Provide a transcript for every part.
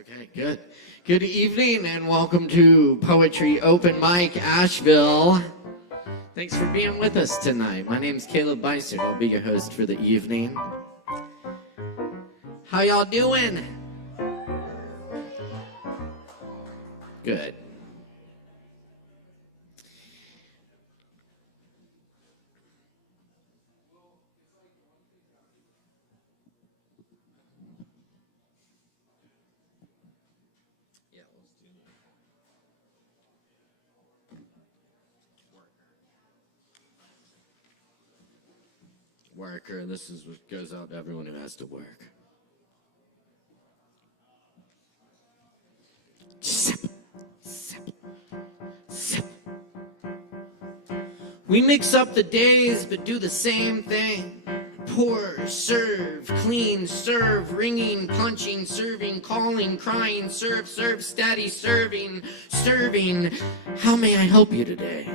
Okay, good. Good evening and welcome to Poetry Open Mic Asheville. Thanks for being with us tonight. My name's Caleb Beissert. I'll be your host for the evening. How y'all doing? Good. Worker. This is what goes out to everyone who has to work. Sip, sip, sip. We mix up the days but do the same thing. Pour, serve, clean, serve, ringing, punching, serving, calling, crying, serve, serve, steady, serving, serving. How may I help you today?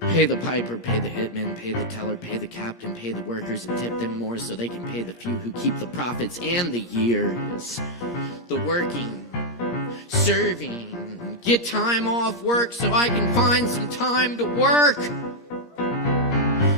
Pay the piper, pay the hitman, pay the teller, pay the captain, pay the workers, and tip them more so they can pay the few who keep the profits and the years. The working, serving, get time off work so I can find some time to work.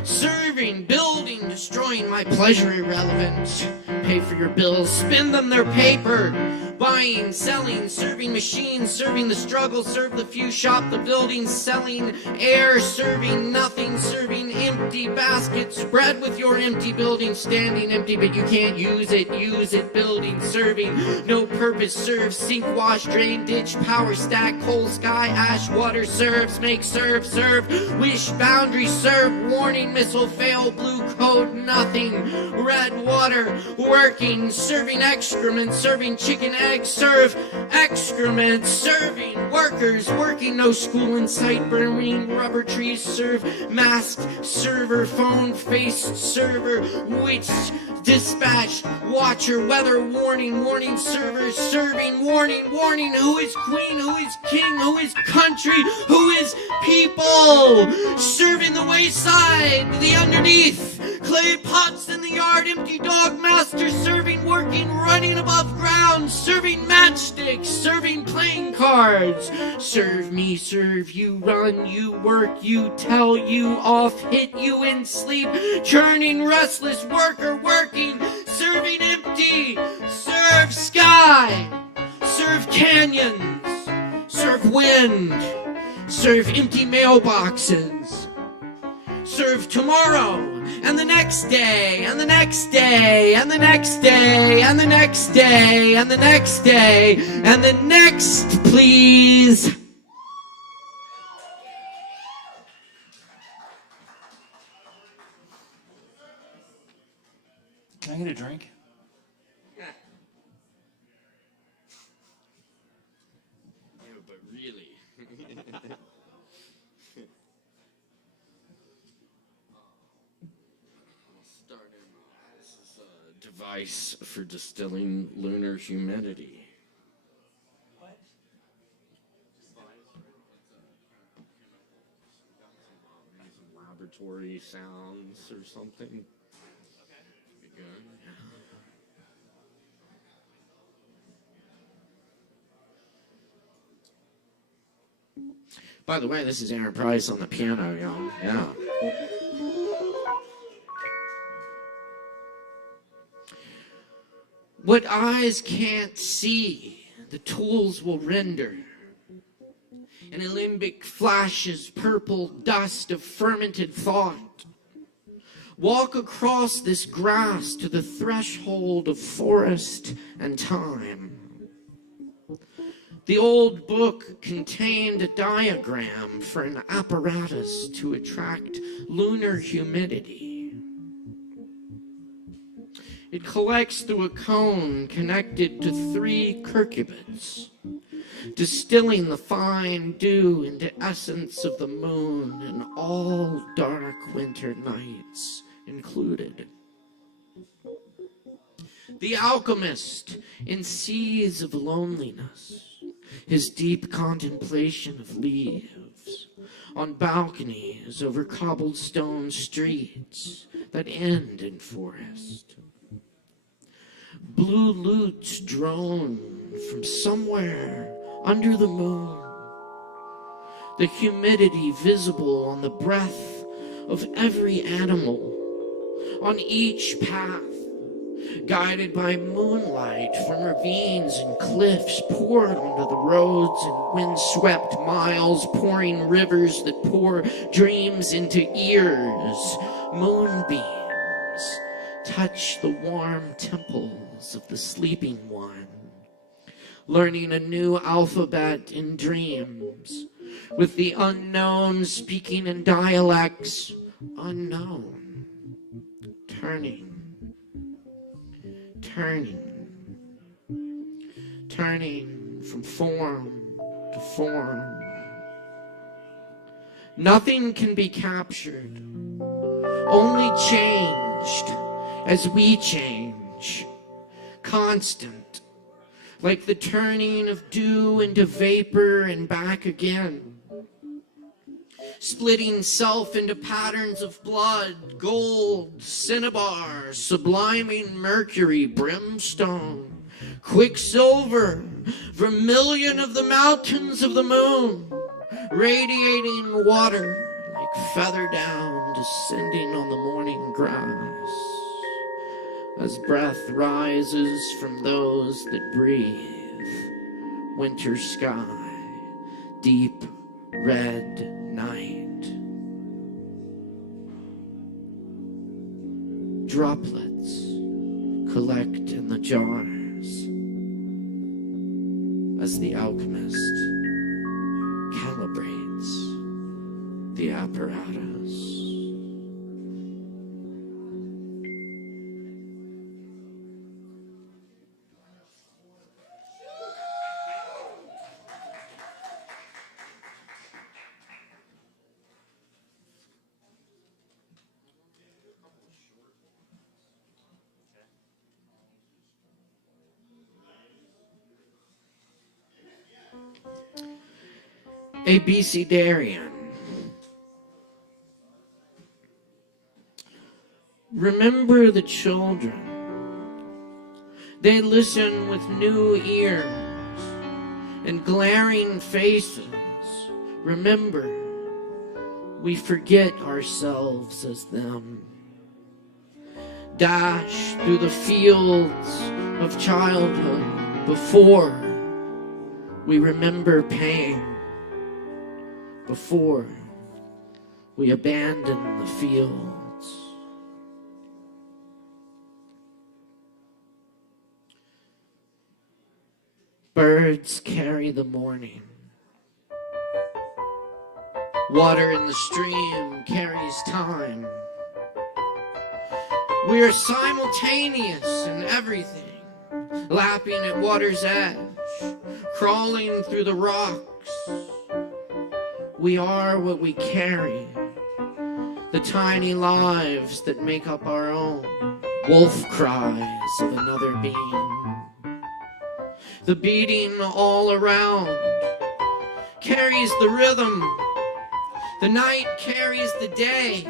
Serving, building, destroying my pleasure irrelevant. Pay for your bills, spend them their paper. Buying, selling, serving machines, serving the struggle, serve the few, shop the buildings, selling air, serving nothing, serving empty baskets, bread with your empty building, standing empty, but you can't use it, building, serving, no purpose, serve, sink, wash, drain, ditch, power stack, coal, sky, ash, water, serves, make, serve, wish, boundary, serve, warning, missile, fail, blue code, nothing, red water, working, serving excrement, serving chicken, eggs, serve excrement, serving workers, working, no school in sight, burning rubber trees, serve masked server, phone faced server, witch, dispatch, watcher, weather, warning, warning, server, serving, warning, warning, who is queen, who is king, who is country, who is people, serving the wayside, the underneath, clay pots in the yard, empty dog master, serving, working, running above ground, serving matchsticks, serving playing cards, serve me, serve you, run you, work you, tell you off, hit you in sleep, churning, restless, worker, working, serving empty, serve sky, serve canyons, serve wind, serve empty mailboxes, serve tomorrow, and the next day, and the next day, and the next day, and the next day, and the next day, and the next, please. Can I get a drink? Yeah, but really. device for distilling lunar humidity. What? Some laboratory sounds or something. Okay. Be good. By the way, this is Aaron Price on the piano, y'all. Yeah. What eyes can't see, the tools will render. In alembic flashes, purple dust of fermented thought. Walk across this grass to the threshold of forest and time. The old book contained a diagram for an apparatus to attract lunar humidity. It collects through a cone connected to 3 curcubits, distilling the fine dew into essence of the moon and all dark winter nights included. The alchemist in seas of loneliness, his deep contemplation of leaves on balconies over cobblestone streets that end in forest. Blue lutes drone from somewhere under the moon. The humidity visible on the breath of every animal, on each path, guided by moonlight from ravines and cliffs poured onto the roads and wind-swept miles, pouring rivers that pour dreams into ears. Moonbeams touch the warm temples of the sleeping one, learning a new alphabet in dreams, with the unknown speaking in dialects unknown, turning from form to form. Nothing can be captured, only changed as we change, constant, like the turning of dew into vapor and back again. Splitting self into patterns of blood, gold, cinnabar, subliming mercury, brimstone, quicksilver, vermilion of the mountains of the moon, radiating water like feather down descending on the morning grass, as breath rises from those that breathe. Winter sky, deep red night. Droplets collect in the jars as the alchemist calibrates the apparatus. A BC-darian. Remember the children. They listen with new ears and glaring faces. Remember, we forget ourselves as them. Dash through the fields of childhood before we remember pain. Before we abandon the fields. Birds carry the morning. Water in the stream carries time. We are simultaneous in everything, lapping at water's edge, crawling through the rocks. We are what we carry, the tiny lives that make up our own. wolf cries of another being. The beating all around carries the rhythm. The night carries the day,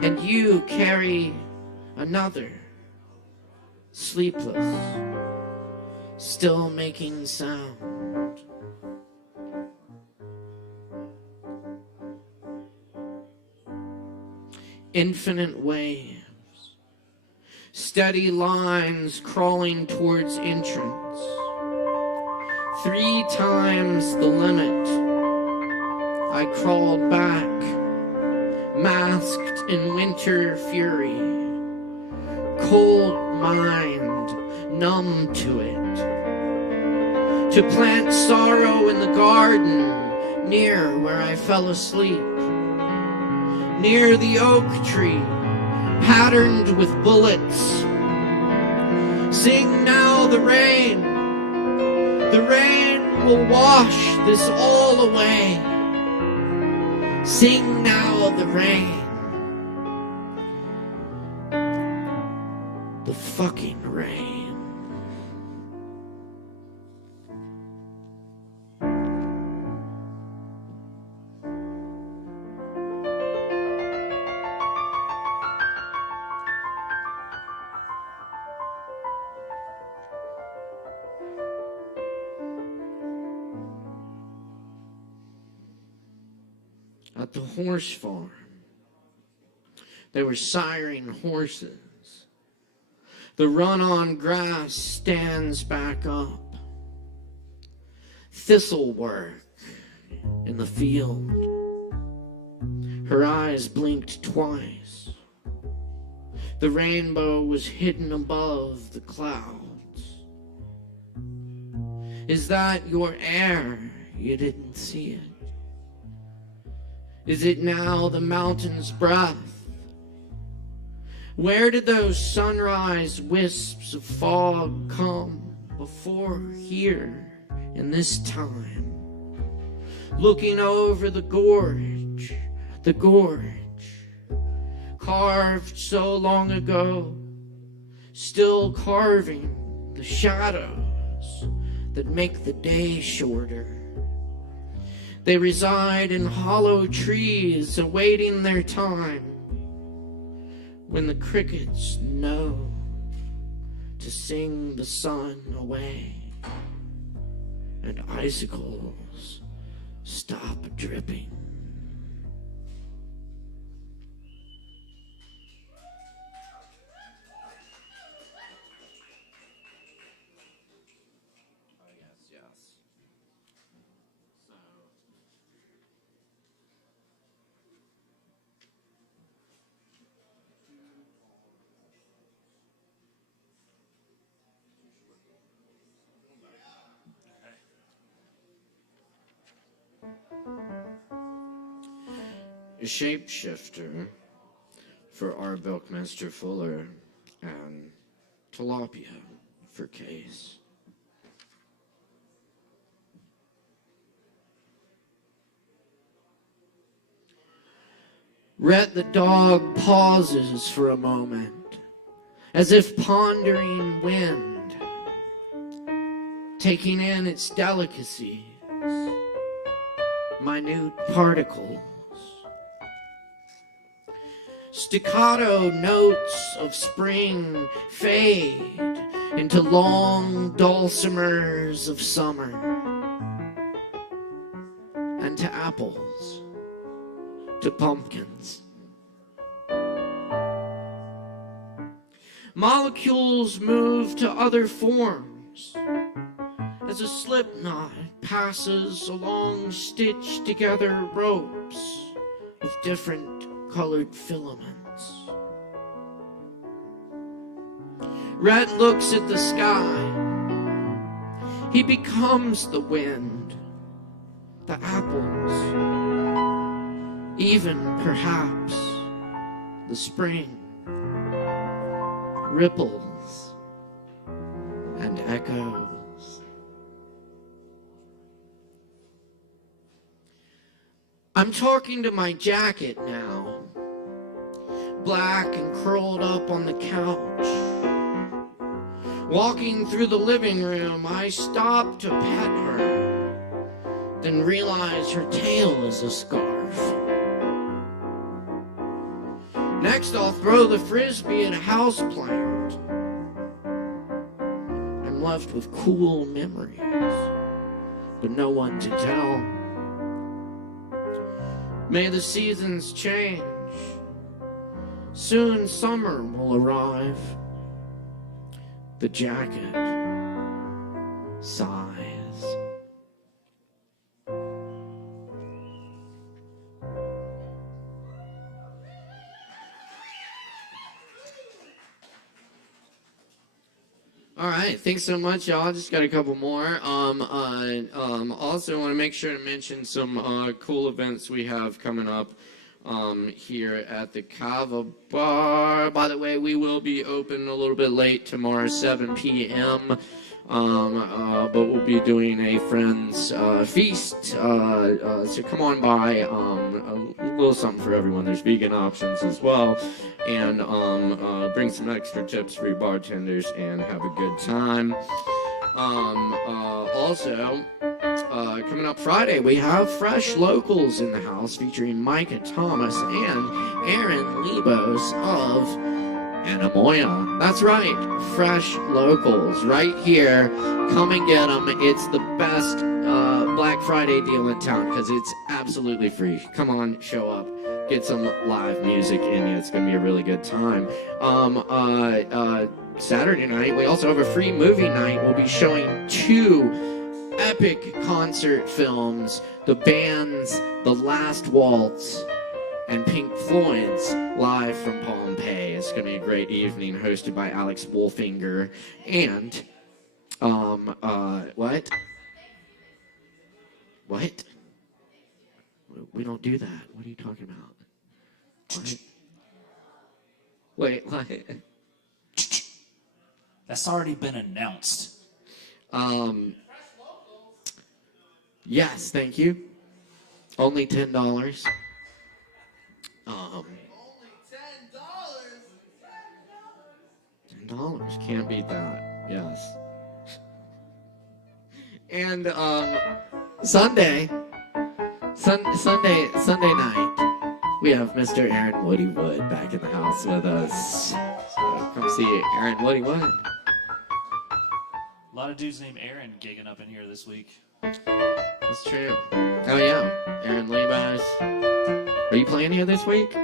and you carry another, sleepless, still making sound. Infinite waves, steady lines crawling towards entrance. 3 times the limit, I crawled back, masked in winter fury, cold mind, numb to it, to plant sorrow in the garden near where I fell asleep, near the oak tree, patterned with bullets. Sing now the rain will wash this all away. Sing now the rain, the fucking rain. At the horse farm, they were siring horses. The run-on grass stands back up. Thistle work in the field. Her eyes blinked twice. The rainbow was hidden above the clouds. Is that your air? You didn't see it. Is it now the mountain's breath? Where did those sunrise wisps of fog come before here in this time? Looking over the gorge, carved so long ago, still carving the shadows that make the day shorter. They reside in hollow trees, awaiting their time, when the crickets know to sing the sun away, and icicles stop dripping. A shapeshifter for our Buckminster Fuller, and tilapia for Case. Rhett the dog pauses for a moment, as if pondering wind, taking in its delicacies, minute particles. Staccato notes of spring fade into long dulcimers of summer, and to apples, to pumpkins. Molecules move to other forms as a slip knot passes along stitched together ropes of different colored filaments. Rhett looks at the sky. He becomes the wind, the apples, even perhaps the spring, ripples and echoes. I'm talking to my jacket now, black and curled up on the couch. Walking through the living room, I stop to pet her, then realize her tail is a scarf. Next, I'll throw the frisbee at a houseplant. I'm left with cool memories, but no one to tell. May the seasons change. Soon summer will arrive. The jacket sighs. All right, thanks so much, y'all. Just got a couple more. Also want to make sure to mention some cool events we have coming up here at the Kava bar. By the way, we will be open a little bit late tomorrow, 7 p.m. But we'll be doing a friends feast. So come on by. A little something for everyone. There's vegan options as well, and bring some extra tips for your bartenders and have a good time. Also, coming up Friday, we have Fresh Locals in the house featuring Micah Thomas and Aaron Lebos of Anamoya. That's right, Fresh Locals right here. Come and get them. It's the best Black Friday deal in town because it's absolutely free. Come on, show up. Get some live music in you. It's going to be a really good time. Saturday night, we also have a free movie night. We'll be showing 2 epic concert films, the bands The Last Waltz and Pink Floyd's live from Pompeii. It's going to be a great evening hosted by Alex Wolfinger and what? We don't do that. What are you talking about? What? Wait, what? That's already been announced. Yes, thank you. Only $10. Only $10. $10. Can't beat that. Yes. And Sunday night, we have Mr. Aaron Woody Wood back in the house with us. So come see Aaron Woody Wood. A lot of dudes named Aaron gigging up in here this week. That's true. Oh yeah, Aaron Levi's. Are you playing here this week?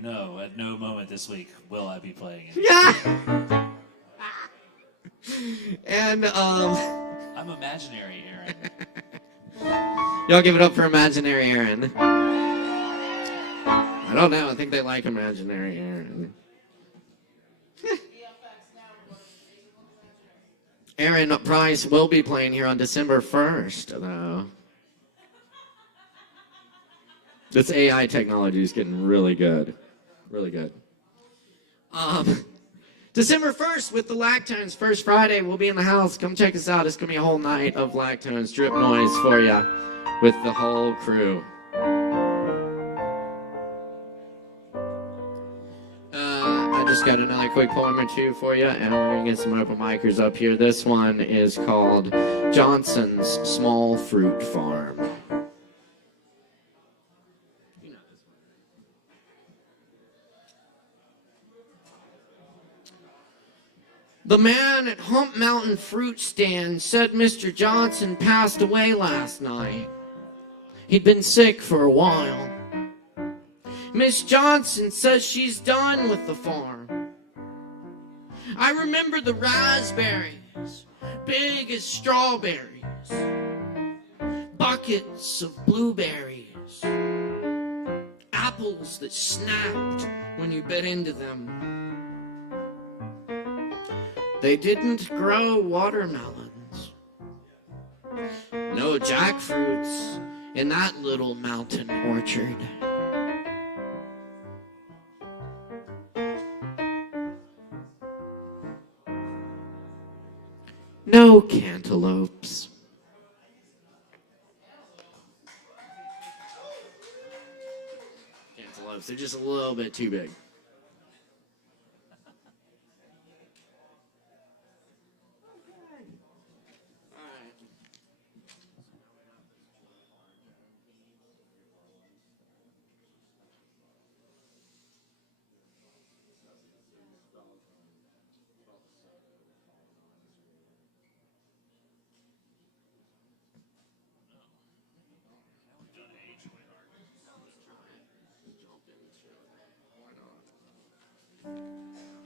No, at no moment this week will I be playing it. Yeah. And I'm imaginary Aaron. y'all give it up for imaginary Aaron. I don't know. I think they like imaginary Aaron. Aaron Price will be playing here on December 1st, though. This AI technology is getting really good. Really good. December 1st with the Lactones. First Friday, we'll be in the house. Come check us out. It's going to be a whole night of Lactones drip noise for you with the whole crew. I just got another quick poem or two for you, and we're going to get some open micers up here. This one is called Johnson's Small Fruit Farm. The man at Hump Mountain Fruit Stand said Mr. Johnson passed away last night. He'd been sick for a while. Miss Johnson says she's done with the farm. I remember the raspberries, big as strawberries, buckets of blueberries, apples that snapped when you bit into them. They didn't grow watermelons, no jackfruits in that little mountain orchard. No cantaloupes. lips. They're just a little bit too big.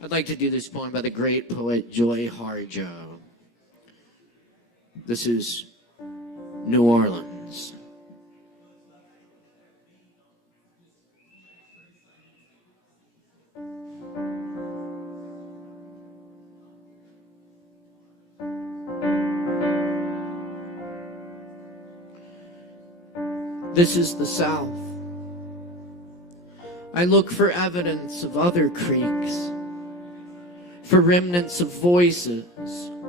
I'd like to do this poem by the great poet Joy Harjo. This is New Orleans. This is the South. I look for evidence of other creeks, for remnants of voices,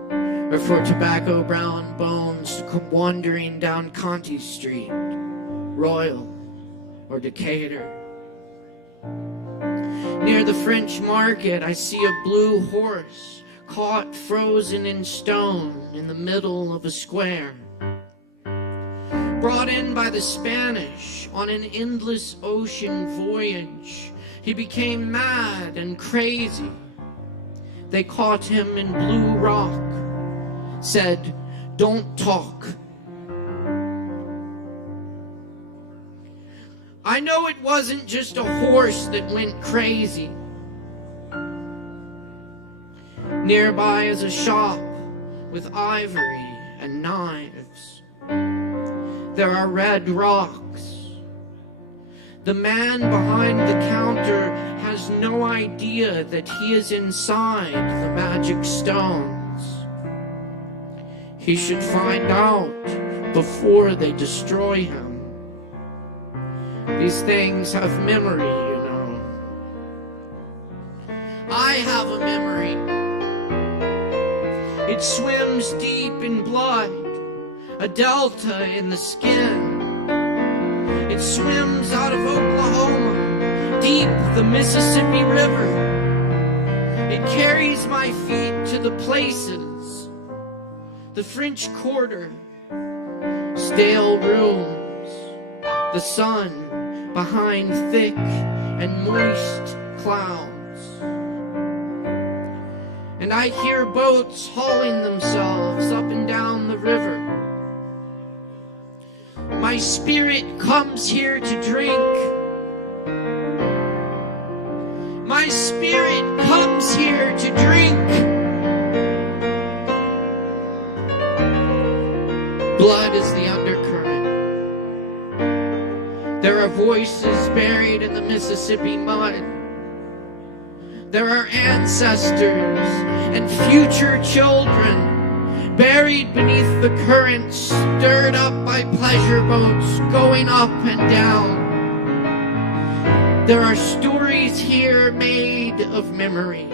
or for tobacco brown bones to come wandering down Conti Street, Royal or Decatur. Near the French market, I see a blue horse caught frozen in stone in the middle of a square. Brought in by the Spanish on an endless ocean voyage, he became mad and crazy. They caught him in Blue Rock, said, "Don't talk." I know it wasn't just a horse that went crazy. Nearby is a shop with ivory and knives. There are red rocks. The man behind the counter has no idea that he is inside the magic stones. He should find out before they destroy him. These things have memory, you know. I have a memory. It swims deep in blood, a delta in the skin. It swims out of Oklahoma, deep the Mississippi River. It carries my feet to the places, the French Quarter, stale rooms, the sun behind thick and moist clouds. And I hear boats hauling themselves up and down the river. My spirit comes here to drink. My spirit comes here to drink. Blood is the undercurrent. There are voices buried in the Mississippi mud. There are ancestors and future children buried beneath the current, stirred up by pleasure boats going up and down. There are stories here made of memory.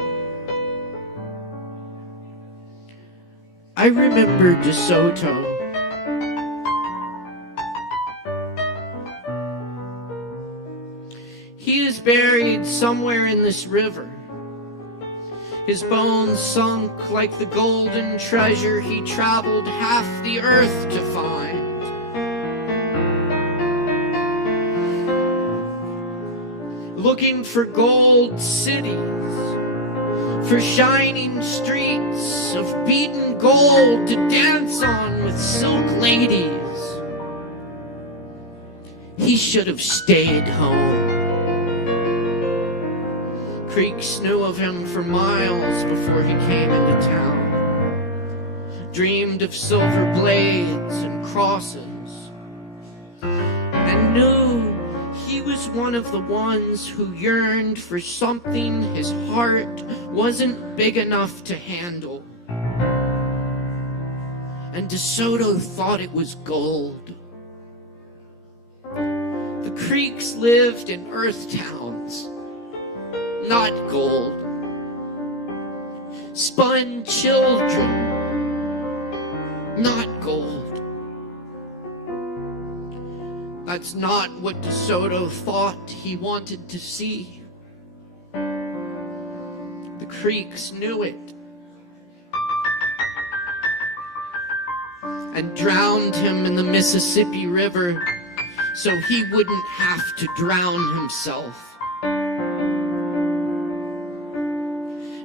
I remember DeSoto. He is buried somewhere in this river. His bones sunk like the golden treasure he traveled half the earth to find. Looking for gold cities, for shining streets of beaten gold to dance on with silk ladies. He should have stayed home. Creeks knew of him for miles before he came into town. Dreamed of silver blades and crosses, and knew he was one of the ones who yearned for something his heart wasn't big enough to handle. And DeSoto thought it was gold. The Creeks lived in earth towns, not gold. Spun children, That's not what DeSoto thought he wanted to see. The Creeks knew it and drowned him in the Mississippi River so he wouldn't have to drown himself.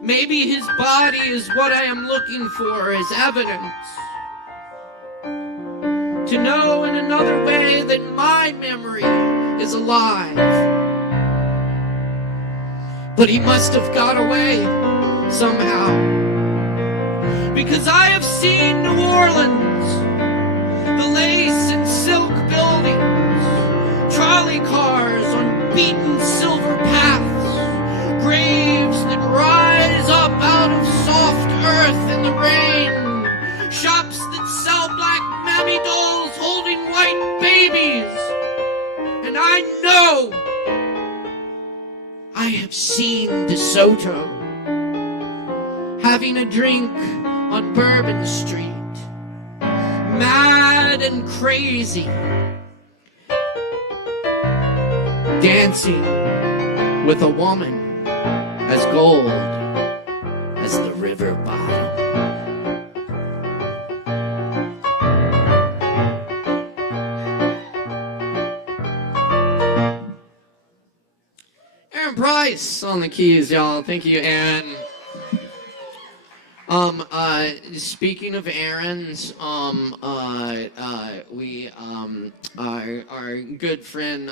Maybe his body is what I am looking for as evidence. To know in another way that my memory is alive. But he must have got away somehow. Because I have seen New Orleans, the lace and silk buildings, trolley cars on beaten silver paths, graves that rise up out of soft earth in the rain, shops that sell black mammy dolls holding white babies. And I know I have seen DeSoto having a drink on Bourbon Street, mad and crazy, dancing with a woman as gold as the river bottom. Aaron Price on the keys, y'all. Thank you, Aaron. Speaking of errands, we, our good friend,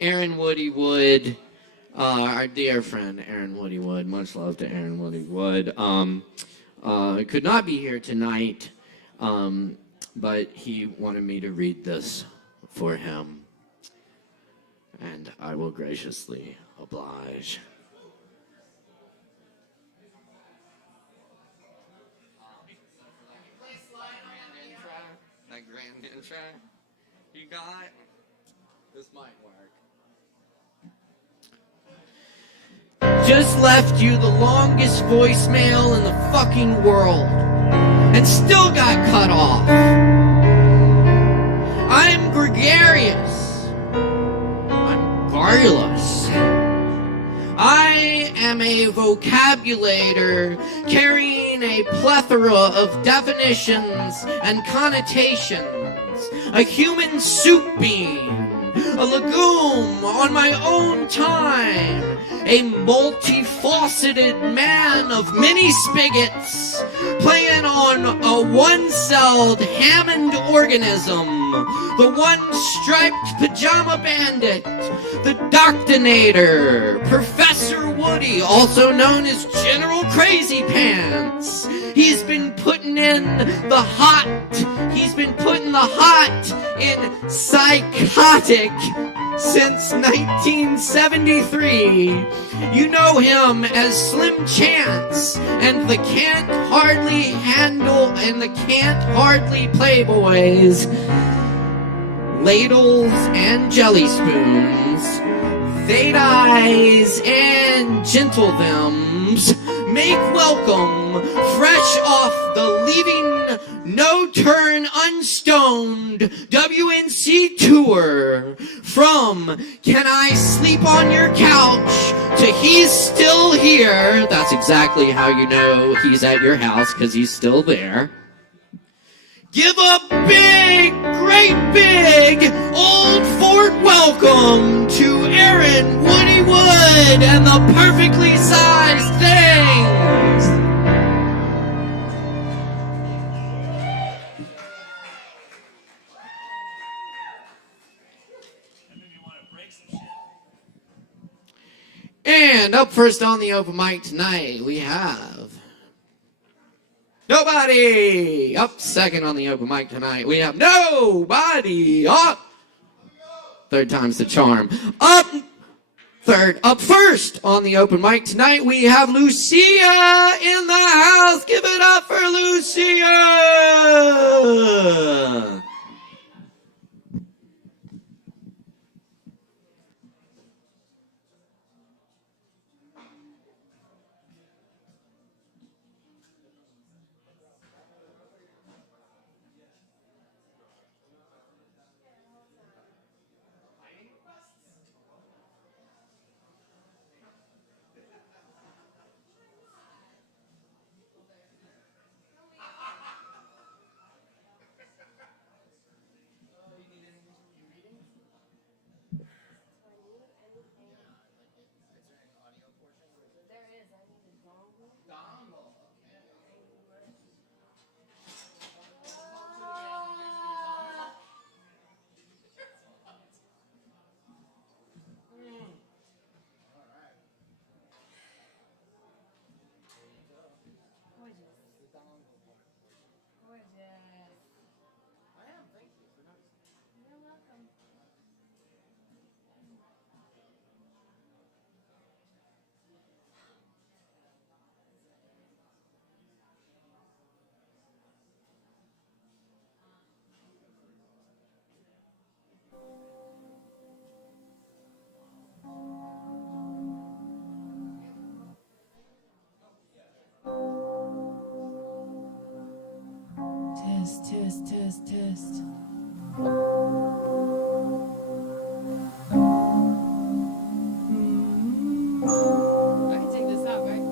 Aaron Woody Wood, our dear friend, Aaron Woody Wood, much love to Aaron Woody Wood, could not be here tonight, but he wanted me to read this for him, and I will graciously oblige. Grand intro you got? This might work. Just left you the longest voicemail in the fucking world and still got cut off. I'm gregarious. I'm garrulous. I am a vocabulator carrying a plethora of definitions and connotations, a human soup bean, a legume on my own time, a multifaceted man of many spigots, playing on a one-celled Hammond organism, the one-striped pajama bandit, the Doctinator, Professor Woody, also known as General Crazy Pants. He's been putting in the hot in psychotic since 1973. You know him as Slim Chance and the Can't Hardly Playboys, Ladles and Jelly Spoons, Thadis and Gentle Thems. Make welcome, fresh off the Leaving No Turn Unstoned WNC tour, from Can I Sleep on Your Couch to He's Still Here. That's exactly how you know he's at your house, because he's still there. Give a big, great big old Fort welcome to Aaron Woody Wood and the Perfectly Sized Things. And up first on the open mic tonight, we have nobody. Up second on the open mic tonight, we have nobody. Up third time's the charm. Up first on the open mic tonight, we have Lucia in the house. Give it up for Lucia. Test, test, test. I can take this out, right?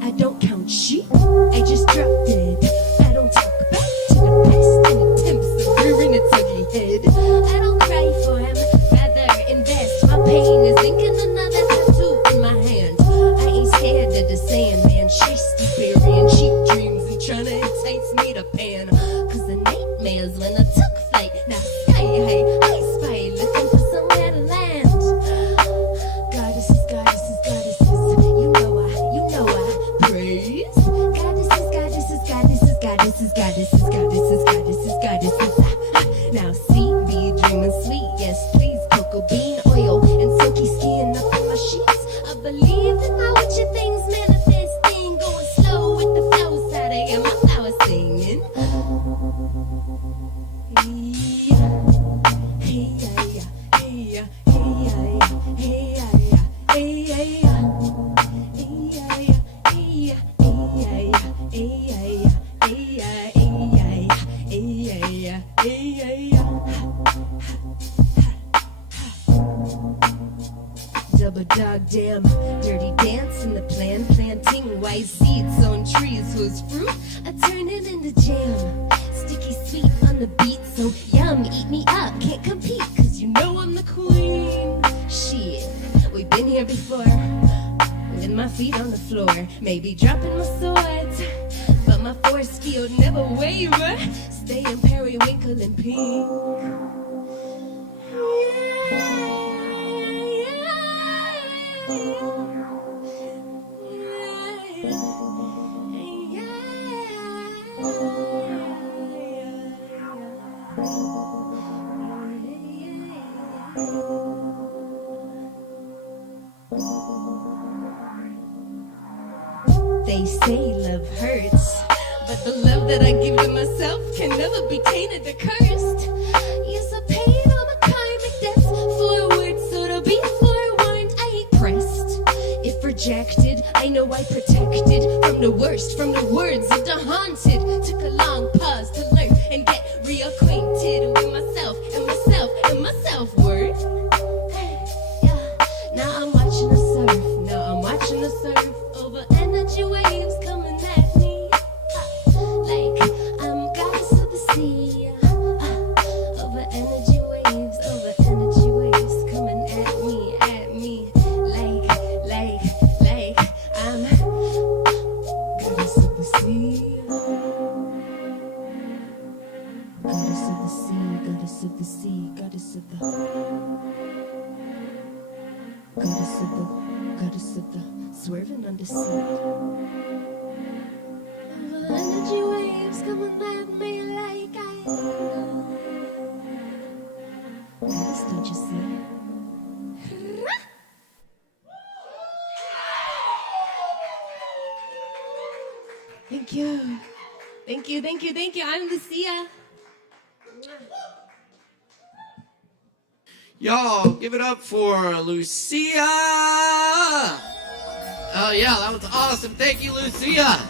I don't count sheep, I just drop dead. I don't talk back to the past and attempts of rearing its ugly head. I don't cry for him, rather invest. My pain is inking another tattoo in my hand. I ain't scared of the Sandman, chasing burying cheap dreams and trying to entice me to pan. Cause the nightmares when I took flight, now sky high, I spy, looking for somewhere to land. Goddesses, goddesses, goddesses, you know I praise. Goddesses, goddesses, goddesses, goddesses, goddesses, goddesses, goddesses, goddesses. Now see me dreaming sweet, yes please. Cocoa bean oil and silky skin up in my sheets. I believe that my witchy things manifesting, going slow with the flow side. I am my flower singing. Double dog damn, dirty dance in the plan, planting white seeds on trees whose fruit I turn it into jam. Sticky sweet on the beat, so yum, eat me up, can't compete, cause you know I'm the queen. Shit, we've been here before, with my feet on the floor, maybe dropping my swords, but my force field never waver, staying periwinkle and pink. They say love hurts, but the love that I give to myself can never be tainted or cursed. Yes, I paid all my karmic debts forward, so to be forewarned, I ain't pressed. If rejected, I know I protected from the worst, from the words of the haunted. Took a long pause to learn and get reacquainted with myself and myself and my self-worth. Yeah. Now I'm watching the surf, now I'm watching the surf over energy waves coming at me. Like I'm goddess of the sea. Over energy waves coming at me. Like I'm goddess of the sea. Goddess of the sea, goddess of the sea, goddess of the swerving on the sea. Over energy waves coming at me like I goddess, don't you see? Thank you. Thank you, thank you, thank you. I'm Lucia. Y'all, give it up for Lucia! Oh yeah, that was awesome. Thank you, Lucia!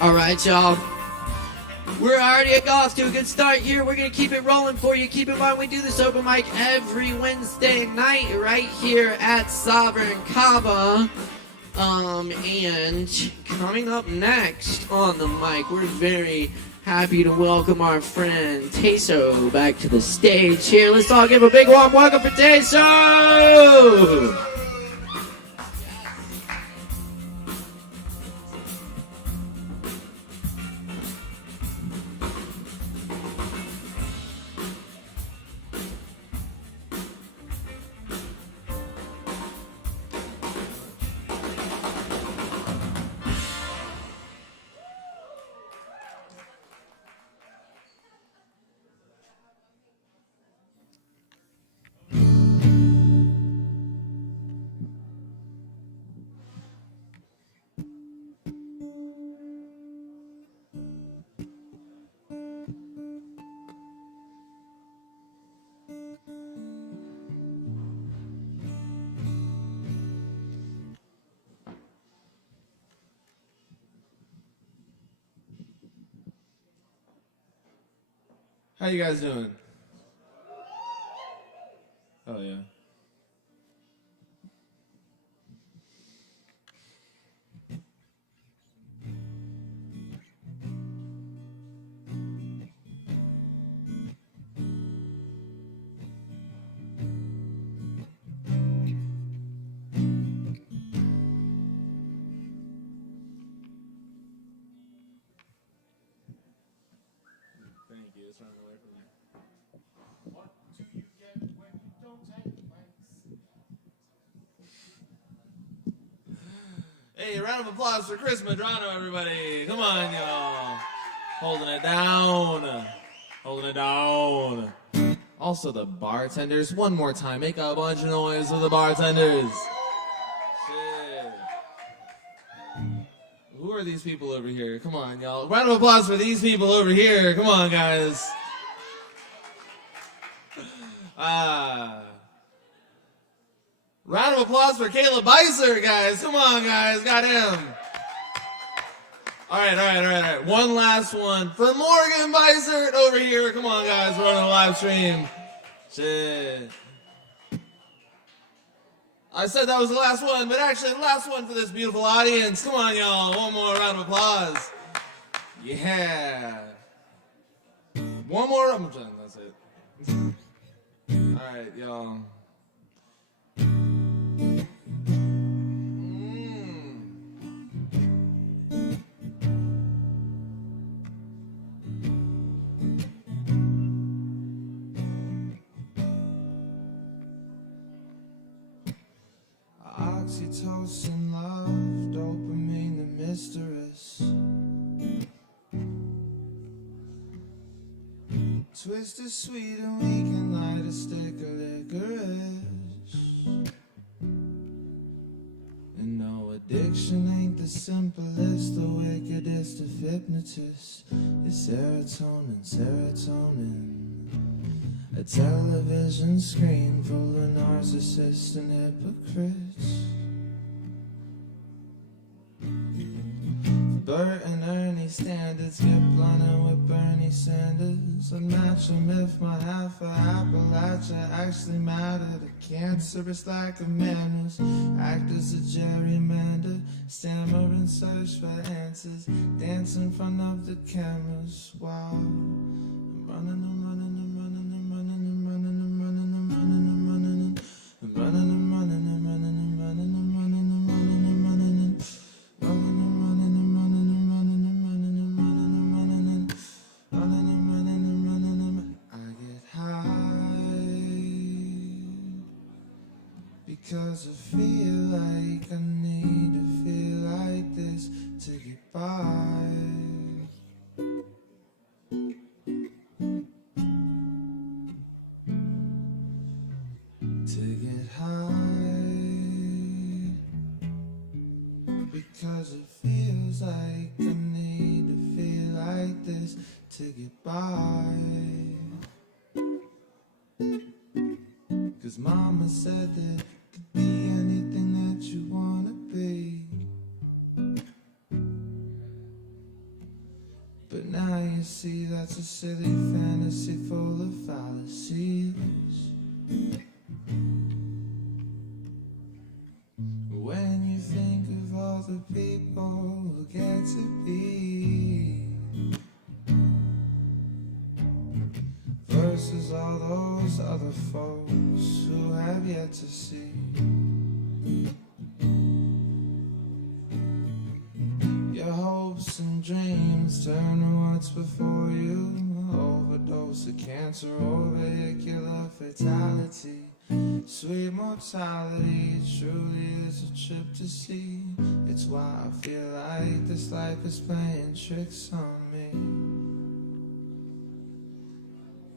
Alright, y'all. We're already off to a good start here. We're going to keep it rolling for you. Keep in mind, we do this open mic every Wednesday night right here at Sovereign Kava. And coming up next on the mic, we're very happy to welcome our friend Teso back to the stage here. Let's all give a big warm welcome for Teso! How you guys doing? Oh, yeah. Thank you. It's running away from you. What do you get when you don't take mics? Hey, round of applause for Chris Medrano, everybody. Come on, y'all. Holding it down. Holding it down. Also, the bartenders. One more time. Make a bunch of noise for the bartenders. Shit. Who are these people over here? Come on, y'all. Round of applause for these people over here. Come on, guys. Round of applause for Caleb Beissert, guys. Come on, guys. Got him. All right. One last one for Morgan Beissert over here. Come on, guys. We're on a live stream. Shit. I said that was the last one, but actually the last one for this beautiful audience. Come on, y'all. One more round of applause. Yeah. One more. I'm done. That's it. All right, y'all. Oxytocin, love, dopamine, the mistress. Twisted, sweet, and we can light a stick of licorice. And no addiction ain't the simplest, the wickedest of hypnotists. It's serotonin. A television screen full of narcissists and hypocrites. Bert and Ernie standards get blunted with Bernie Sanders. I'd match them if my half of Appalachia actually mattered. A cancerous lack of manners, act as a gerrymander, stammer and search for answers, dance in front of the cameras. Wow, I'm running. Because I feel like I need to feel like this to get by. To get high. Because it feels like I need to feel like this to get by. Cause mama said that be anything that you wanna be. But now you see that's a silly fantasy full of fallacies. When you think of all the people who get to be versus all those other folks who have yet to see. Your hopes and dreams turn to what's before you. Overdose of cancer or vehicular fatality. Sweet mortality, it truly is a trip to see. It's why I feel like this life is playing tricks on me.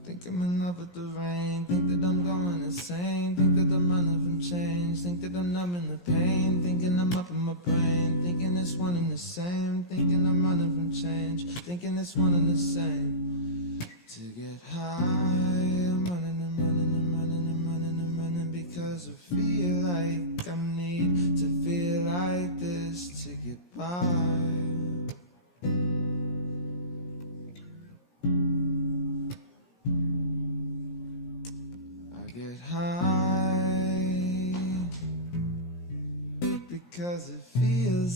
Think I'm in love with the rain, think that I'm going insane, think that I'm running from change, think that I'm numbing the pain, thinking I'm up in my brain, thinking it's one and the same, thinking I'm running from change, thinking it's one and the same. To get high, I'm running and running and running and running and running because I feel like I need to feel like this to get by.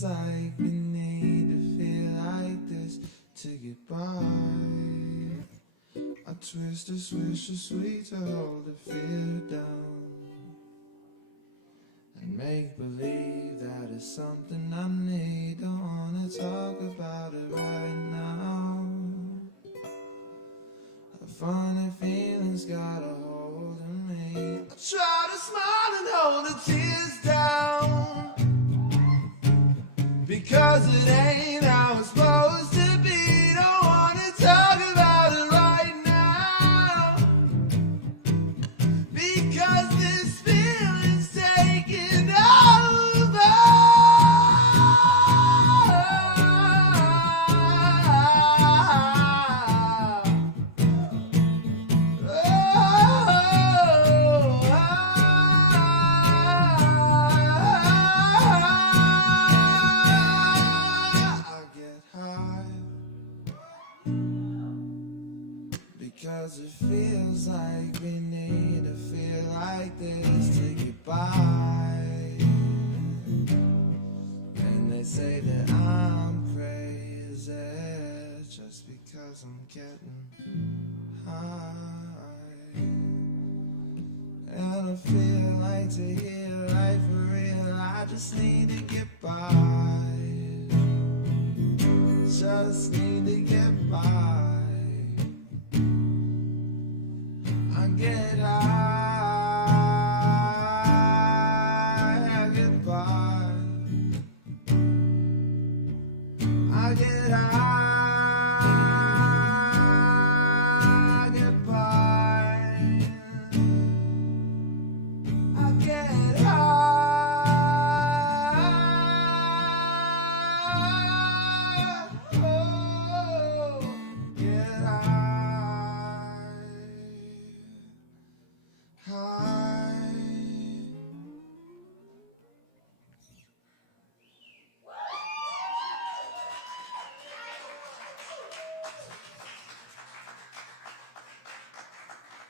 like we need to feel like this to get by. I twist a swish a sweet to hold the fear down and make believe that it's something I need. Don't wanna talk about it right now. A funny feeling's got a hold of me. I try to smile and hold the tears down, because it ain't how it's supposed to be. Don't wanna talk about it right now, because this feeling's taking over. Because it feels like we need to feel like this to get by. And they say that I'm crazy just because I'm getting high. And I feel like to hear life for real, I just need to get by. Just need to get by. I get high, I get by. I get high, I get by. I get high, oh, get high.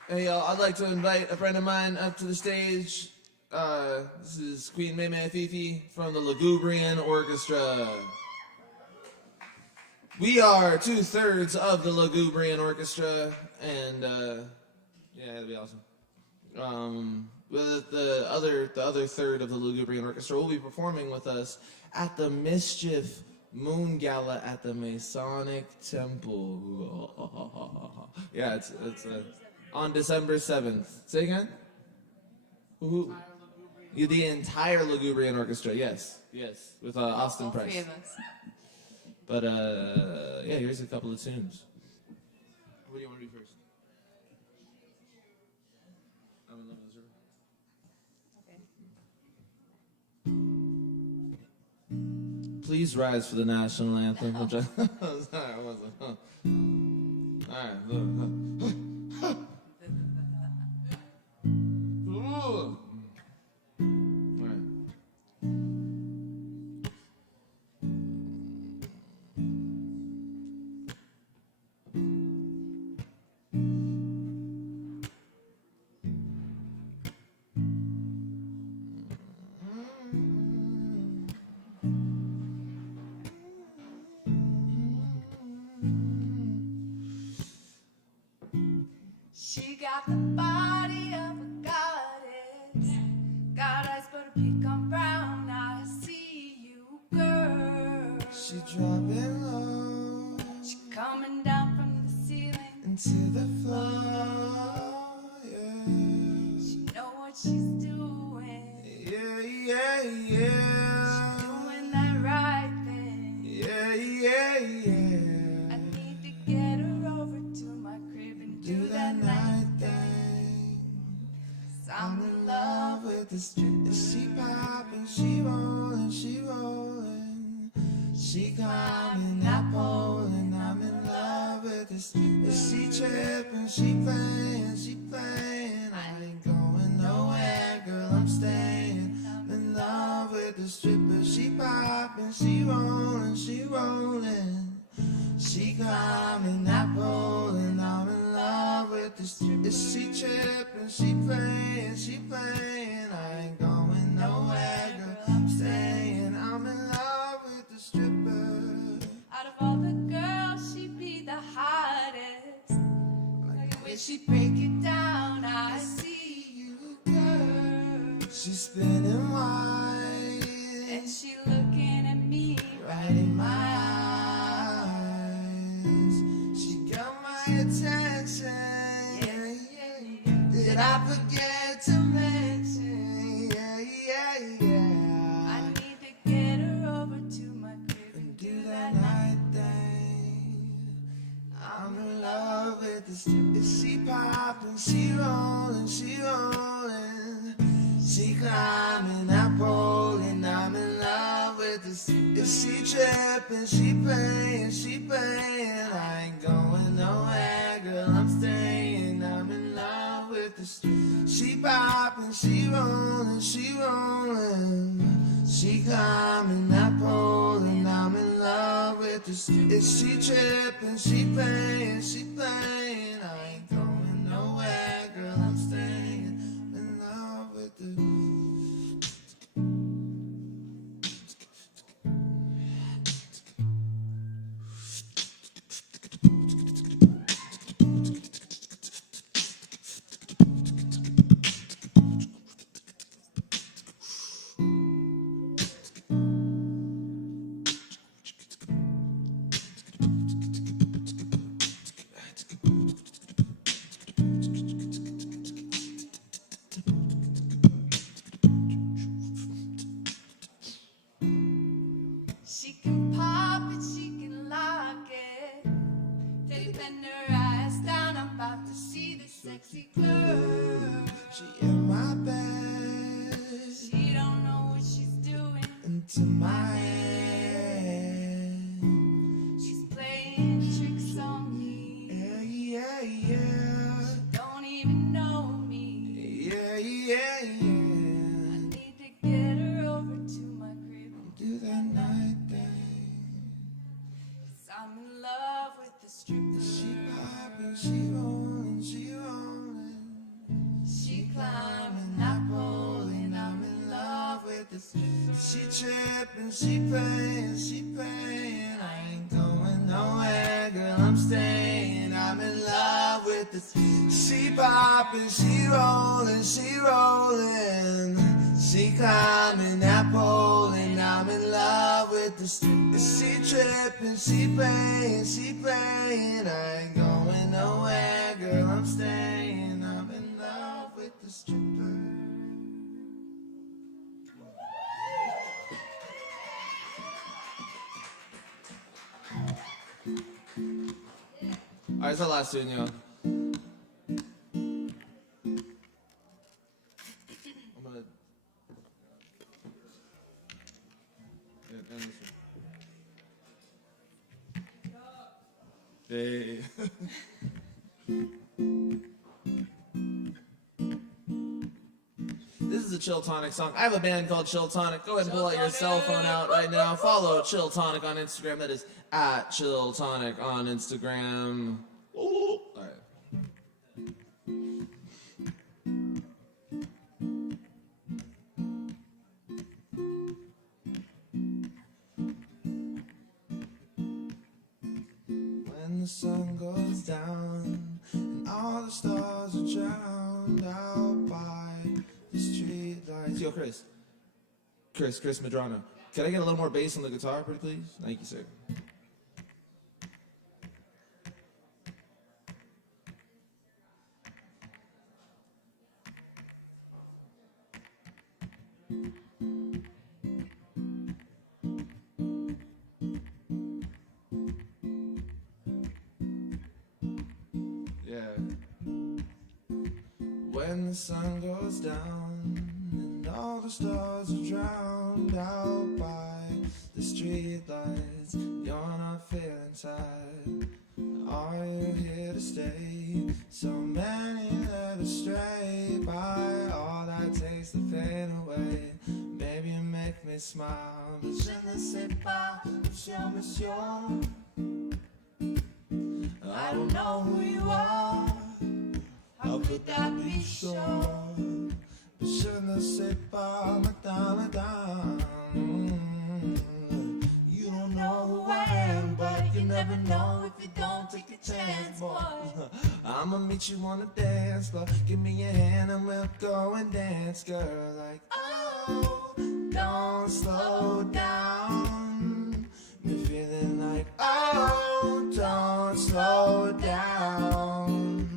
Hey y'all, I'd like to invite a friend of mine up to the stage. This is Queen Meme Fifi from the Lugubrian Orchestra. We are 2/3 of the Lugubrian Orchestra, and yeah, that'd be awesome. With the other third of the Lugubrian Orchestra will be performing with us at the Mischief Moon Gala at the Masonic Temple. Yeah, it's on December 7th. Say again? Who? The entire Lugubrian Orchestra, yes, with Austin Price. 3 of us. But yeah, here's a couple of tunes. What do you want to do first? I'm in love with Zero. Please rise for the national anthem. Which I wasn't. All right, look. Ooh. All right. She got the body of a goddess, got eyes but a pecan brown. I see you, girl. She dropping low She coming down from the ceiling. into the floor. Yeah, She know what she's doing. yeah. She's doing that right thing. Yeah. I need to get her over to my crib and do that night thing. 'Cause I'm in love with the street. She poppin', she rollin', she rollin'. She climbing that pole, and I'm in love with this. She trippin', she playin', she playin'. I ain't going nowhere, girl, I'm stayin'. I'm in love with the stripper. She poppin', she rollin', she rollin'. She climbing that pole, and I'm in love with the stripper. She trippin', she playin', she playin'. I ain't going nowhere, girl, I'm stayin'. I'm in love with As she break it down, I see you, girl. She's spinning wide, And she looking at me right in my eyes. She got my attention. Did I forget to mention? I need to get her over to my crib And do that night thing. I'm in love with the strip. Is she popping? She rolling, she rolling. She climbing that pole, and I'm in love with the strip. Is she tripping? She paying, she paying. I ain't going nowhere, girl, I'm staying. I'm in love with the strip. She popping, she rolling, she rolling. She climbing that pole, and I'm in love with the strip. Is she tripping? She paying, she paying. I ain't going nowhere, girl, I'm staying. I'm in love with the. She can pop it, she can lock it. Teddy bend her ass down, I'm about to see the sexy girl. She in my bed, She don't know what she's doing. into my head. She's playing tricks on me. Yeah, yeah, yeah. Don't even know me. Yeah, yeah, I yeah. need to get her over to my crib. Do that night thing. 'Cause I'm in love with the stripper. She popping, she rolling, she rolling. She climbing That pole, and I'm in love with the stripper. She tripping, she paying, she paying. I ain't going nowhere, girl, I'm staying. I'm in love with the. She popping, she rolling, she rolling. She climbing that pole, and I'm in love with the stripper. She tripping, she paying, she paying. I ain't going nowhere, girl, I'm staying. I'm in love with the stripper. Alright, it's our last tune, y'all. I'm gonna. Yeah, and this one. Hey. This is a Chill Tonic song. I have a band called Chill Tonic. Go ahead and pull out your cell phone out right now. Follow Chill Tonic on Instagram. That is at Chill Tonic on Instagram. Ooh. All right. When the sun goes down and all the stars are drowned out by the street lights. Yo, Chris, Medrano. Can I get a little more bass on the guitar, pretty please? Thank you, sir. Yeah. When the sun goes down and all the stars are drowned out by the street lights, you're not feeling tired. Are you here to stay? So many led astray by all that takes the pain away. Baby, you make me smile, but je ne sais pas, monsieur, monsieur. I don't know who you are. How could that be sure? But je ne sais pas, madame, madame. You don't know who I am, but you never know if you don't take a chance, boy. I'm I'ma meet you on the dance floor. Give me your hand and we'll go and dance, girl. Like, oh, don't slow down. Me feeling like, oh, don't slow down.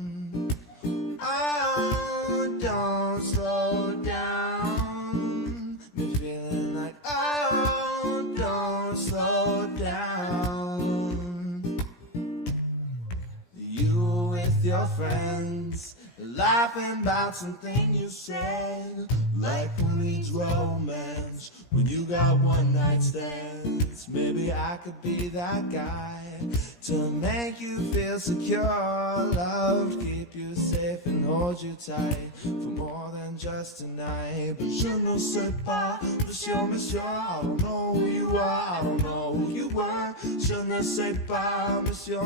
Oh, don't slow down. Me feeling like, oh, don't slow down. You with your friends, laughing about something you said. Like who needs romance when you got one night stands? Maybe I could be that guy to make you feel secure. Love, keep you safe and hold you tight for more than just tonight. But je ne sais pas, monsieur, I don't know who you are, I don't know who you were. Je ne sais pas, monsieur,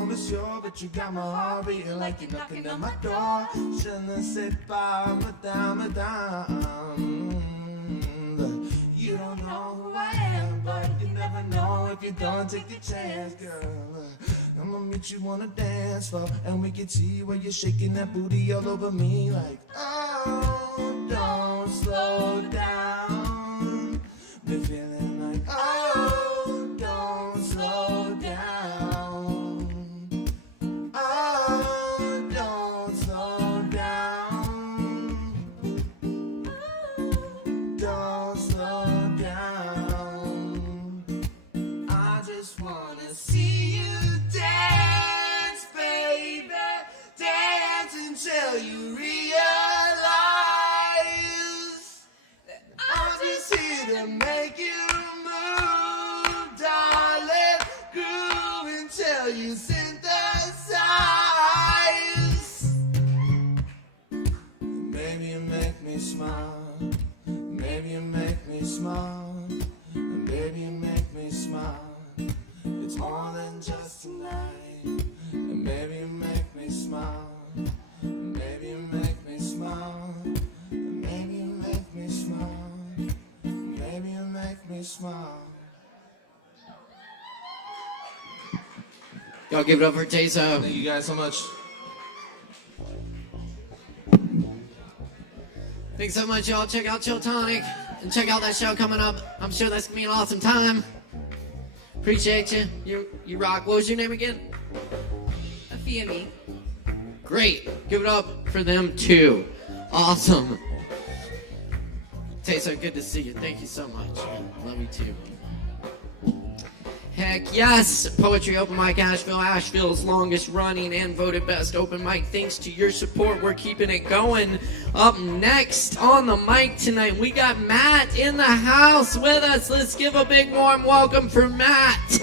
but you got my heart beating like you're knocking at my door. Je ne sais pas, madame. You don't know who I am, but you never know if you don't take the chance, girl. I'ma meet you on a dance floor, and we can see where you're shaking that booty all over me. Like, oh, don't slow down. Been feeling like, oh, don't slow down. Oh, don't slow down. Don't slow down. I just wanna see you dance, baby. Dance until you realize that I'm just here to make you move, darling. Groove until you synthesize. Maybe you make me smile. Maybe you make me smile. And baby, you make me smile. It's more than just tonight. And maybe you make me smile. And maybe you make me smile. And maybe you make me smile. And maybe you make me smile. Y'all give it up for Tazo. Thank you guys so much. Thanks so much, y'all. Check out Chill Tonic and check out that show coming up. I'm sure that's gonna be an awesome time. Appreciate you. You rock. What was your name again? Fiami. Great. Give it up for them too. Awesome. Taser, good to see you. Thank you so much. Love you too. Heck yes! Poetry Open Mic Asheville, Asheville's longest running and voted best open mic. Thanks to your support, we're keeping it going. Up next on the mic tonight, we got Matt in the house with us. Let's give a big warm welcome for Matt.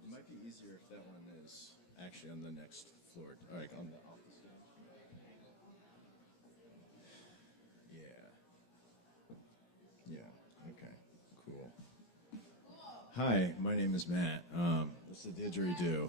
It might be easier if that one is actually on the next floor. All right, on the office. Yeah. Okay. Cool. Hi, my name is Matt. What's the didgeridoo?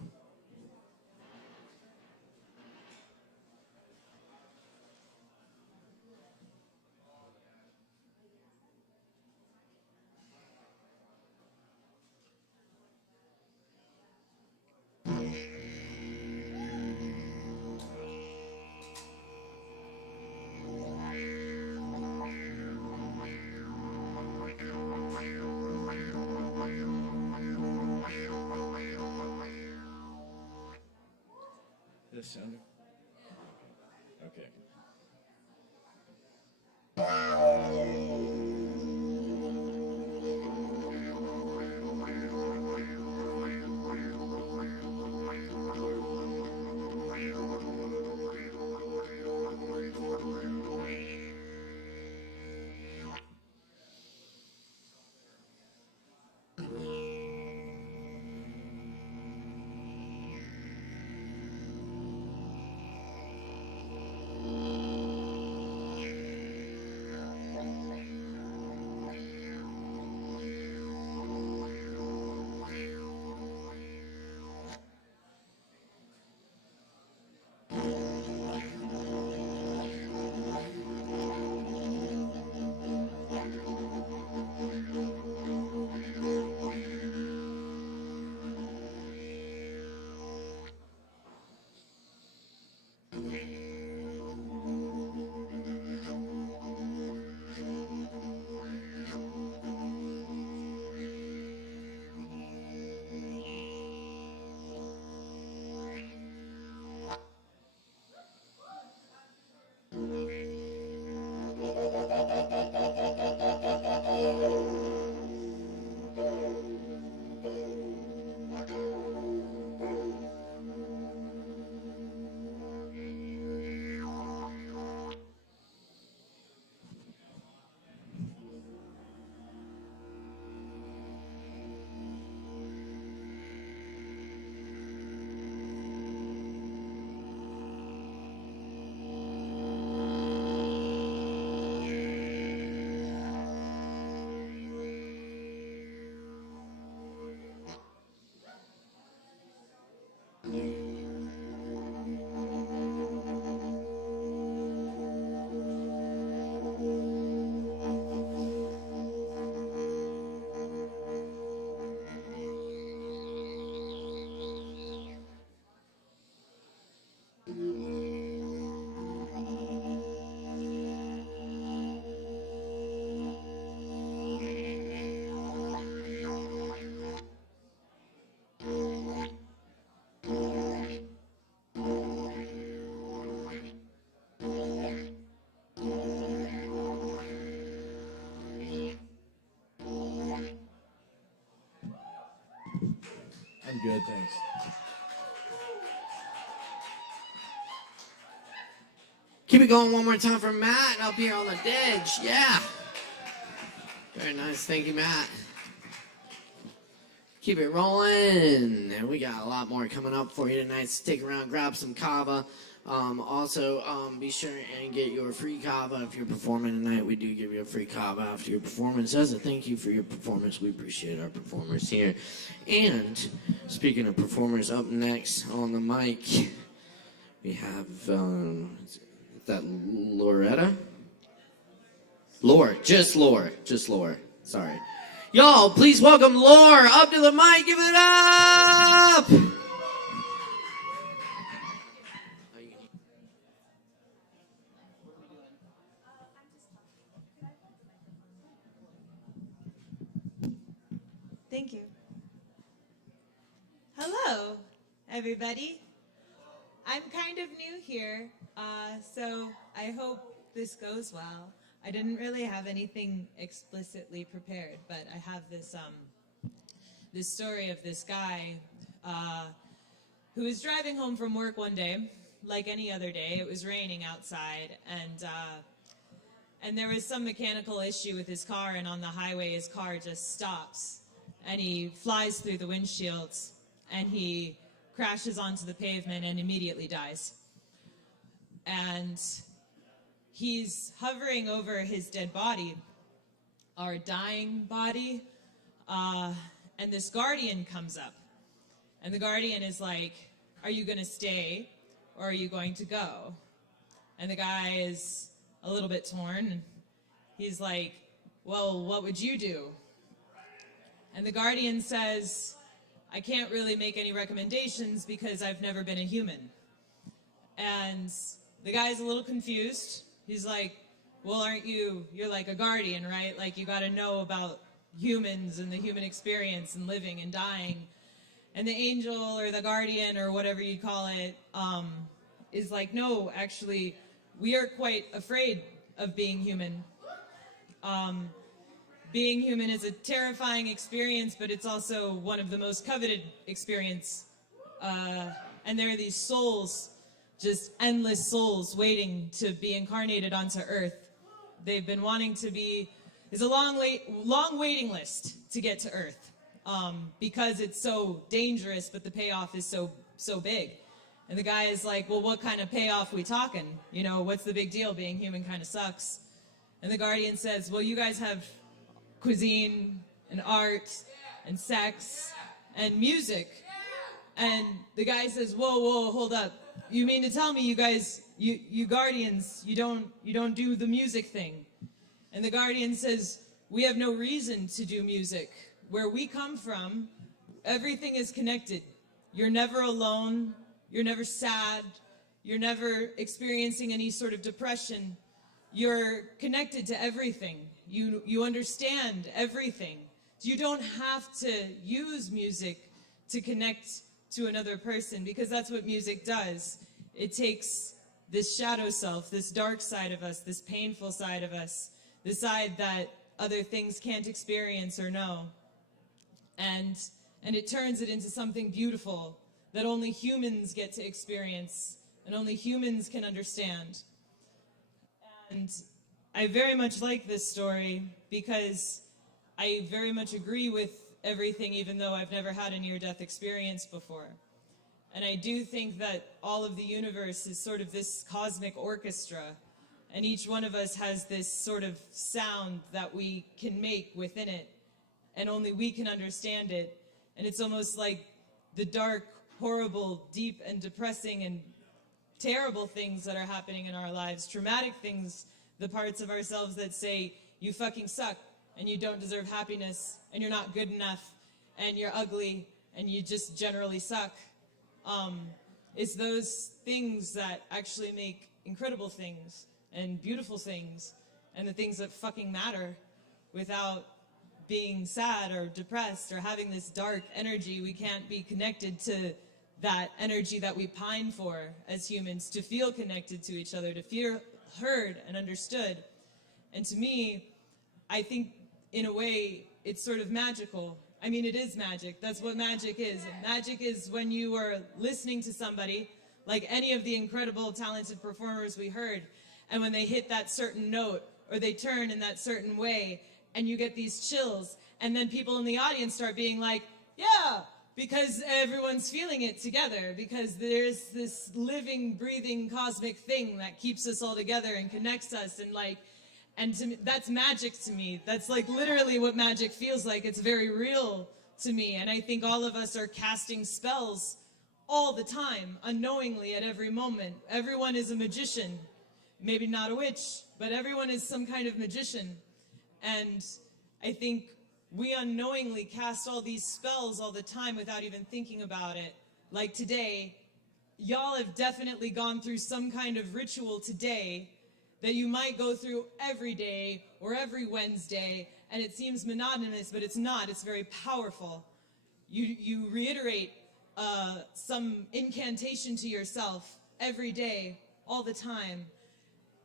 This sounded okay. I'm good, thanks. Keep it going one more time for Matt up here on the ditch. Yeah. Very nice. Thank you, Matt. Keep it rolling. And we got a lot more coming up for you tonight. Stick around, grab some Kava. Also, be sure and get your free Kava if you're performing tonight. We do give you a free Kava after your performance. As a thank you for your performance, we appreciate our performers here. And speaking of performers, up next on the mic, we have is that Loretta? Lore, just Lore. Sorry. Y'all, please welcome Lore up to the mic. Give it up! Thank you. Hello, everybody. I'm kind of new here, so I hope this goes well. I didn't really have anything explicitly prepared, but I have this this story of this guy who was driving home from work one day, like any other day. It was raining outside, and there was some mechanical issue with his car, and on the highway his car just stops, and he flies through the windshields, and he crashes onto the pavement and immediately dies. And he's hovering over his dead body, our dying body, and this guardian comes up. And the guardian is like, are you going to stay or are you going to go? And the guy is a little bit torn. He's like, well, what would you do? And the guardian says, I can't really make any recommendations because I've never been a human. And the guy's a little confused. He's like, well, you're like a guardian, right? Like, you got to know about humans and the human experience and living and dying. And the angel or the guardian or whatever you call it is like, no, actually, we are quite afraid of being human. Being human is a terrifying experience, but it's also one of the most coveted experience. And there are these souls, just endless souls waiting to be incarnated onto Earth. They've been wanting to be, there's a long waiting list to get to Earth because it's so dangerous, but the payoff is so big. And the guy is like, well, what kind of payoff we talking? You know, what's the big deal? Being human kind of sucks. And the guardian says, well, you guys have cuisine and art and sex and music. And the guy says, whoa, hold up. You mean to tell me you guys, you guardians, you don't do the music thing? And the guardian says, we have no reason to do music. Where we come from, everything is connected. You're never alone. You're never sad. You're never experiencing any sort of depression. You're connected to everything. You understand everything. You don't have to use music to connect to another person, because that's what music does. It takes this shadow self, this dark side of us, this painful side of us, the side that other things can't experience or know, and it turns it into something beautiful that only humans get to experience and only humans can understand. And I very much like this story because I very much agree with everything, even though I've never had a near-death experience before. And I do think that all of the universe is sort of this cosmic orchestra, and each one of us has this sort of sound that we can make within it, and only we can understand it. And it's almost like the dark, horrible, deep, and depressing and terrible things that are happening in our lives, traumatic things, the parts of ourselves that say, you fucking suck, and you don't deserve happiness, and you're not good enough, and you're ugly, and you just generally suck. It's those things that actually make incredible things, and beautiful things, and the things that fucking matter, without being sad or depressed or having this dark energy. We can't be connected to that energy that we pine for as humans, to feel connected to each other, to feel heard and understood. And to me, I think in a way it's sort of magical. I mean, it is magic. That's what magic is. Magic is when you are listening to somebody, like any of the incredible, talented performers we heard, and when they hit that certain note, or they turn in that certain way, and you get these chills, and then people in the audience start being like, yeah, because everyone's feeling it together, because there's this living, breathing, cosmic thing that keeps us all together and connects us, and to me, that's magic to me. That's like literally what magic feels like. It's very real to me, and I think all of us are casting spells all the time, unknowingly at every moment. Everyone is a magician. Maybe not a witch, but everyone is some kind of magician. And I think we unknowingly cast all these spells all the time without even thinking about it. Like today, y'all have definitely gone through some kind of ritual today that you might go through every day or every Wednesday, and it seems monotonous, but it's not. It's very powerful. You reiterate some incantation to yourself every day, all the time,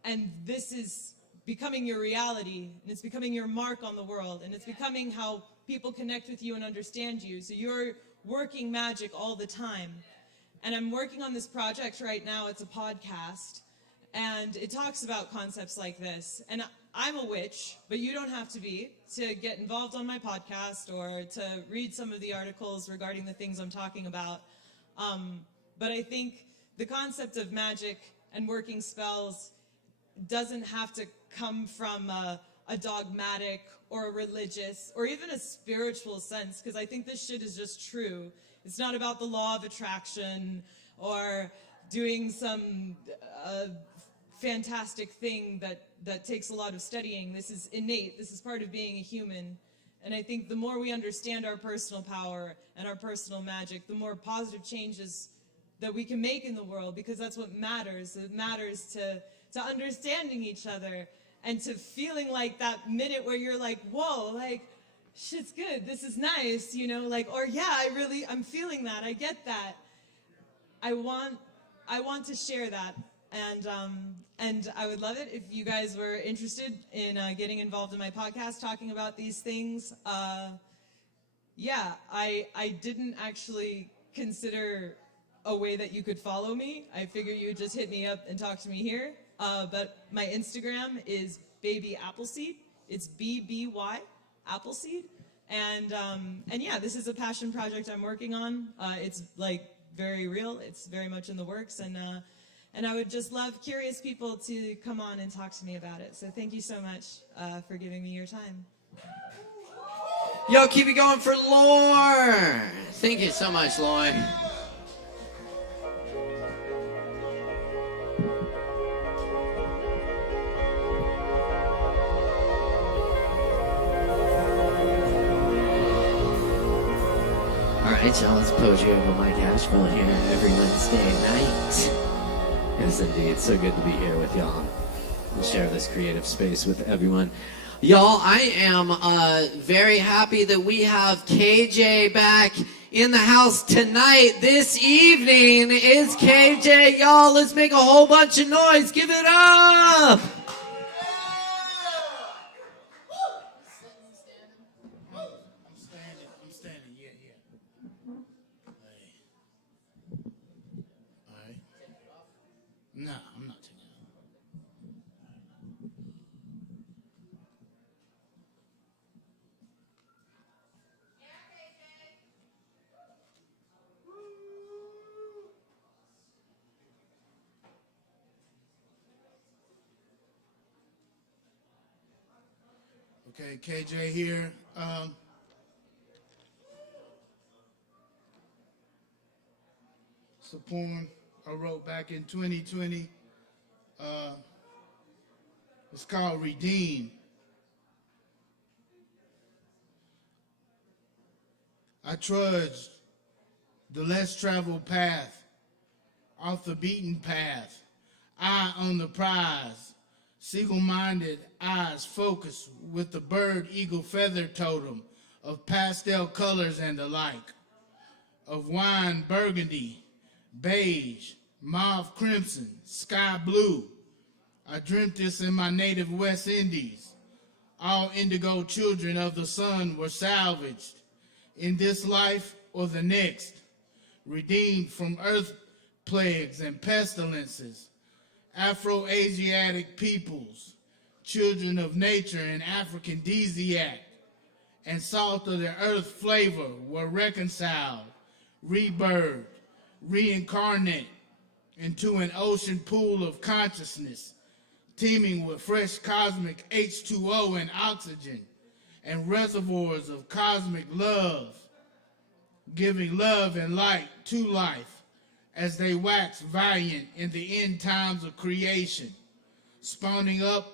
and this is becoming your reality, and it's becoming your mark on the world, and it's becoming how people connect with you and understand you. So you're working magic all the time. And I'm working on this project right now. It's a podcast, and it talks about concepts like this. And I'm a witch, but you don't have to be to get involved on my podcast or to read some of the articles regarding the things I'm talking about. But I think the concept of magic and working spells doesn't have to come from a dogmatic or a religious or even a spiritual sense, because I think this shit is just true. It's not about the law of attraction or doing some fantastic thing that takes a lot of studying. This is innate. This is part of being a human. And I think the more we understand our personal power and our personal magic, the more positive changes that we can make in the world, because that's what matters. It matters to understanding each other and to feeling like that minute where you're like, whoa, like, shit's good, this is nice, you know, like, or yeah, I'm feeling that, I get that. I want to share that, and I would love it if you guys were interested in getting involved in my podcast, talking about these things. Yeah, I didn't actually consider a way that you could follow me. I figured you would just hit me up and talk to me here. But my Instagram is Baby Appleseed. It's BBY Appleseed. And yeah, this is a passion project I'm working on. It's like very real. It's very much in the works. And I would just love curious people to come on and talk to me about it. So thank you so much for giving me your time. Yo, keep it going for Lore. Thank you so much, Lore. Alright, y'all, it's Poetry over Mike ASHEViLLE here every Wednesday night. Yes, indeed. So good to be here with y'all and share this creative space with everyone. Y'all, I am very happy that we have KJ back in the house tonight. This evening is KJ. Y'all, let's make a whole bunch of noise. Give it up! I'm standing, yeah. All right. No, I'm not taking it off. Okay, KJ here. It's a poem I wrote back in 2020. It's called Redeem. I trudged the less traveled path, off the beaten path, eye on the prize, single-minded eyes focused with the bird eagle feather totem of pastel colors and the like, of wine burgundy, beige, mauve crimson, sky blue. I dreamt this in my native West Indies. All indigo children of the sun were salvaged, in this life or the next, redeemed from earth plagues and pestilences, Afro-Asiatic peoples, children of nature and African Desiac, and salt of the earth flavor were reconciled, rebirthed, reincarnate into an ocean pool of consciousness, teeming with fresh cosmic H2O and oxygen, and reservoirs of cosmic love, giving love and light to life as they wax valiant in the end times of creation, spawning up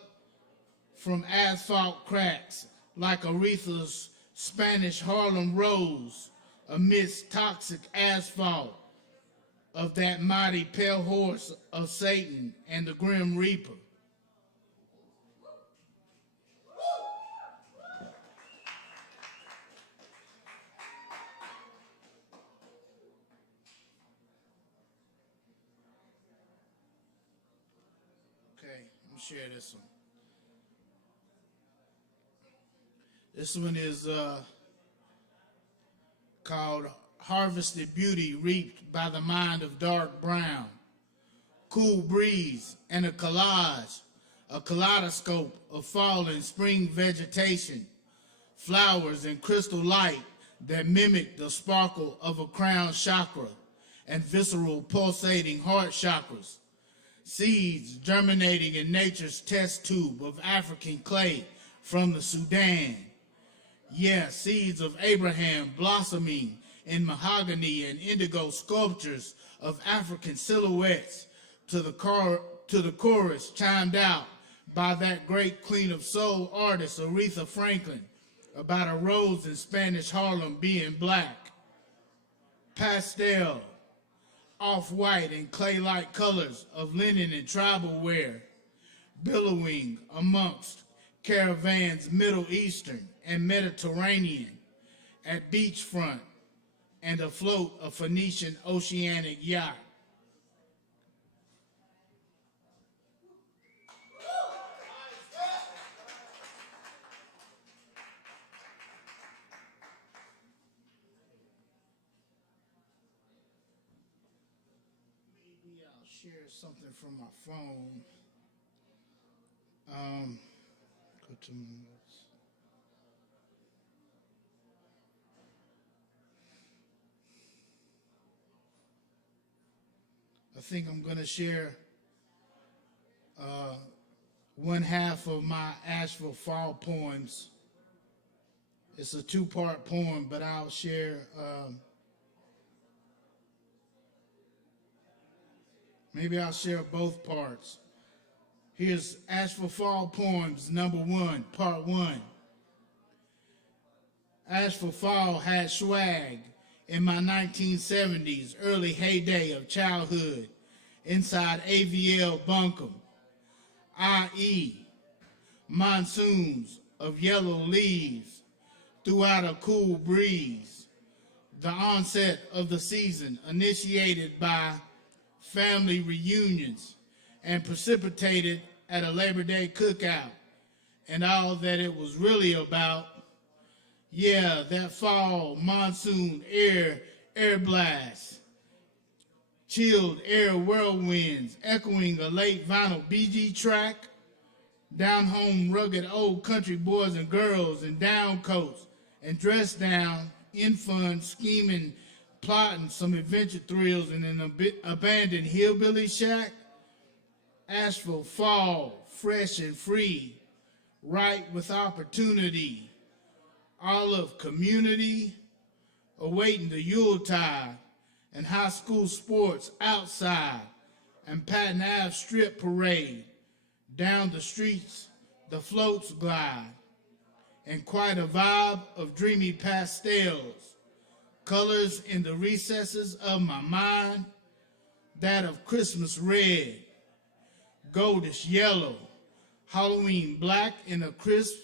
from asphalt cracks like Aretha's Spanish Harlem rose amidst toxic asphalt of that mighty pale horse of Satan and the Grim Reaper. Okay, I'm gonna share this one. This one is called Harvested Beauty Reaped by the Mind of Dark Brown. Cool breeze and a collage, a kaleidoscope of fall and spring vegetation, flowers and crystal light that mimic the sparkle of a crown chakra and visceral pulsating heart chakras. Seeds germinating in nature's test tube of African clay from the Sudan. Yeah, seeds of Abraham blossoming in mahogany and indigo sculptures of African silhouettes to the chorus chimed out by that great queen of soul artist Aretha Franklin about a rose in Spanish Harlem being black. Pastel, off-white and clay-like colors of linen and tribal wear, billowing amongst caravans Middle Eastern and Mediterranean, at beachfront and afloat a Phoenician oceanic yacht. Maybe I'll share something from my phone. Go to my notes. I think I'm going to share one half of my Asheville Fall poems. It's a two-part poem, but I'll share maybe I'll share both parts. Here's Asheville Fall Poems, number 1, part 1. Asheville Fall had swag in my 1970s, early heyday of childhood, inside AVL Bunkum, i.e., monsoons of yellow leaves throughout a cool breeze, the onset of the season initiated by family reunions and precipitated at a Labor Day cookout, and all that it was really about. Yeah, that fall monsoon air blast, chilled air whirlwinds echoing a late vinyl BG track, down home rugged old country boys and girls in down coats and dressed down, in fun, scheming, plotting some adventure thrills in an abandoned hillbilly shack. Asheville fall, fresh and free, ripe with opportunity. All of community awaiting the Yuletide and high school sports outside and Patton Ave strip parade. Down the streets, the floats glide, and quite a vibe of dreamy pastels, colors in the recesses of my mind, that of Christmas red, goldish yellow, Halloween black in a crisp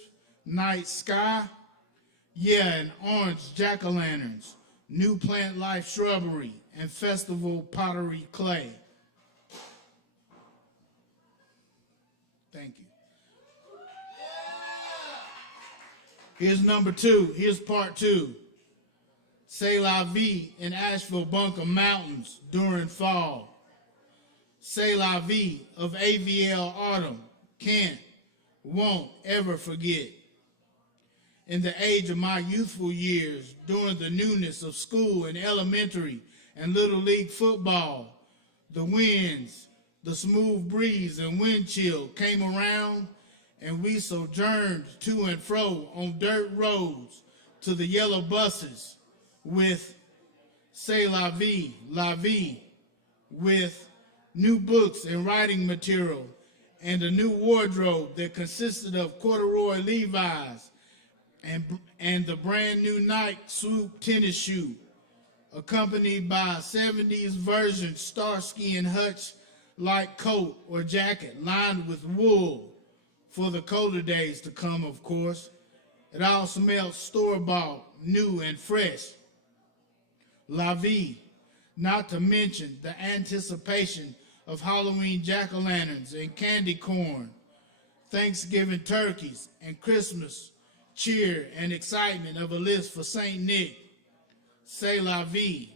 night sky. Yeah, and orange jack-o'-lanterns, new plant life shrubbery, and festival pottery clay. Thank you. Here's number 2. Here's part 2. C'est la vie in Asheville Bunker Mountains during fall. C'est la vie of AVL autumn. Can't, won't ever forget. In the age of my youthful years, during the newness of school and elementary and little league football, the winds, the smooth breeze and wind chill came around, and we sojourned to and fro on dirt roads to the yellow buses with C'est la vie, with new books and writing material and a new wardrobe that consisted of corduroy Levi's and the brand new Nike Swoop tennis shoe, accompanied by a 70s version Starsky and Hutch-like coat or jacket lined with wool for the colder days to come, of course. It all smelled store-bought, new and fresh. La vie, not to mention the anticipation of Halloween jack-o'-lanterns and candy corn, Thanksgiving turkeys, and Christmas cheer and excitement of a list for St. Nick. C'est la vie,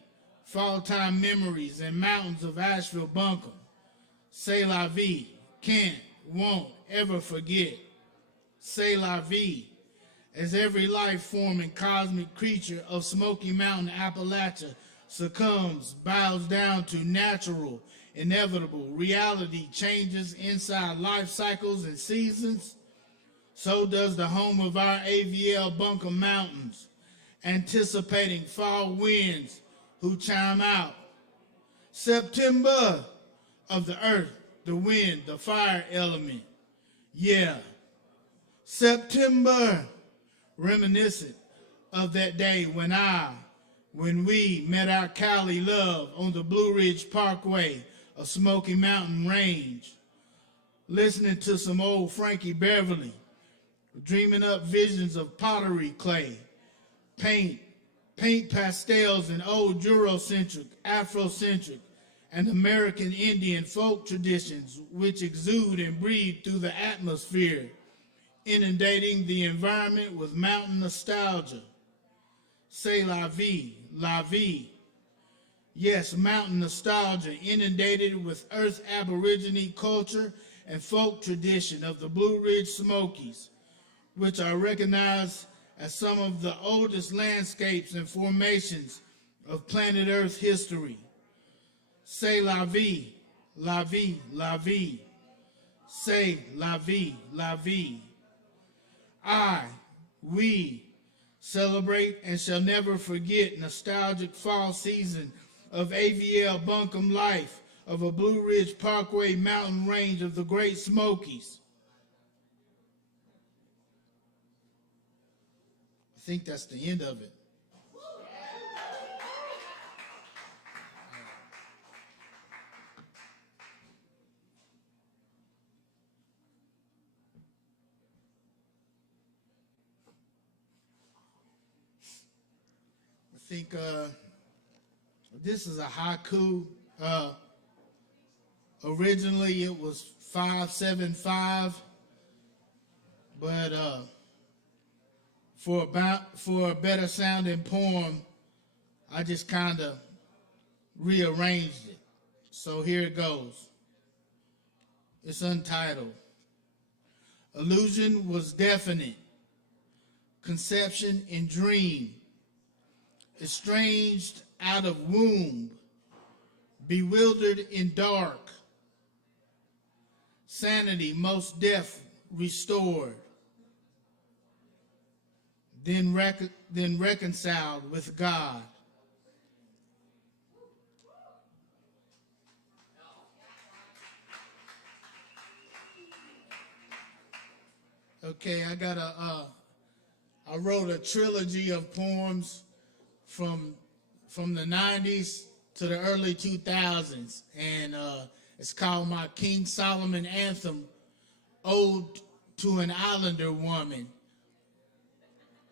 fall-time memories and mountains of Asheville Bunker. C'est la vie, can't, won't ever forget. C'est la vie, as every life form and cosmic creature of Smoky Mountain, Appalachia succumbs, bows down to natural, inevitable reality changes inside life cycles and seasons, so does the home of our AVL Bunker Mountains, anticipating fall winds who chime out. September of the earth, the wind, the fire element. Yeah, September, reminiscent of that day when we met our Cali love on the Blue Ridge Parkway of Smoky Mountain Range, listening to some old Frankie Beverly, dreaming up visions of pottery clay, paint pastels and old Eurocentric, Afrocentric, and American Indian folk traditions which exude and breathe through the atmosphere, inundating the environment with mountain nostalgia. C'est la vie, la vie. Yes, mountain nostalgia inundated with Earth Aborigine culture and folk tradition of the Blue Ridge Smokies, which are recognized as some of the oldest landscapes and formations of planet Earth history. C'est la vie, la vie, la vie. C'est la vie, la vie. We celebrate and shall never forget nostalgic fall season of AVL Bunkum life of a Blue Ridge Parkway mountain range of the Great Smokies. I think that's the end of it. I think this is a haiku. Originally it was 575, but for a better sounding poem, I just kind of rearranged it. So here it goes. It's untitled. Illusion was definite, conception in dream, estranged out of womb, bewildered in dark, sanity most deaf restored, then reconciled with God. Okay, I wrote a trilogy of poems from the 90s to the early 2000s, and it's called my King Solomon Anthem, Ode to an Islander Woman.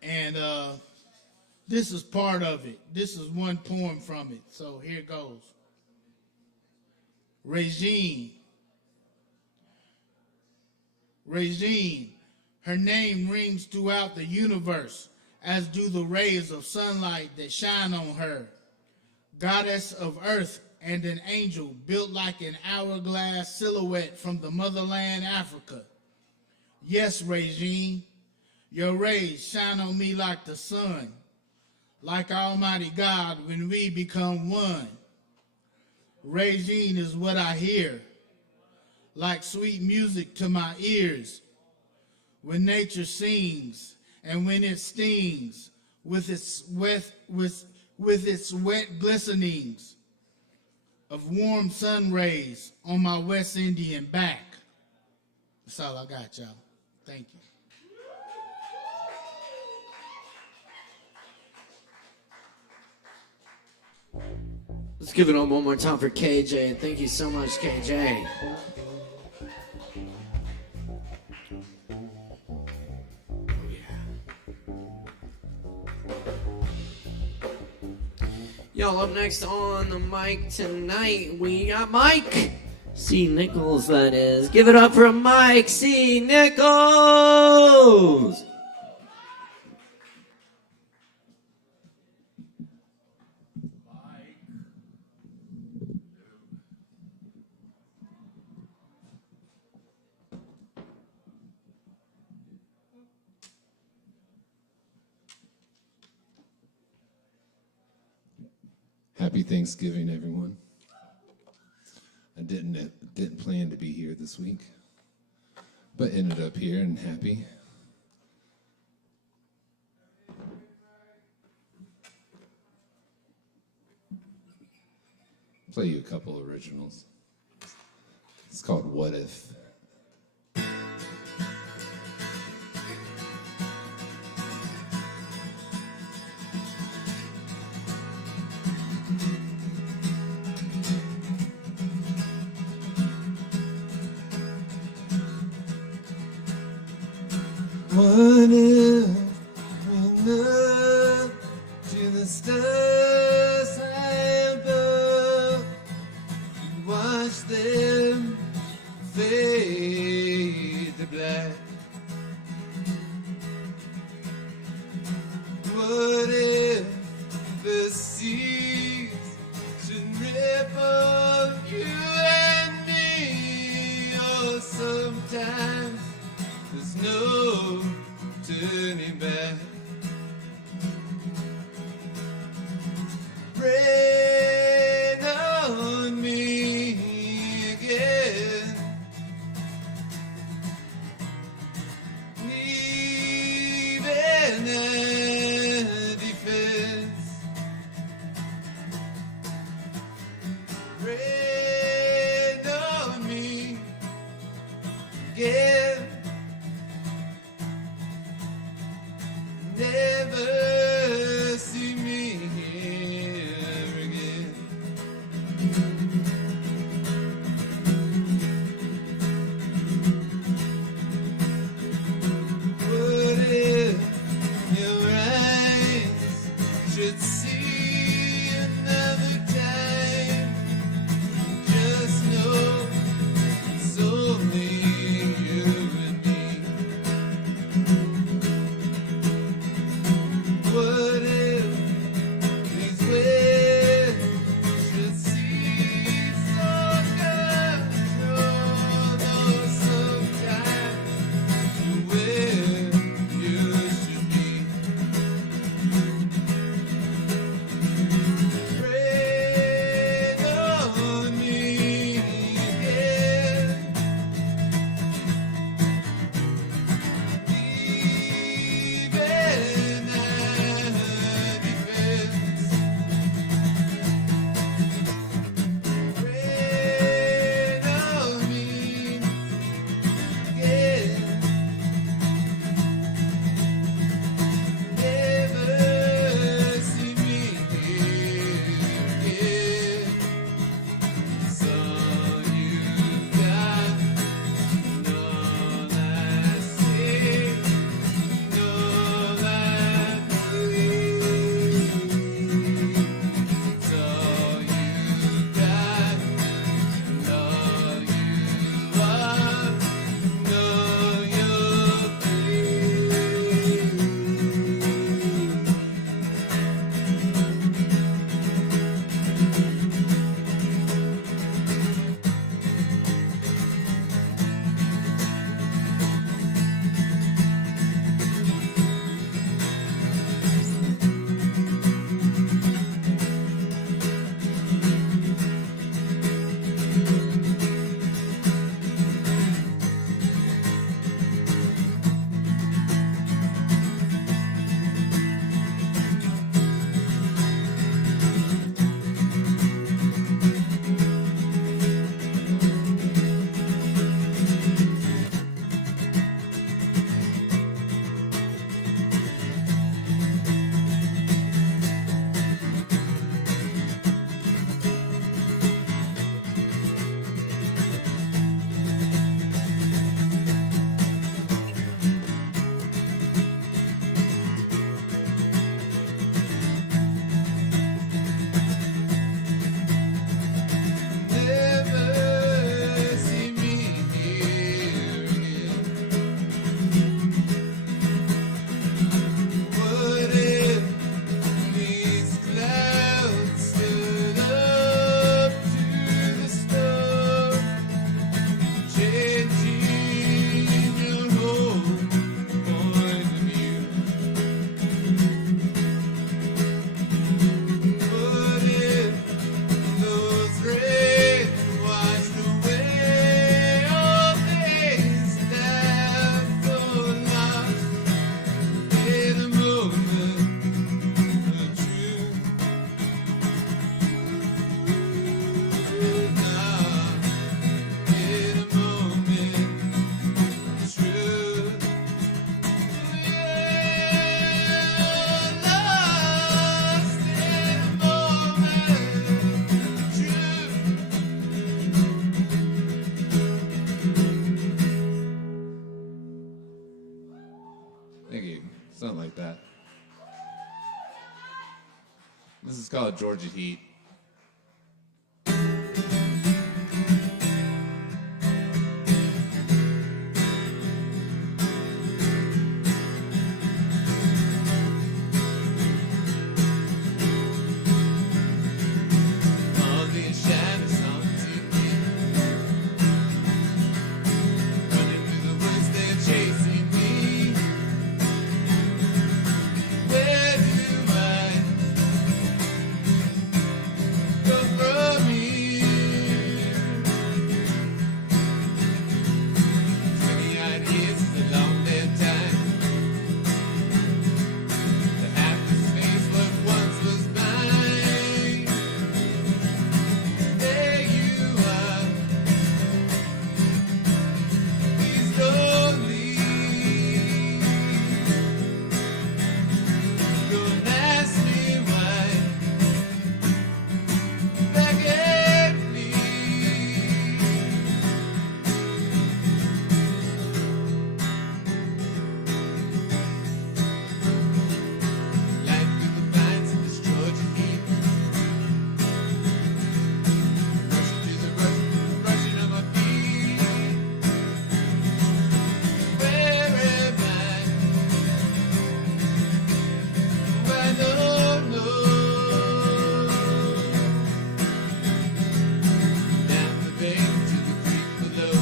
And this is part of it. This is one poem from it, so here it goes. Regine, her name rings throughout the universe as do the rays of sunlight that shine on her. Goddess of earth and an angel built like an hourglass silhouette from the motherland Africa. Yes, Regine, your rays shine on me like the sun, like Almighty God when we become one. Regine is what I hear, like sweet music to my ears, when nature sings and when it stings with its wet glistenings of warm sun rays on my West Indian back. That's all I got, y'all. Thank you. Let's give it up one more time for KJ. Thank you so much, KJ. Y'all, up next on the mic tonight, we got Mike C. Nichols, that is. Give it up for Mike C. Nichols! Happy Thanksgiving, everyone. I didn't plan to be here this week, but ended up here and happy. Play you a couple originals. It's called What If. What if we look to the stars high above and watch them fade to black? What if the seas should ripple you and me? Oh, sometimes there's no turning back. Rain on me again. Leaving a defense. Rain on me again. Something like that. This is called Georgia Heat. All these shadows haunting me. Running through the woods, they're chasing me. Where do I go from here? 20-odd years is a long damn time. To have to face what once was mine. There you are. Please don't leave. Don't ask me why. Back at me. Light through the vines of this Georgia heat. Rushing through the rushing of my feet. Where am I? I don't know. Down the bank to the creek below.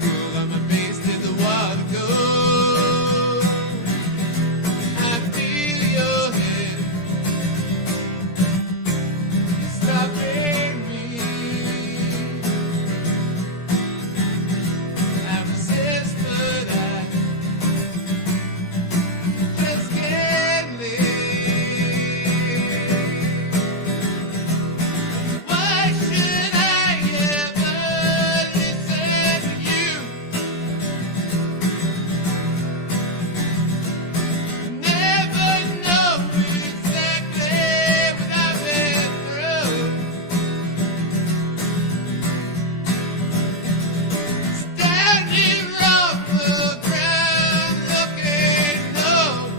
Cool on my face, let the water go. I feel your hand stopping me. I resist, but I just can't leave. Why should I ever listen to you? Never know exactly what I've been through. Standing off the ground, looking low.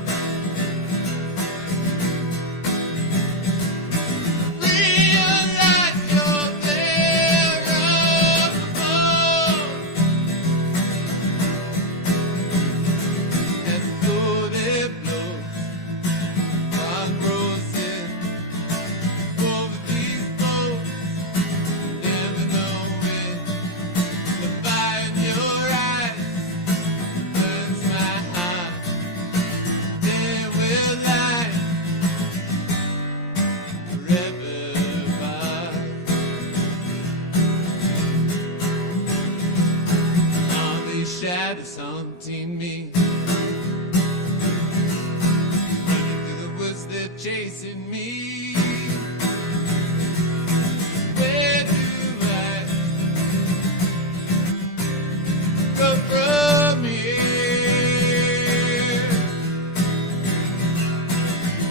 Realize you're there alone. And though it blows, one grows in over these boats. Never knowing the fire in your eyes burns my heart. There will lie forever apart. All these shadows haunting me. Running through the woods, they're chasing me. Where do I go from here?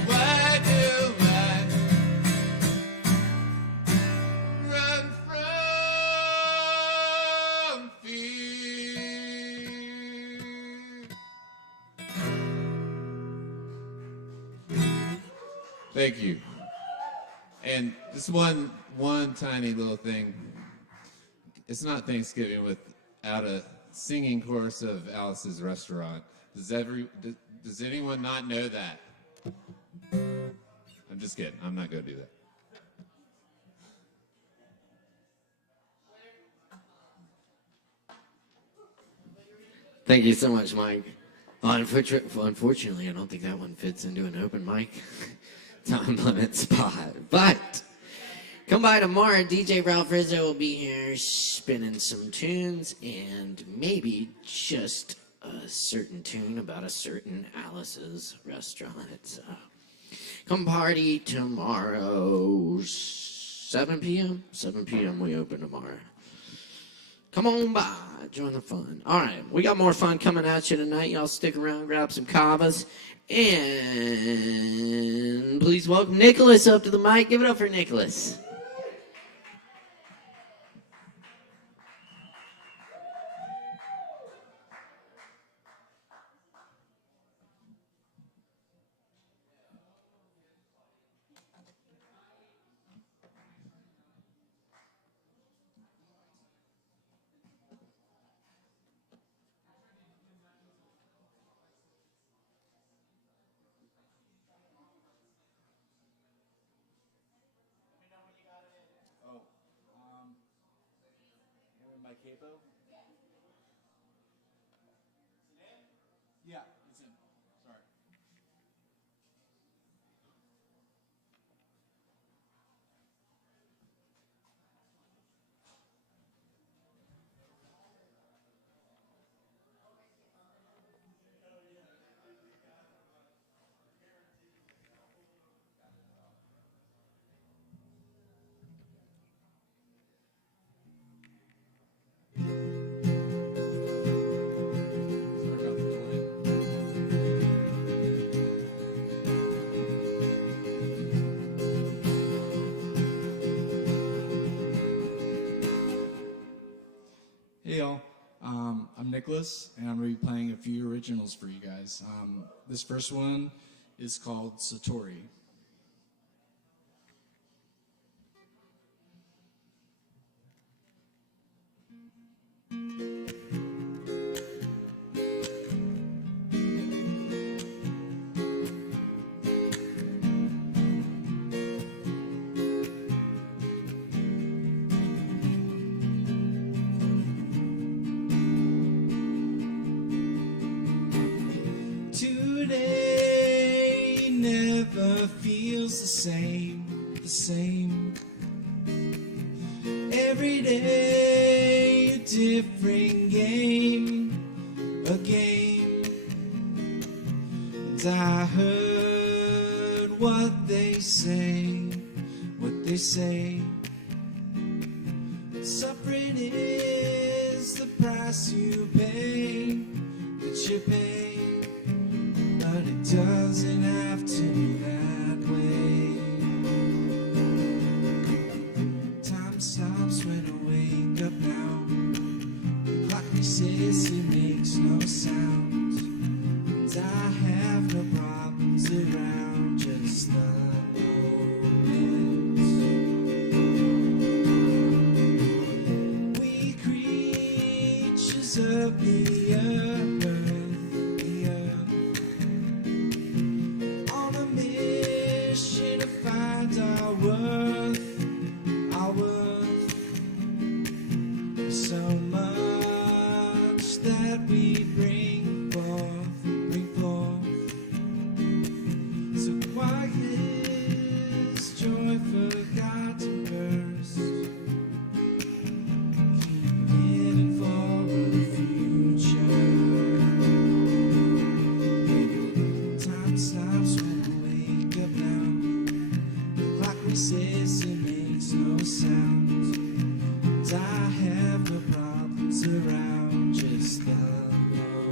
Why do I run from fear? Thank you. And just one tiny little thing. It's not Thanksgiving without a singing chorus of Alice's Restaurant. Does anyone not know that? I'm just kidding. I'm not going to do that. Thank you so much, Mike. Unfortunately, I don't think that one fits into an open mic time limit spot. But come by tomorrow. DJ Ralph Rizzo will be here spinning some tunes and maybe just a certain tune about a certain Alice's Restaurant. So come party tomorrow, 7 p.m. 7 p.m. we open tomorrow. Come on by, join the fun. All right, we got more fun coming at you tonight. Y'all stick around, grab some Kavas, and please welcome Nicholas up to the mic. Give it up for Nicholas. my capo? Yeah, it's in. Sorry. Sorry about the delay. Hey y'all, I'm Nicholas, and I'm going to be playing a few originals for you guys. This first one is called Satori. Today never feels the same, the same. Every day a different game, a game. And I heard what they say, what they say. Suffering is the price you pay, that you pay. But it doesn't have to be that way. Time stops when I wake up now. The clock resets, it makes no sound. And I have no problems around, just the moment. We creatures of the earth. Our worth, so much that we bring forth. So quiet is joy forgotten first. Keep living for a future. Time stops when I wake up now. Clock resets, it makes no sound. And I have no problems around, just the moment.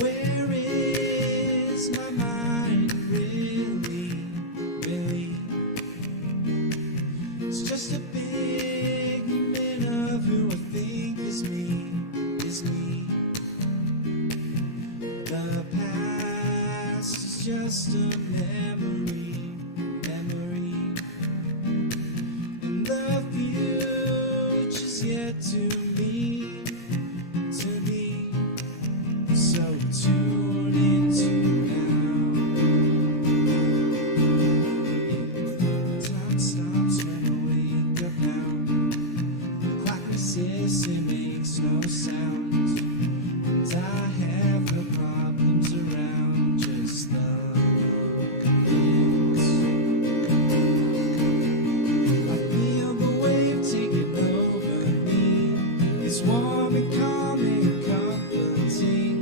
Where is my mind really, really? It's just a figment of who I think is me, is me. The past is just a memory, memory. And the future's yet to be, to be. So tune into now. Time stops when I wake up now. The clock resets, it makes no sound. And I have no problems around, just the moment. I feel the wave taking over me. It's warm and calm and comforting.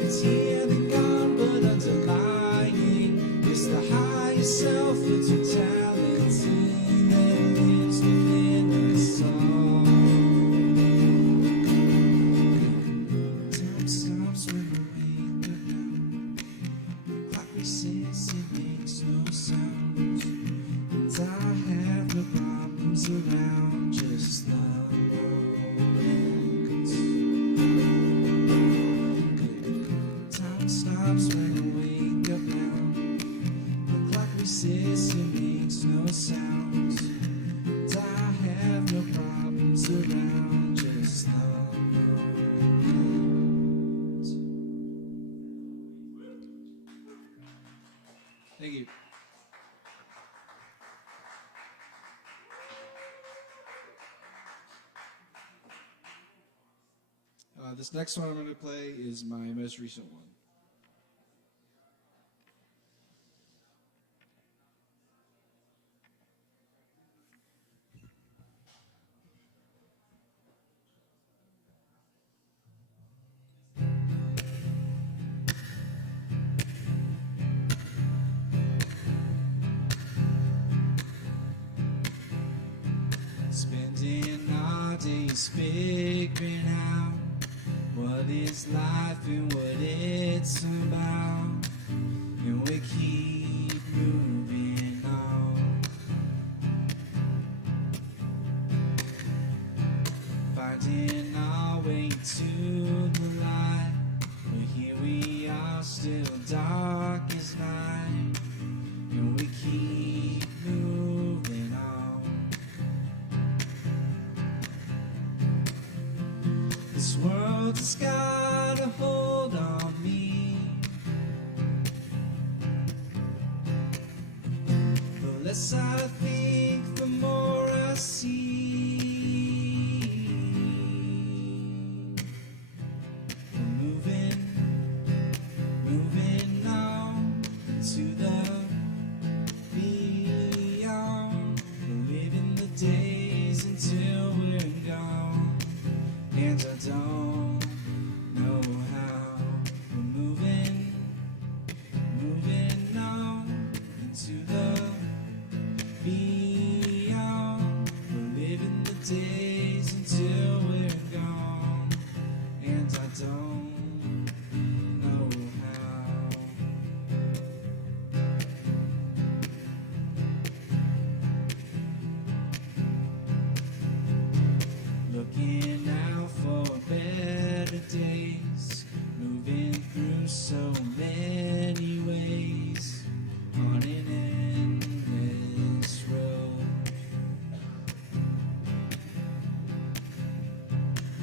It's here and gone but underlying. It's the higher self, it's totality that lives within us all. Time stops when I wake up now. The clock resets, it makes no sound. And I have no problems around, just the moment. Time stops when I wake up now. The clock resets, it makes no sound. And I have no problems around, just the moment. Thank you. This next one I'm going to play is my most recent one. Spending our days figuring out what is life and what it's about, and we keep moving on, finding our way to the light, but here we are still dark as night, and we keep moving on. This world has got a hold on me. The less I think, the more I see. We're moving on to the beyond. We're living the days until we're gone. And I don't know how. We're moving on into the beyond. We're living the days until we're gone. And I don't know how. Looking out for better days, moving through so many ways on an endless road,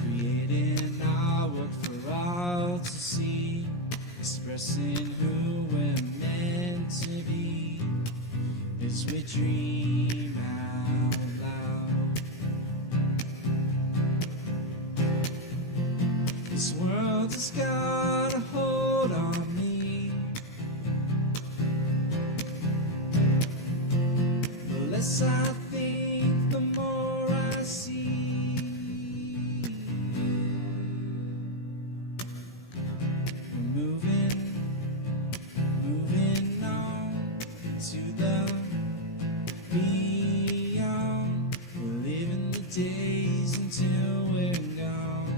creating our work for all to see, expressing who we're meant to be as we dream out loud. This world has got a hold on me. The less I think, the more I see. We're moving on to the beyond. We're living the days until we're gone.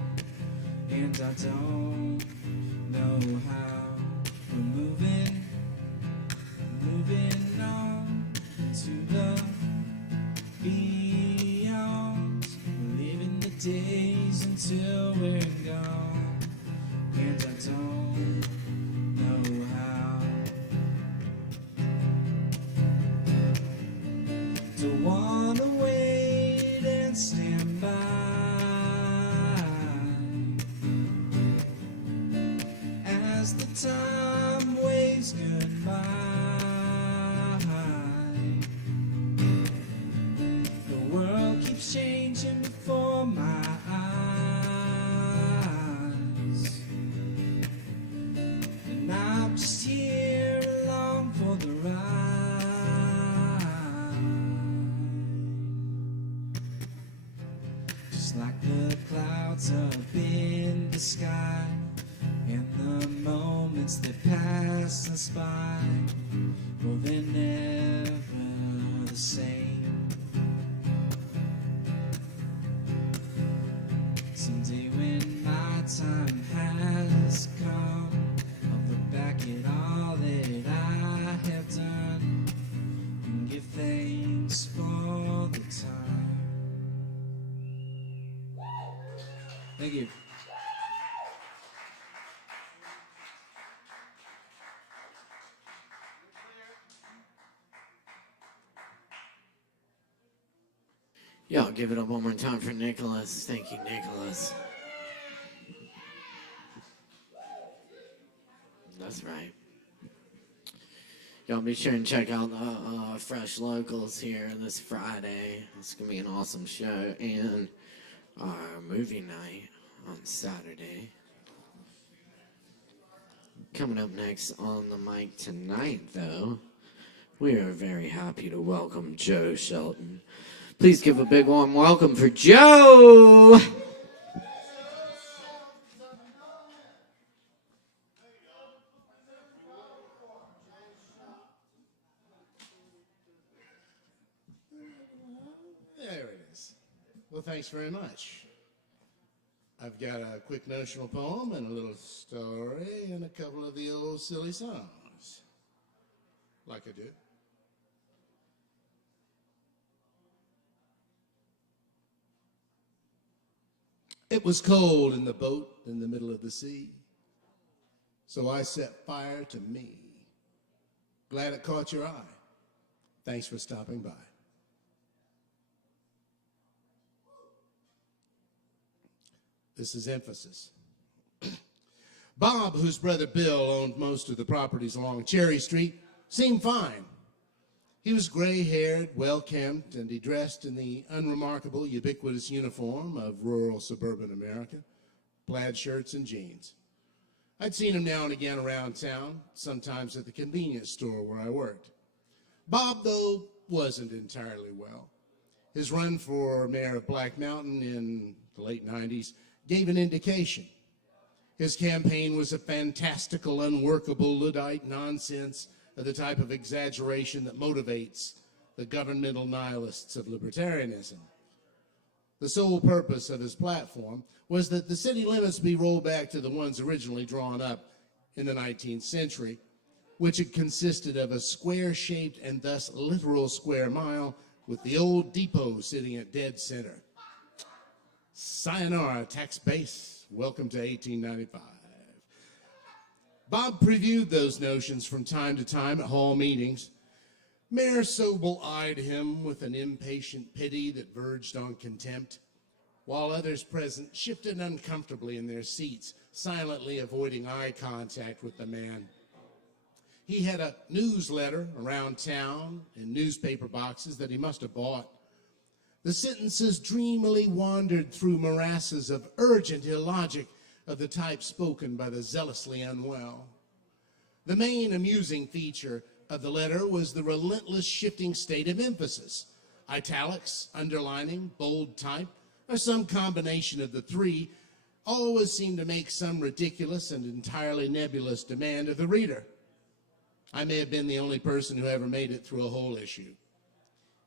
And I don't know how. We're moving on to the beyond. We're living the days until we're gone. And I don't know how. Don't wanna wait and stand by as the time waves goodbye. The world keeps changing before my eyes, and I'm just here along for the ride. Just like the clouds up in the sky, and the moments that pass us by, well, they're never the same. Someday when my time has come, I'll look back at all that I have done and give thanks for the time. Thank you. Y'all give it up one more time for Nicholas. Thank you, Nicholas. That's right. Y'all be sure and check out the Fresh Locals here this Friday. It's going to be an awesome show. And our movie night. on Saturday. Coming up next on the mic tonight, though, we are very happy to welcome Joe Shelton. Please give a big warm welcome for Joe! There it is. Well, thanks very much. I've got a quick notional poem and a little story and a couple of the old silly songs. Like I do. It was cold in the boat in the middle of the sea, so I set fire to me. Glad it caught your eye. Thanks for stopping by. This is emphasis. Bob, whose brother Bill owned most of the properties along Cherry Street, seemed fine. He was gray-haired, well-kempt, and he dressed in the unremarkable, ubiquitous uniform of rural suburban America, plaid shirts and jeans. I'd seen him now and again around town, sometimes at the convenience store where I worked. Bob, though, wasn't entirely well. His run for mayor of Black Mountain in the late 90s gave an indication. His campaign was a fantastical, unworkable Luddite nonsense of the type of exaggeration that motivates the governmental nihilists of libertarianism. The sole purpose of his platform was that the city limits be rolled back to the ones originally drawn up in the 19th century, which had consisted of a square-shaped and thus literal square mile with the old depot sitting at dead center. Sayonara, tax base. Welcome to 1895. Bob previewed those notions from time to time at hall meetings. Mayor Sobel eyed him with an impatient pity that verged on contempt, while others present shifted uncomfortably in their seats, silently avoiding eye contact with the man. He had a newsletter around town in newspaper boxes that he must have bought. The sentences dreamily wandered through morasses of urgent illogic of the type spoken by the zealously unwell. The main amusing feature of the letter was the relentless shifting state of emphasis. Italics, underlining, bold type, or some combination of the three always seemed to make some ridiculous and entirely nebulous demand of the reader. I may have been the only person who ever made it through a whole issue.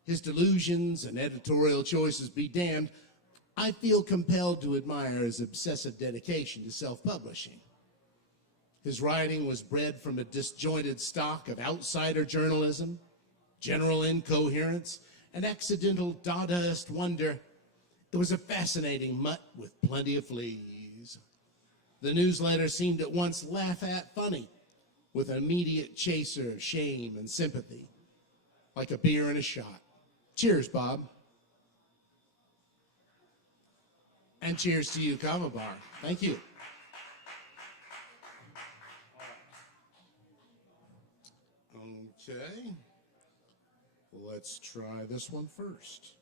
His delusions and editorial choices be damned, I feel compelled to admire his obsessive dedication to self-publishing. His writing was bred from a disjointed stock of outsider journalism, general incoherence, and accidental Dadaist wonder. It was a fascinating mutt with plenty of fleas. The newsletter seemed at once laugh at funny, with an immediate chaser of shame and sympathy, like a beer and a shot. Cheers, Bob. And cheers to you, Kava Bar. Thank you. Okay. Let's try this one first.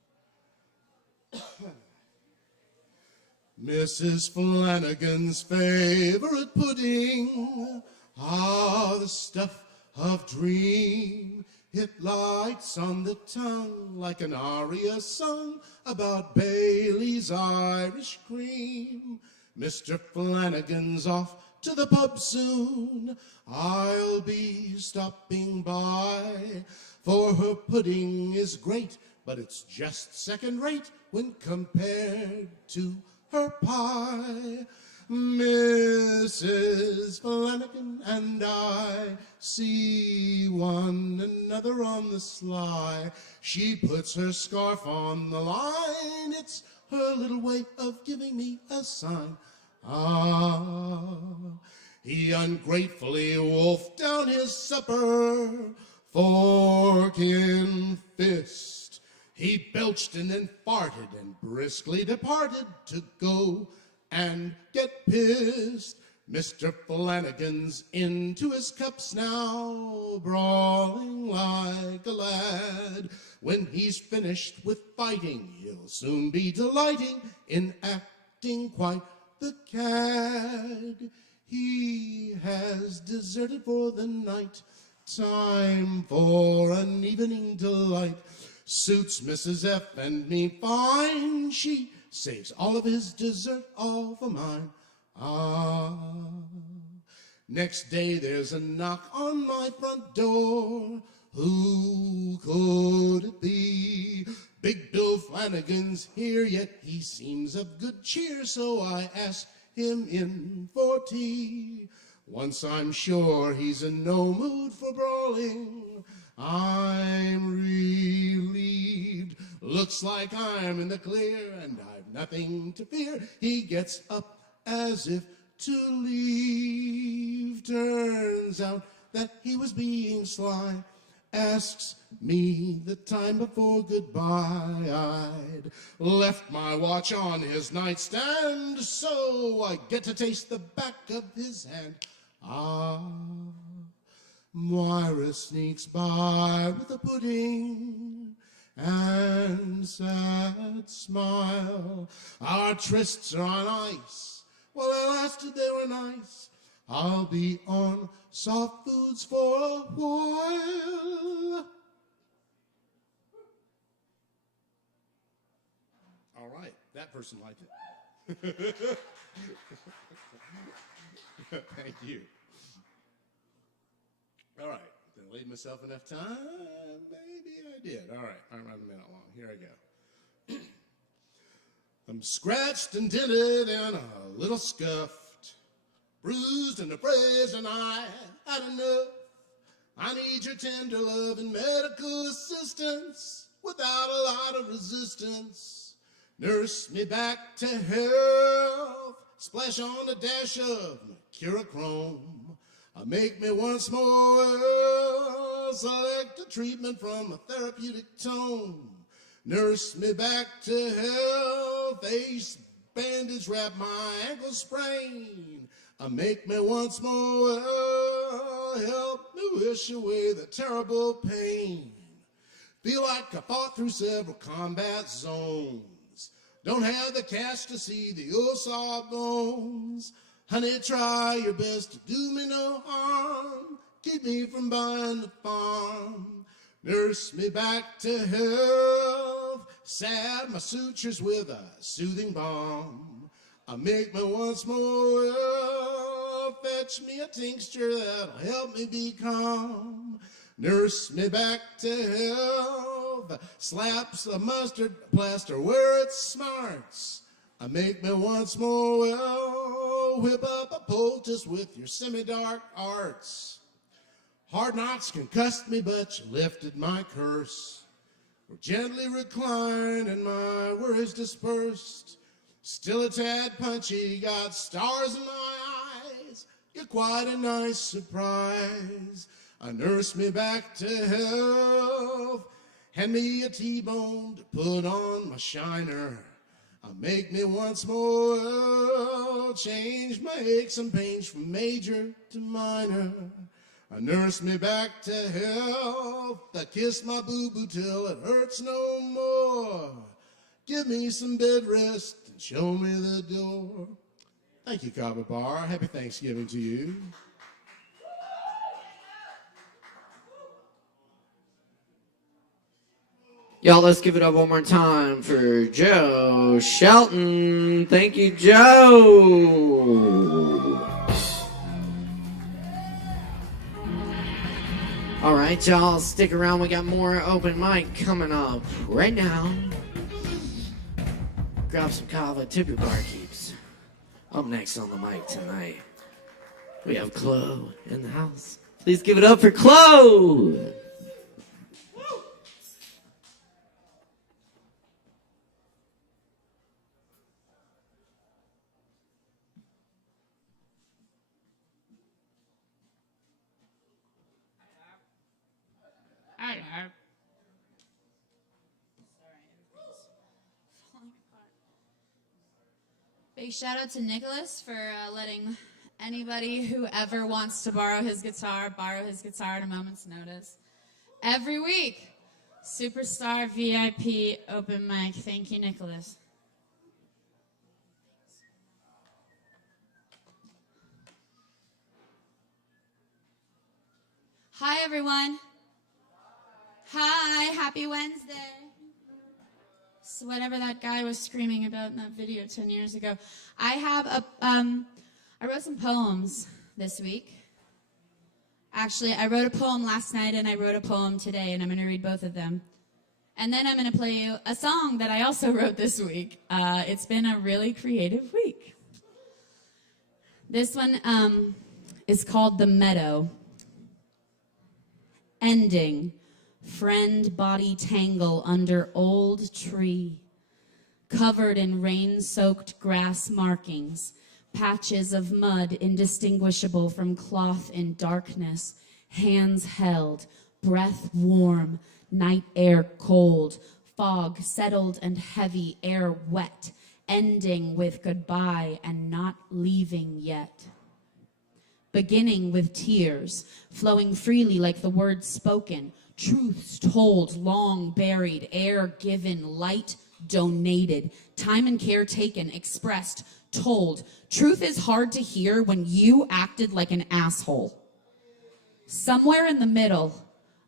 Mrs. Flanagan's favorite pudding, the stuff of dream. It lights on the tongue like an aria sung about Bailey's Irish cream. Mr. Flanagan's off to the pub soon. I'll be stopping by, for her pudding is great, but it's just second rate when compared to her pie. Mrs. Flanagan and I see one another on the sly. She puts her scarf on the line. It's her little way of giving me a sign. He ungratefully wolfed down his supper, fork in fist. He belched and then farted and briskly departed to go and get pissed. Mr. Flanagan's into his cups now, brawling like a lad. When he's finished with fighting, he'll soon be delighting in acting quite the cad. He has deserted for the night. Time for an evening delight. Suits Mrs. F and me fine. She saves all of his dessert, all for mine. Next day there's a knock on my front door. Who could it be? Big Bill Flanagan's here, yet he seems of good cheer, so I ask him in for tea. Once I'm sure he's in no mood for brawling, I'm relieved. Looks like I'm in the clear, and I've nothing to fear. He gets up as if to leave. Turns out that he was being sly. Asks me the time before goodbye. I'd left my watch on his nightstand, so I get to taste the back of his hand. Moira sneaks by with a pudding and sad smile. Our trysts are on ice. Well, at last they were nice. I'll be on soft foods for a while. All right, that person liked it. Thank you. All right, did I leave myself enough time? Maybe I did. All right, I'm around a minute long. Here I go. I'm scratched and dented and a little scuffed, bruised and abrased, and I had enough. I need your tender love and medical assistance without a lot of resistance. Nurse me back to health, splash on a dash of mercurochrome. Make me once more select a treatment from a therapeutic tone. Nurse me back to health, ace bandage wrap my ankle sprain. Make me once more help me wish away the terrible pain. Feel like I fought through several combat zones. Don't have the cash to see the old saw bones. Honey, try your best to do me no harm. Keep me from buying the farm. Nurse me back to health. Salve my sutures with a soothing balm. Make me once more well. Fetch me a tincture that'll help me be calm. Nurse me back to health. Slaps a mustard plaster where it smarts. Make me once more well. Whip up a poultice with your semi-dark arts. Hard knocks concussed me, but you lifted my curse. We're gently reclined and my worries dispersed. Still a tad punchy, got stars in my eyes. You're quite a nice surprise. Nurse me back to health. Hand me a T-bone to put on my shiner. Make me once more change my aches and pains from major to minor. Nurse me back to health. Kiss my boo-boo till it hurts no more. Give me some bed rest and show me the door. Thank you, Kava Bar. Happy Thanksgiving to you. Y'all, let's give it up one more time for Joe Shelton. Thank you, Joe. All right, y'all, stick around. We got more open mic coming up right now. Grab some kava, tip your barkeeps. Up next on the mic tonight, we have Chloe in the house. Please give it up for Chloe. Hello. Big shout out to Nicholas for letting anybody who ever wants to borrow his guitar at a moment's notice. Every week, Superstar VIP open mic. Thank you, Nicholas. Hi, everyone. Hi, happy Wednesday. So whatever that guy was screaming about in that video 10 years ago. I wrote some poems this week. Actually, I wrote a poem last night and I wrote a poem today, and I'm going to read both of them. And then I'm going to play you a song that I also wrote this week. It's been a really creative week. This one is called The Meadow. Ending. Friend body tangle under old tree. Covered in rain-soaked grass markings. Patches of mud indistinguishable from cloth in darkness. Hands held. Breath warm. Night air cold. Fog settled and heavy. Air wet. Ending with goodbye and not leaving yet. Beginning with tears, flowing freely like the words spoken, truths told, long buried, air given, light donated, time and care taken, expressed, told. Truth is hard to hear when you acted like an asshole. Somewhere in the middle,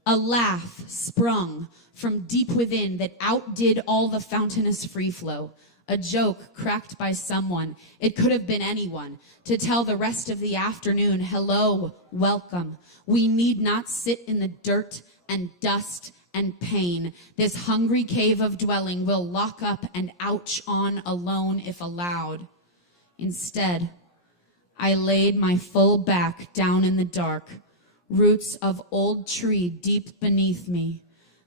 a laugh sprung from deep within that outdid all the fountainous free flow. A joke cracked by someone, it could have been anyone, to tell the rest of the afternoon, hello, welcome. We need not sit in the dirt and dust and pain. This hungry cave of dwelling will lock up and ouch on alone if allowed. Instead, I laid my full back down in the dark, roots of old tree deep beneath me,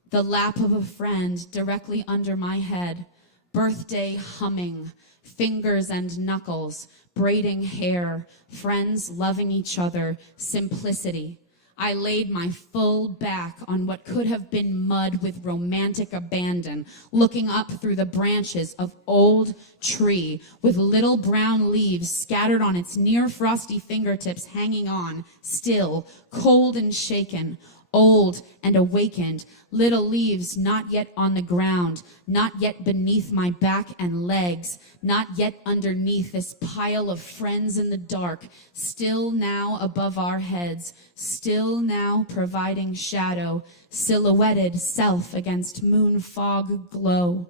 the lap of a friend directly under my head, birthday humming, fingers and knuckles, braiding hair, friends loving each other, simplicity. I laid my full back on what could have been mud with romantic abandon, looking up through the branches of old tree with little brown leaves scattered on its near frosty fingertips, hanging on, still, cold and shaken, old and awakened, little leaves not yet on the ground, not yet beneath my back and legs, not yet underneath this pile of friends in the dark, still now above our heads, still now providing shadow, silhouetted self against moon fog glow.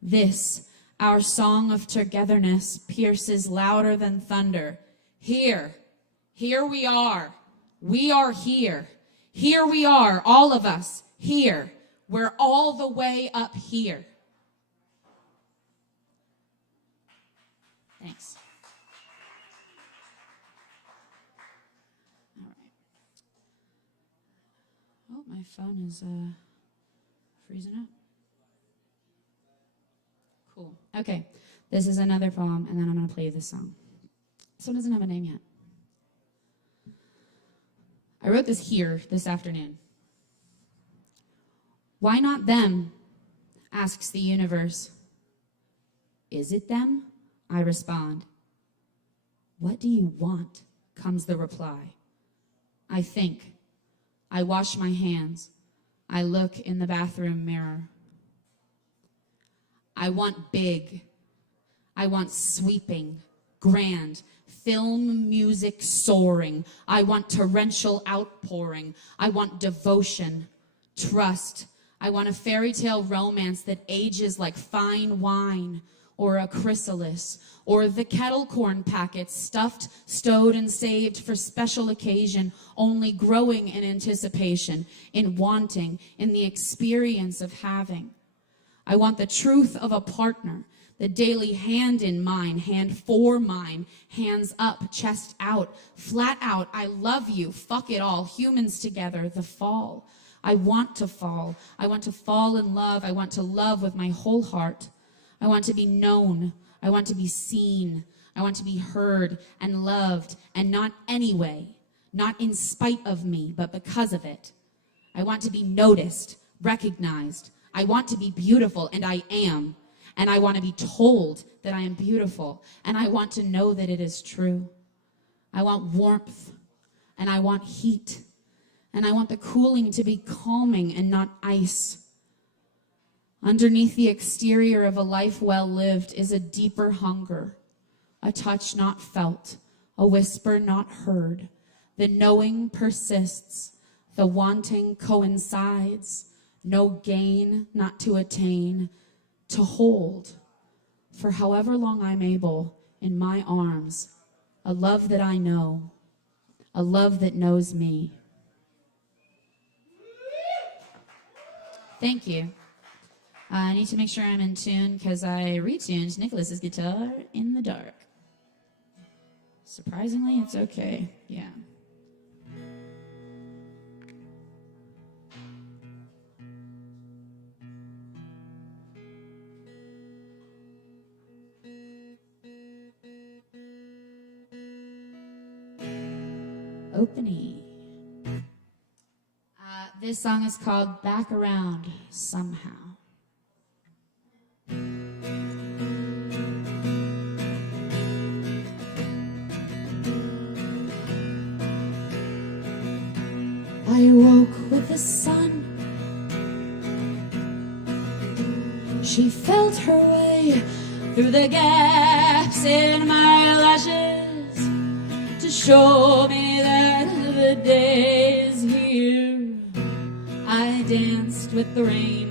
This, our song of togetherness, pierces louder than thunder. Here we are. We are here. Here we are, all of us, here. We're all the way up here. Thanks. All right. Oh, my phone is freezing up. Cool. Okay, this is another poem, and then I'm going to play you this song. This one doesn't have a name yet. I wrote this here this afternoon. Why not them? Asks the universe. Is it them? I respond. What do you want? Comes the reply. I think. I wash my hands. I look in the bathroom mirror. I want big. I want sweeping, grand, film music soaring. I want torrential outpouring. I want devotion, trust. I want a fairy tale romance that ages like fine wine, or a chrysalis, or the kettle corn packets stuffed, stowed, and saved for special occasion, only growing in anticipation, in wanting, in the experience of having. I want the truth of a partner, the daily hand in mine, hand for mine, hands up, chest out, flat out, I love you, fuck it all, humans together, the fall. I want to fall. I want to fall in love. I want to love with my whole heart. I want to be known. I want to be seen. I want to be heard and loved, and not anyway, not in spite of me, but because of it. I want to be noticed, recognized. I want to be beautiful, and I am. And I want to be told that I am beautiful, and I want to know that it is true. I want warmth, and I want heat, and I want the cooling to be calming and not ice. Underneath the exterior of a life well lived is a deeper hunger, a touch not felt, a whisper not heard. The knowing persists, The wanting coincides, no gain not to attain, to hold, for however long I'm able, in my arms, a love that I know, a love that knows me. Thank you. I need to make sure I'm in tune because I retuned Nicholas's guitar in the dark. Surprisingly, it's okay. Yeah. Opening. This song is called Back Around Somehow. I woke with the sun. She felt her way through the gaps in my lashes to show me that the day is here. I danced with the rain.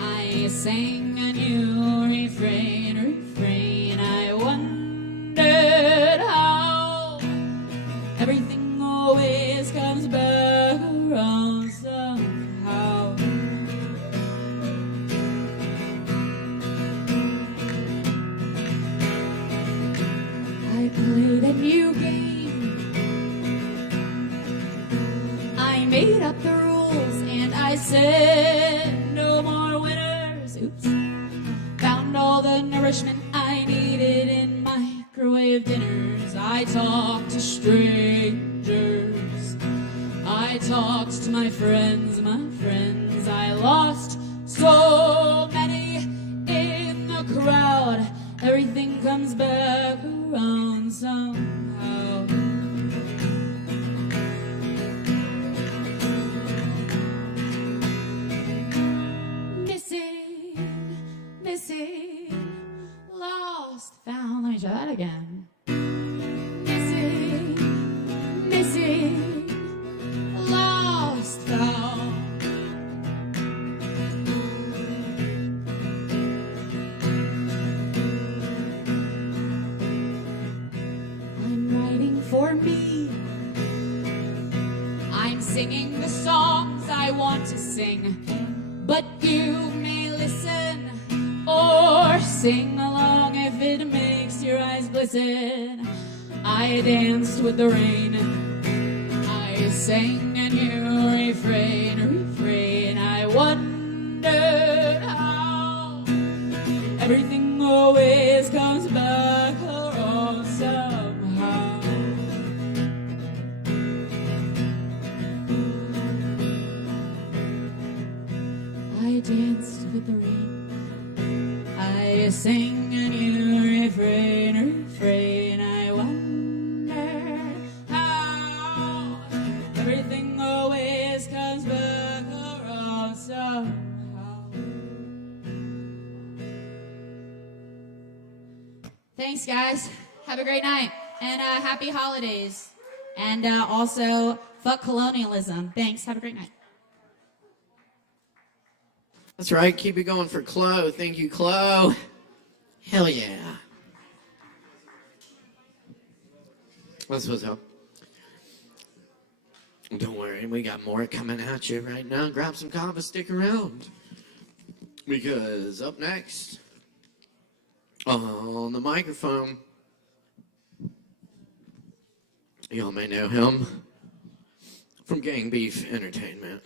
I sang a new refrain. I wondered how everything always comes back around somehow. I played a new game. I made up the rules and I said no more winners. Oops. Found all the nourishment I needed in microwave dinners. I talked to strangers. I talked to my friends. I lost so many in the crowd. Everything comes back around somehow. Missing, lost, found. Let me try that again. Missing, lost, found. I'm writing for me. I'm singing the songs I want to sing, but you may listen or sing along if it makes your eyes glisten. I danced with the rain. I sang a new refrain. I wondered how everything always comes back around somehow. I danced with the rain. I sang a new refrain. I wonder how everything always comes back around somehow. Thanks, guys. Have a great night. And happy holidays. And also, fuck colonialism. Thanks. Have a great night. That's right. Keep it going for Chloe. Thank you, Chloe. Hell yeah. That's what's up. Don't worry, we got more coming at you right now. Grab some Kava, stick around. Because up next, on the microphone, y'all may know him from Gang Beef Entertainment.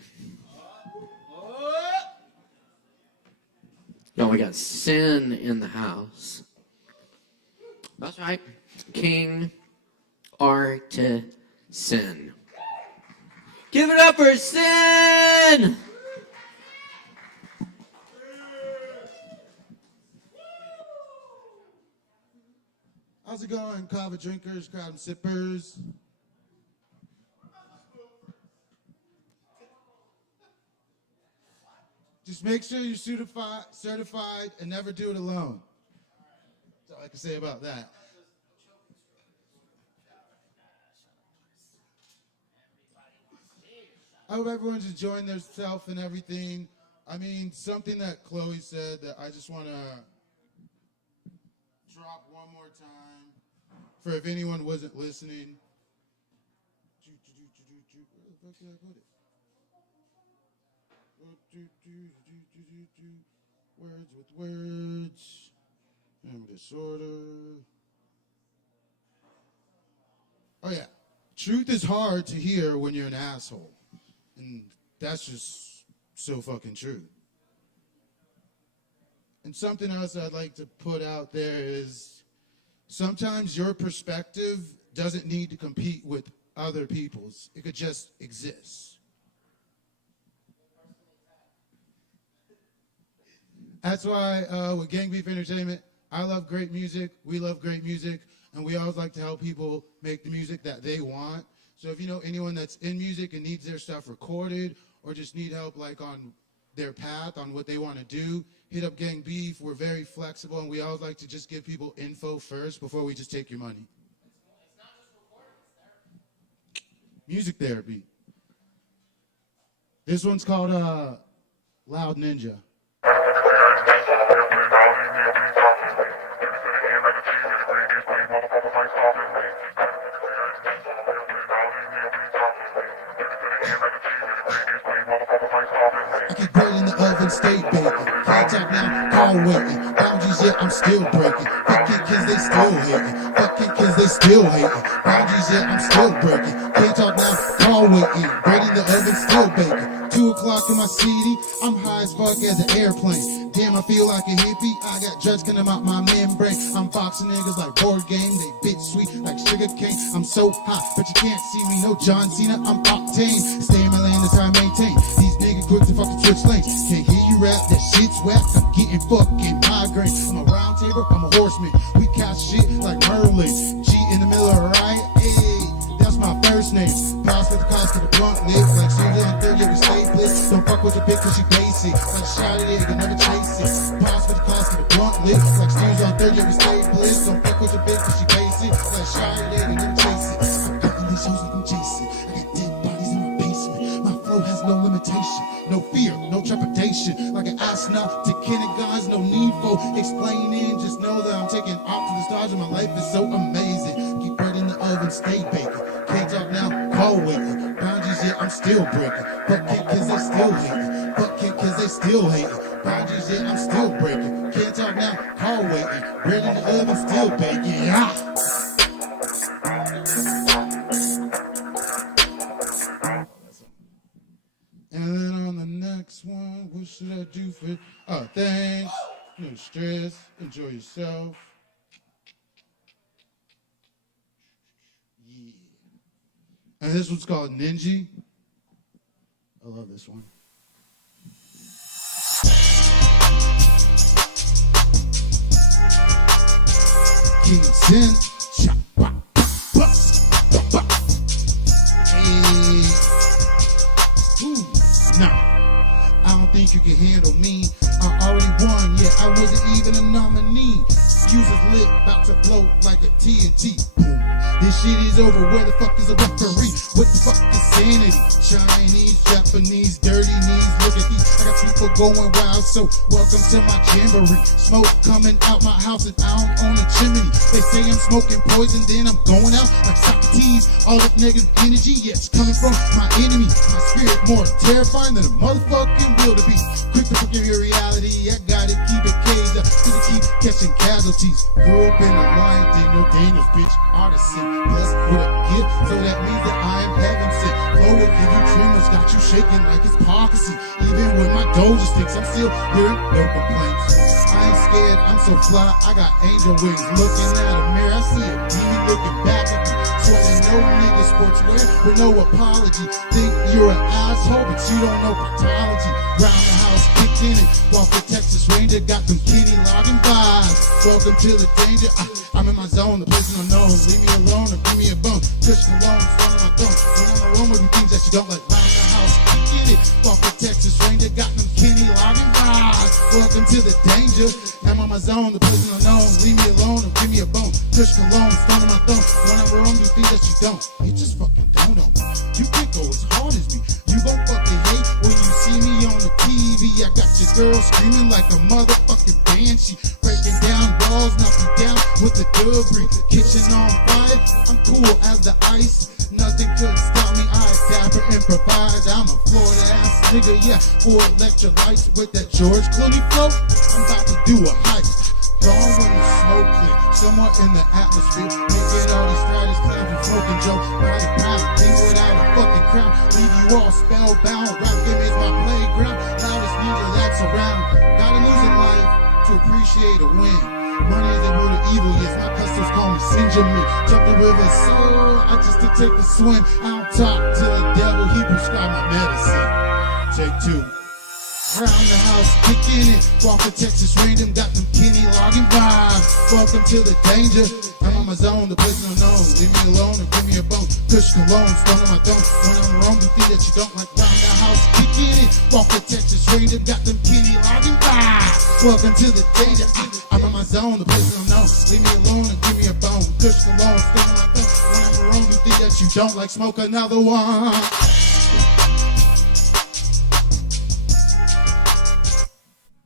Y'all, we got Sin in the house. That's right. King Artisan. Give it up for Sin! How's it going, Kava drinkers, crowd and sippers? Just make sure you're certified and never do it alone. That's all I can say about that. I hope everyone's enjoying themselves and everything. I mean, something that Chloe said that I just want to drop one more time for if anyone wasn't listening. Where the fuck did I put it? Words with words. And disorder. Oh yeah. Truth is hard to hear when you're an asshole. And that's just so fucking true. And something else I'd like to put out there is sometimes your perspective doesn't need to compete with other people's. It could just exist. That's why with Gang Beef Entertainment, I love great music, we love great music, and we always like to help people make the music that they want. So if you know anyone that's in music and needs their stuff recorded or just need help like on their path, on what they want to do, hit up Gang Beef. We're very flexible, and we always like to just give people info first before we just take your money. It's not just recording, it's therapy. Music therapy. This one's called Loud Ninja. I keep bread in the oven, stay baking. Can't talk now, call waiting. Boundaries, yeah, I'm still breaking. Fucking kids, they still hating. Fucking kids, they still hating. Boundaries, yeah, I'm still breaking. Can't talk now, call waiting. Bread in the oven, still baking. 2 o'clock in my CD, I'm high as fuck as an airplane. Damn, I feel like a hippie. I got drugs coming out my membrane. I'm boxing niggas like board game. They bitch sweet like sugar cane. I'm so hot, but you can't see me. No John Cena, I'm octane. Stay in my lane, that's how I maintain. These niggas quick to fucking switch lanes. Can't hear you rap, that shit's whack. I'm getting fucking migraine. I'm a round table, I'm a horseman. We catch shit like Merlin. G in the middle of a riot, ayy. That's my first name. Pause for the cost of the blunt lip. Like Susan on 30, we stay bliss. Don't fuck with the bitch cause she basic. Like shot it, can never chase it. Pause for the cost of the blunt lip. Like Susan on 30, we stay bliss. Don't fuck with the bitch cause she basic. Like shot it, can never chase it. I'm cutting these shows like I'm chasing. I got dead bodies in my basement. My flow has no limitation. No fear, no trepidation. Like an astronaut to Kennegon's, no need for explaining. Just know that I'm taking off to the stars and my life is so amazing. Keep bread in the oven, stay baking. Can't talk now, call waiting. Boundaries, yeah, I'm still breaking. Fuck kids, they still hating. Fuck kids, they still hating. Boundaries, yeah, I'm still breaking. Can't talk now, call waiting. Bread in the oven, still baking. Ah! And then on the next one, what should I do for? Oh, thanks. No stress. Enjoy yourself. Yeah. And this one's called Ninja. I love this one. King Sin. Hey. Ooh. No, I don't think you can handle me. I already won, yeah, I wasn't even a nominee. Excuses lit, about to blow like a TNT. Boom. This shit is over, where the fuck is a referee? What the fuck is sanity? Chinese, Japanese, dirty knees, look at these. I got people going wild, so welcome to my jamboree. Smoke coming out my house and I don't own a chimney. They say I'm smoking poison, then I'm going out like Socrates. All that negative energy, yeah, it's coming from my enemy. My spirit more terrifying than a motherfucking wildebeest. Quick to forgive your reality, I gotta keep it caged up, cause I keep catching casualties. Grew up in the line, did no Daniels, bitch, artisan. Blessed with a gift, so that means that I am heaven sent. Flow will give you tremors, got you shaking like it's Parkinson. Even with my Doja sticks, I'm still hearing no complaints. I ain't scared, I'm so fly, I got angel wings. Looking at a mirror, I see a demon looking back at me. Sweating no nigga sportswear with no apology. Think you're an asshole, but you don't know pathology. Round the house, kicked in it. Walk the Texas Ranger, got them Kenny logging vibes. Welcome to the danger. I'm in my zone, the place in the nose. Leave me alone or give me a bone. Push cologne in front of my throne. When I'm alone with things that you don't like. Round the house, kicked in it. Walk the Texas Ranger, got them Kenny logging vibes. Welcome to the danger. I'm on my zone, the place in the nose. Leave me alone or give me a bone. Push cologne in front of my throne. When I'm wrong, you think that you don't. You just fucking don't know me. You can't go as hard as me. You gon' your girl screaming like a motherfucking banshee. Breaking down walls, knock you down with the debris. Kitchen on fire, I'm cool as the ice. Nothing could stop me, I adapt and improvise. I'm a Florida ass nigga, yeah. 4 electrolytes with that George Clooney flow. I'm about to do a heist. Gone when the smoke clear, somewhere in the atmosphere. Making all these strategies, claims and smoking Joe. Right pound, king without a fucking crown. Leave you all spellbound. Rap game is my playground. Loudest ninja that's around. Gotta lose in life to appreciate a win. Money is the root of evil, yes, my customers call me Sinjamin. Jump the river, so I just to take a swim. I'll talk to the devil, he prescribed my medicine. Take 2. Around the house, kicking it. Walking Texas random, got them Kenny logging vibes. Welcome to the danger. I'm on my zone, the place unknown. Leave me alone and give me a bone. Kush cologne, stone on my dome. When I'm wrong, you think that you don't like round the house, kicking it. Walking Texas random, got them Kenny logging vibes. Welcome to the danger. I'm on my zone, the place unknown. Leave me alone and give me a bone. Kush cologne, stone on my dome. When I'm wrong, you think that you don't like smoke another one.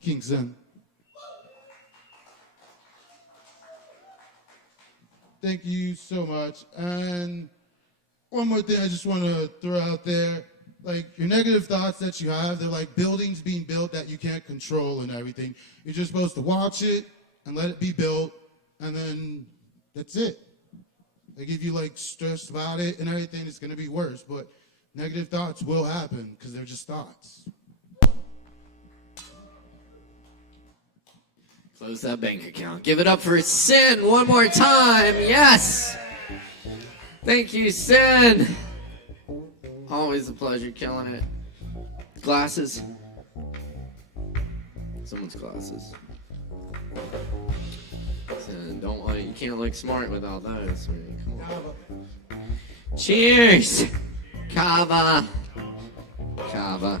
Kingston. Thank you so much. And one more thing I just want to throw out there. Like, your negative thoughts that you have, they're like buildings being built that you can't control and everything. You're just supposed to watch it and let it be built, and then that's it. Like, if you like stressed about it and everything, it's going to be worse. But negative thoughts will happen because they're just thoughts. Close that bank account. Give it up for Sin one more time. Yes. Thank you, Sin. Always a pleasure, killing it. Glasses. Someone's glasses. Sin, you can't look smart without those. Come on. Cheers. Kava. Kava.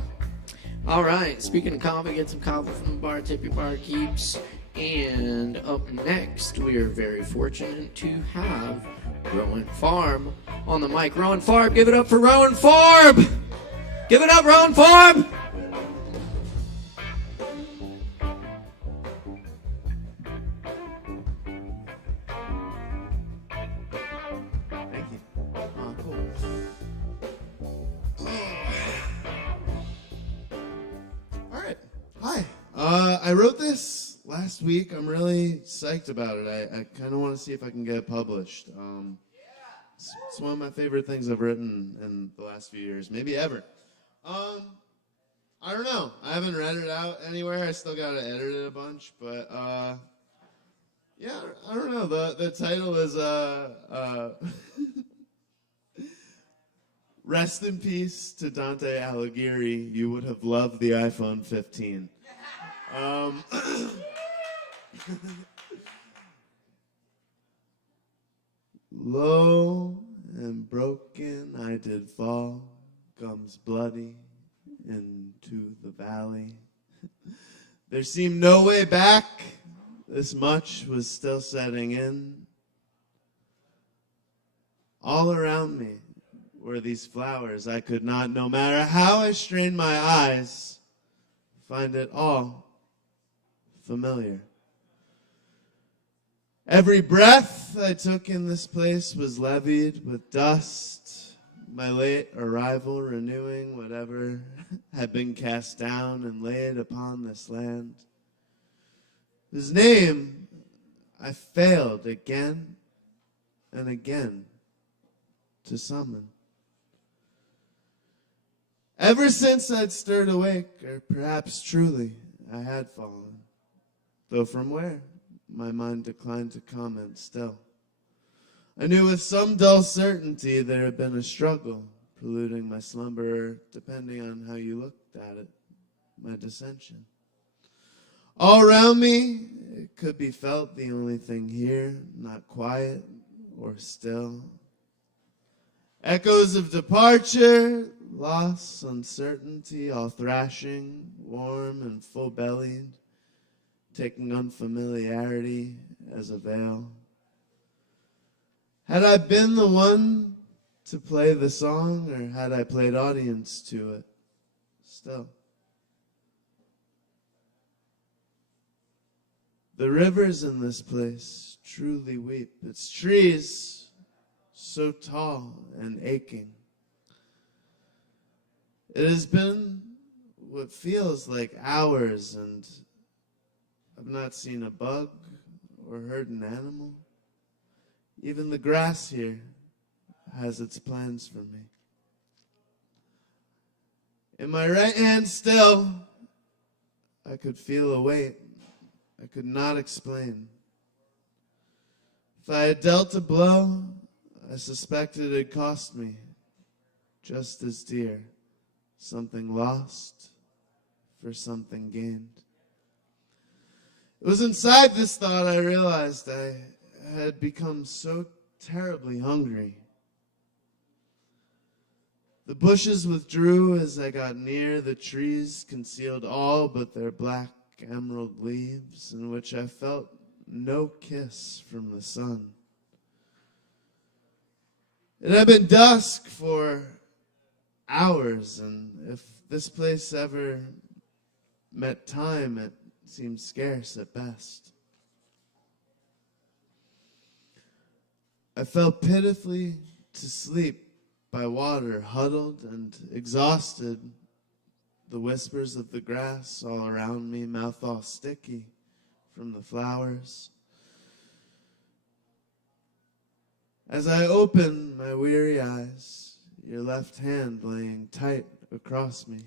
All right. Speaking of Kava, get some Kava from the bar. Tip your bar keeps. And up next, we are very fortunate to have Rowan Farb on the mic. Rowan Farb, give it up for Rowan Farb! Give it up, Rowan Farb! Thank you. Cool. All right. Hi. I wrote this last week. I'm really psyched about it. I kind of want to see if I can get it published. It's one of my favorite things I've written in the last few years, maybe ever. I don't know. I haven't read it out anywhere. I still got to edit it a bunch, but yeah, I don't know. The title is Rest in Peace to Dante Alighieri. You would have loved the iPhone 15. Low and broken I did fall, gums bloody into the valley. There seemed no way back, this much was still setting in. All around me were these flowers I could not, no matter how I strained my eyes, find it all familiar. Every breath I took in this place was levied with dust, my late arrival renewing whatever had been cast down and laid upon this land, whose name I failed again and again to summon. Ever since I'd stirred awake, or perhaps truly I had fallen, though from where? My mind declined to comment still. I knew with some dull certainty there had been a struggle preluding my slumber, depending on how you looked at it, my dissension. All around me, it could be felt the only thing here, not quiet or still. Echoes of departure, loss, uncertainty, all thrashing, warm and full-bellied, taking unfamiliarity as a veil. Had I been the one to play the song, or had I played audience to it? Still. The rivers in this place truly weep. Its trees so tall and aching. It has been what feels like hours, and I've not seen a bug or heard an animal. Even the grass here has its plans for me. In my right hand still, I could feel a weight I could not explain. If I had dealt a blow, I suspected it had cost me just as dear. Something lost for something gained. It was inside this thought I realized I had become so terribly hungry. The bushes withdrew as I got near. The trees concealed all but their black emerald leaves, in which I felt no kiss from the sun. It had been dusk for hours, and if this place ever met time, it seemed scarce at best. I fell pitifully to sleep by water, huddled and exhausted, the whispers of the grass all around me, mouth all sticky from the flowers. As I open my weary eyes, your left hand laying tight across me,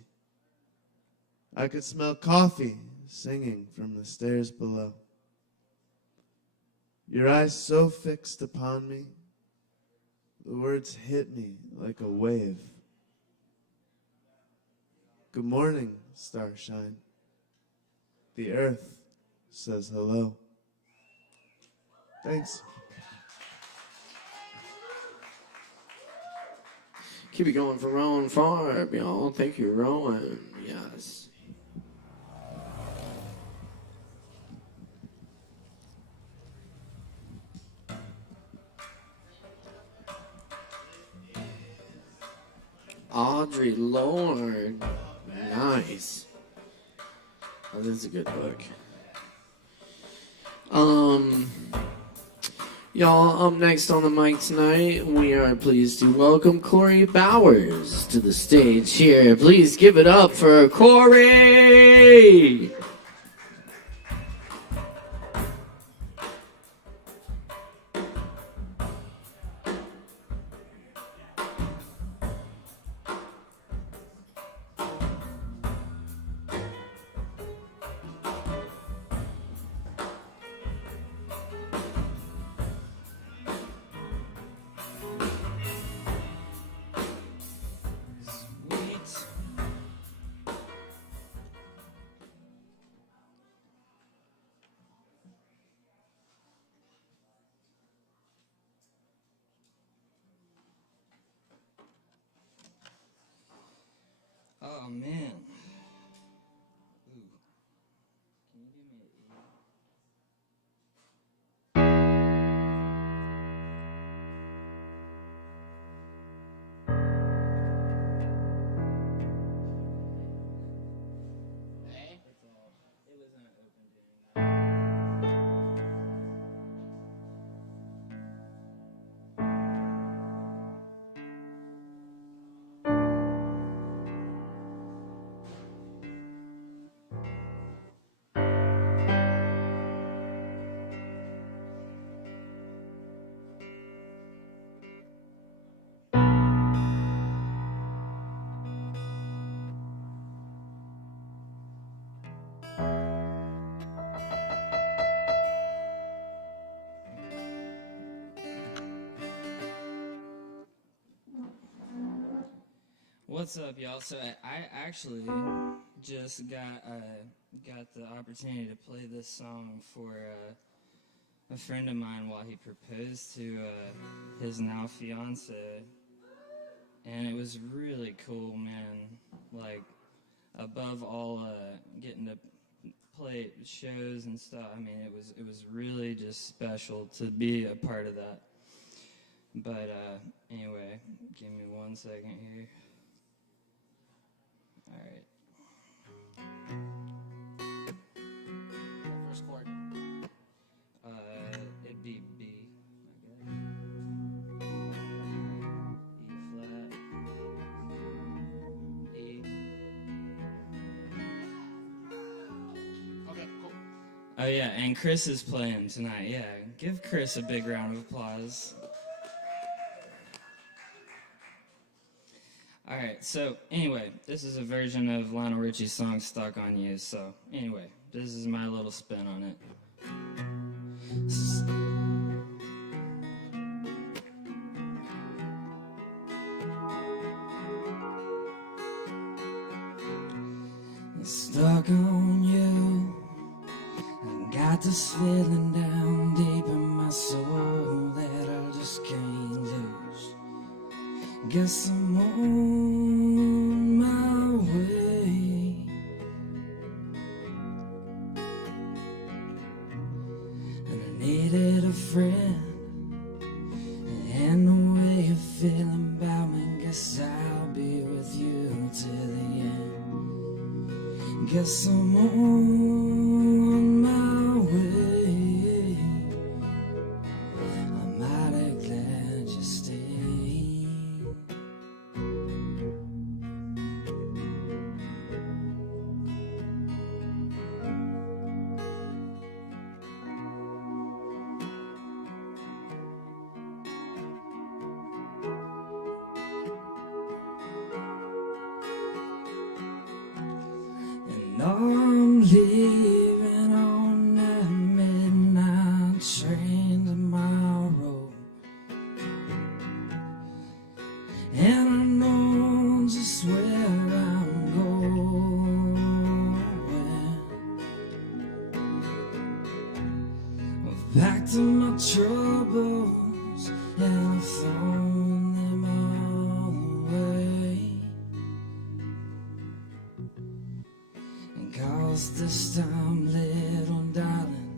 I could smell coffee singing from the stairs below. Your eyes so fixed upon me, the words hit me like a wave. Good morning, starshine. The earth says hello. Thanks. Keep it going for Rowan Farm, y'all. Thank you, Rowan. Yes. Audrey Lorde. Nice. Oh, this is a good book. Y'all, up next on the mic tonight, we are pleased to welcome Corey Bowers to the stage here. Please give it up for Corey! Oh man. Ooh. Can you give me an E? It was not open What's up, y'all? So I actually just got the opportunity to play this song for a friend of mine while he proposed to his now fiance, and it was really cool, man. Like, above all getting to play shows and stuff, I mean, it was really just special to be a part of that. But anyway, give me 1 second here. All right. First chord. Oh yeah, and Chris is playing tonight. Yeah, give Chris a big round of applause. All right, so anyway, this is a version of Lionel Richie's song "Stuck on You." So anyway, this is my little spin on it. Stuck on you, I got this feeling down deep in my soul that I just can't lose. Guess I'm on my way. And I needed a friend, and the way you're feeling about me, guess I'll be with you till the end. Guess I'm on my way. I'm mighty glad you stayed. And I'm leaving on that midnight train tomorrow, and I know just where I'm going. I've packed up my troubles and I've thrown them all away. And 'cause this time, little darling,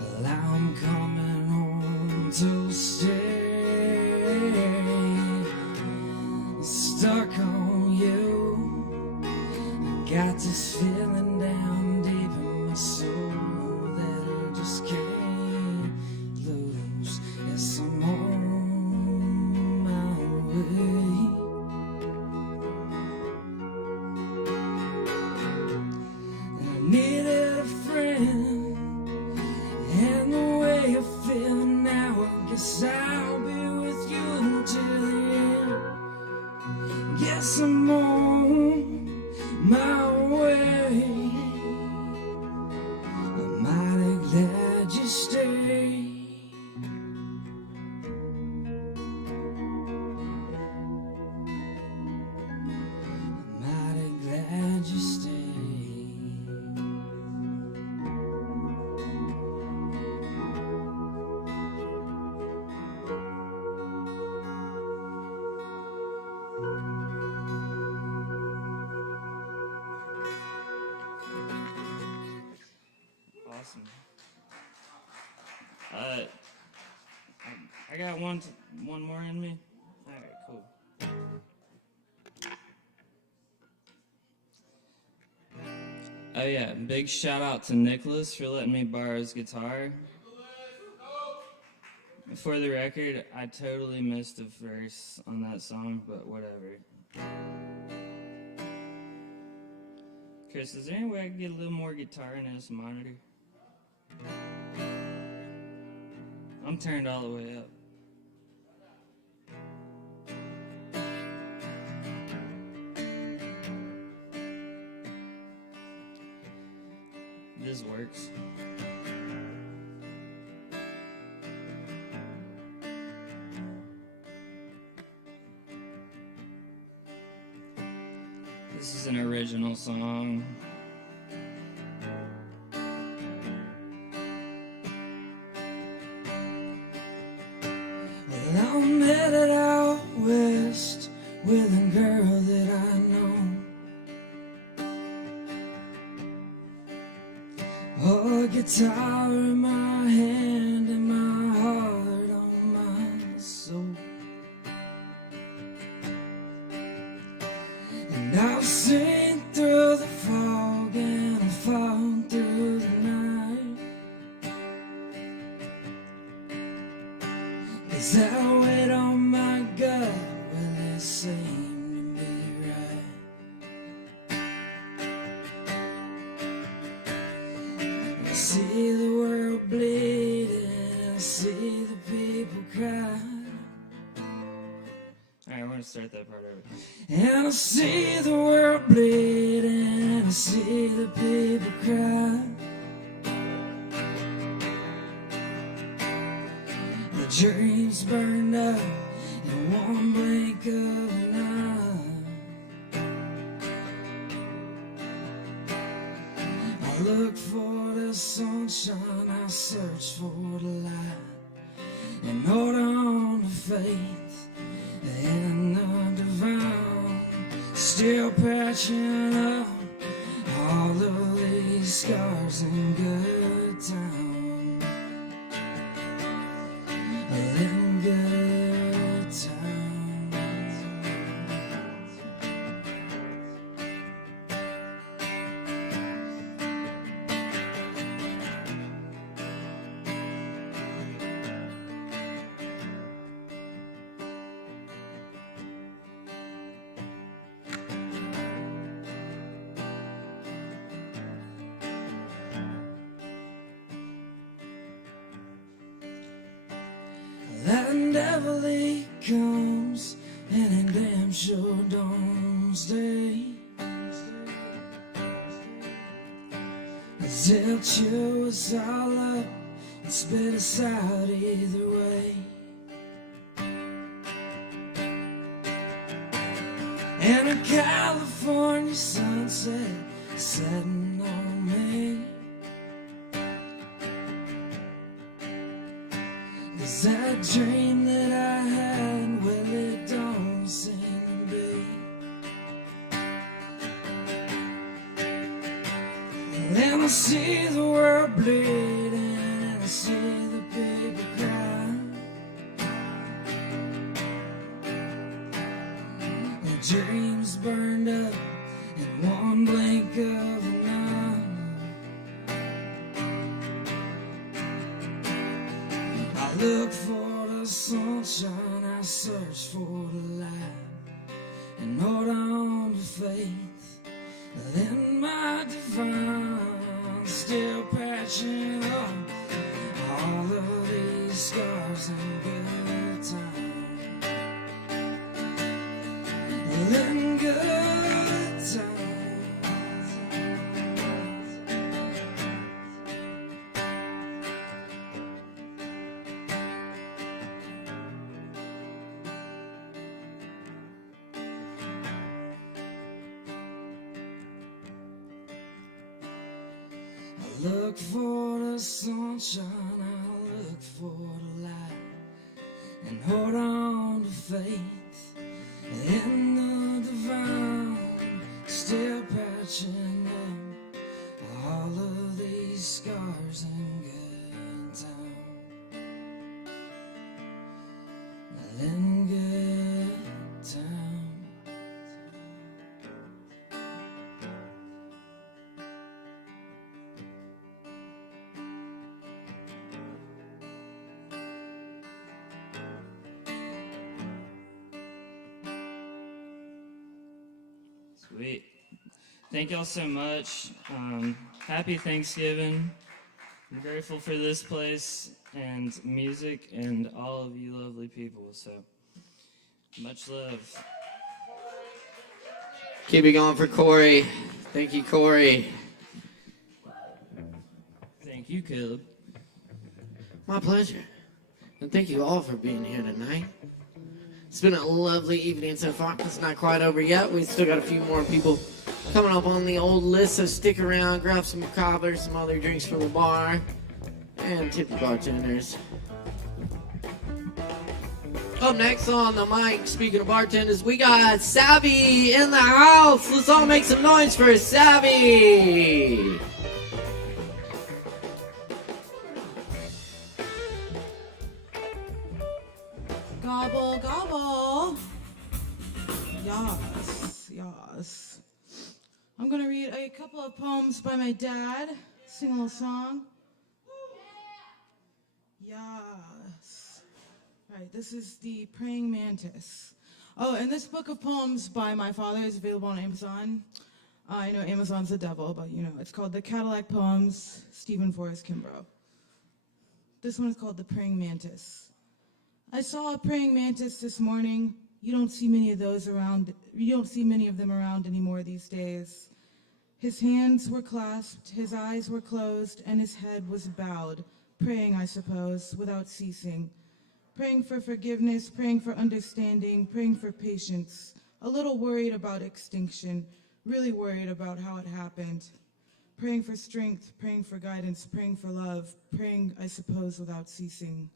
well, I'm coming home to stay. Stuck on you, I got this feeling down deep in my soul that I just can't lose. Yes, I'm on my way. I needed a friend, and the way you feel now, I guess I'll be with you till the end. Guess I'm on my way. I'm mighty glad you stayed. I'm mighty glad you stayed. Awesome. I got one more in me. All right, cool. Oh yeah, big shout out to Nicholas for letting me borrow his guitar. For the record, I totally missed a verse on that song, but whatever. Chris, is there any way I can get a little more guitar in this monitor? I'm turned all the way up. This works. This is an original song. Well, I'm headed out west with a girl that I know. Oh, a guitar in my hand and my heart on my soul. And I'll sing through the fog and I'll fall through the night. 'Cause that weight on my gut, well, it seemed to be right. see the world bleed and I see the people cry. Alright, we're gonna start that part over. And I see the world bleed and I see the people cry. The dreams burned up in one blink of an eye. I look for the sunshine, I search for the light, and hold on to faith in the divine. Still patching up all of these scars and good times. Living good times. That devil comes and it damn sure don't stay. 'Cause they'll chew us all up and spit us out either way. And a California sunset setting on me. 'Cause that dream that I had, well, it don't seem to be. And I see the world bleed and I see the people cry. The dreams burned up in one blink of an eye. I look for the sunshine, I search for the light, and hold on to faith in my divine. Still patching up all of these scars and good times. Living good times. I look for the sunshine, I look for the light, and hold on to faith in the divine. Still patching up all of these scars and good times. In good time. Sweet. Thank y'all so much. Happy Thanksgiving. I'm grateful for this place and music and all of you lovely people. So much love. Keep it going for Corey. Thank you, Corey. Thank you, Caleb. My pleasure. And thank you all for being here tonight. It's been a lovely evening so far. It's not quite over yet. We still got a few more people coming up on the old list, so stick around, grab some Kava, some other drinks from the bar, and tip the bartenders. Up next on the mic, speaking of bartenders, we got Savvy in the house. Let's all make some noise for Savvy. Gobble, gobble. Yes, yes. I'm going to read a couple of poems by my dad, sing a little song. Yes. All right, this is The Praying Mantis. Oh, and this book of poems by my father is available on Amazon. I know Amazon's the devil, but you know, it's called The Cadillac Poems, Stephen Forrest Kimbrough. This one is called The Praying Mantis. I saw a praying mantis this morning. You don't see many of those around. You don't see many of them around anymore these days. His hands were clasped, his eyes were closed, and his head was bowed, praying, I suppose, without ceasing. Praying for forgiveness, praying for understanding, praying for patience. A little worried about extinction, really worried about how it happened. Praying for strength, praying for guidance, praying for love, praying, I suppose, without ceasing.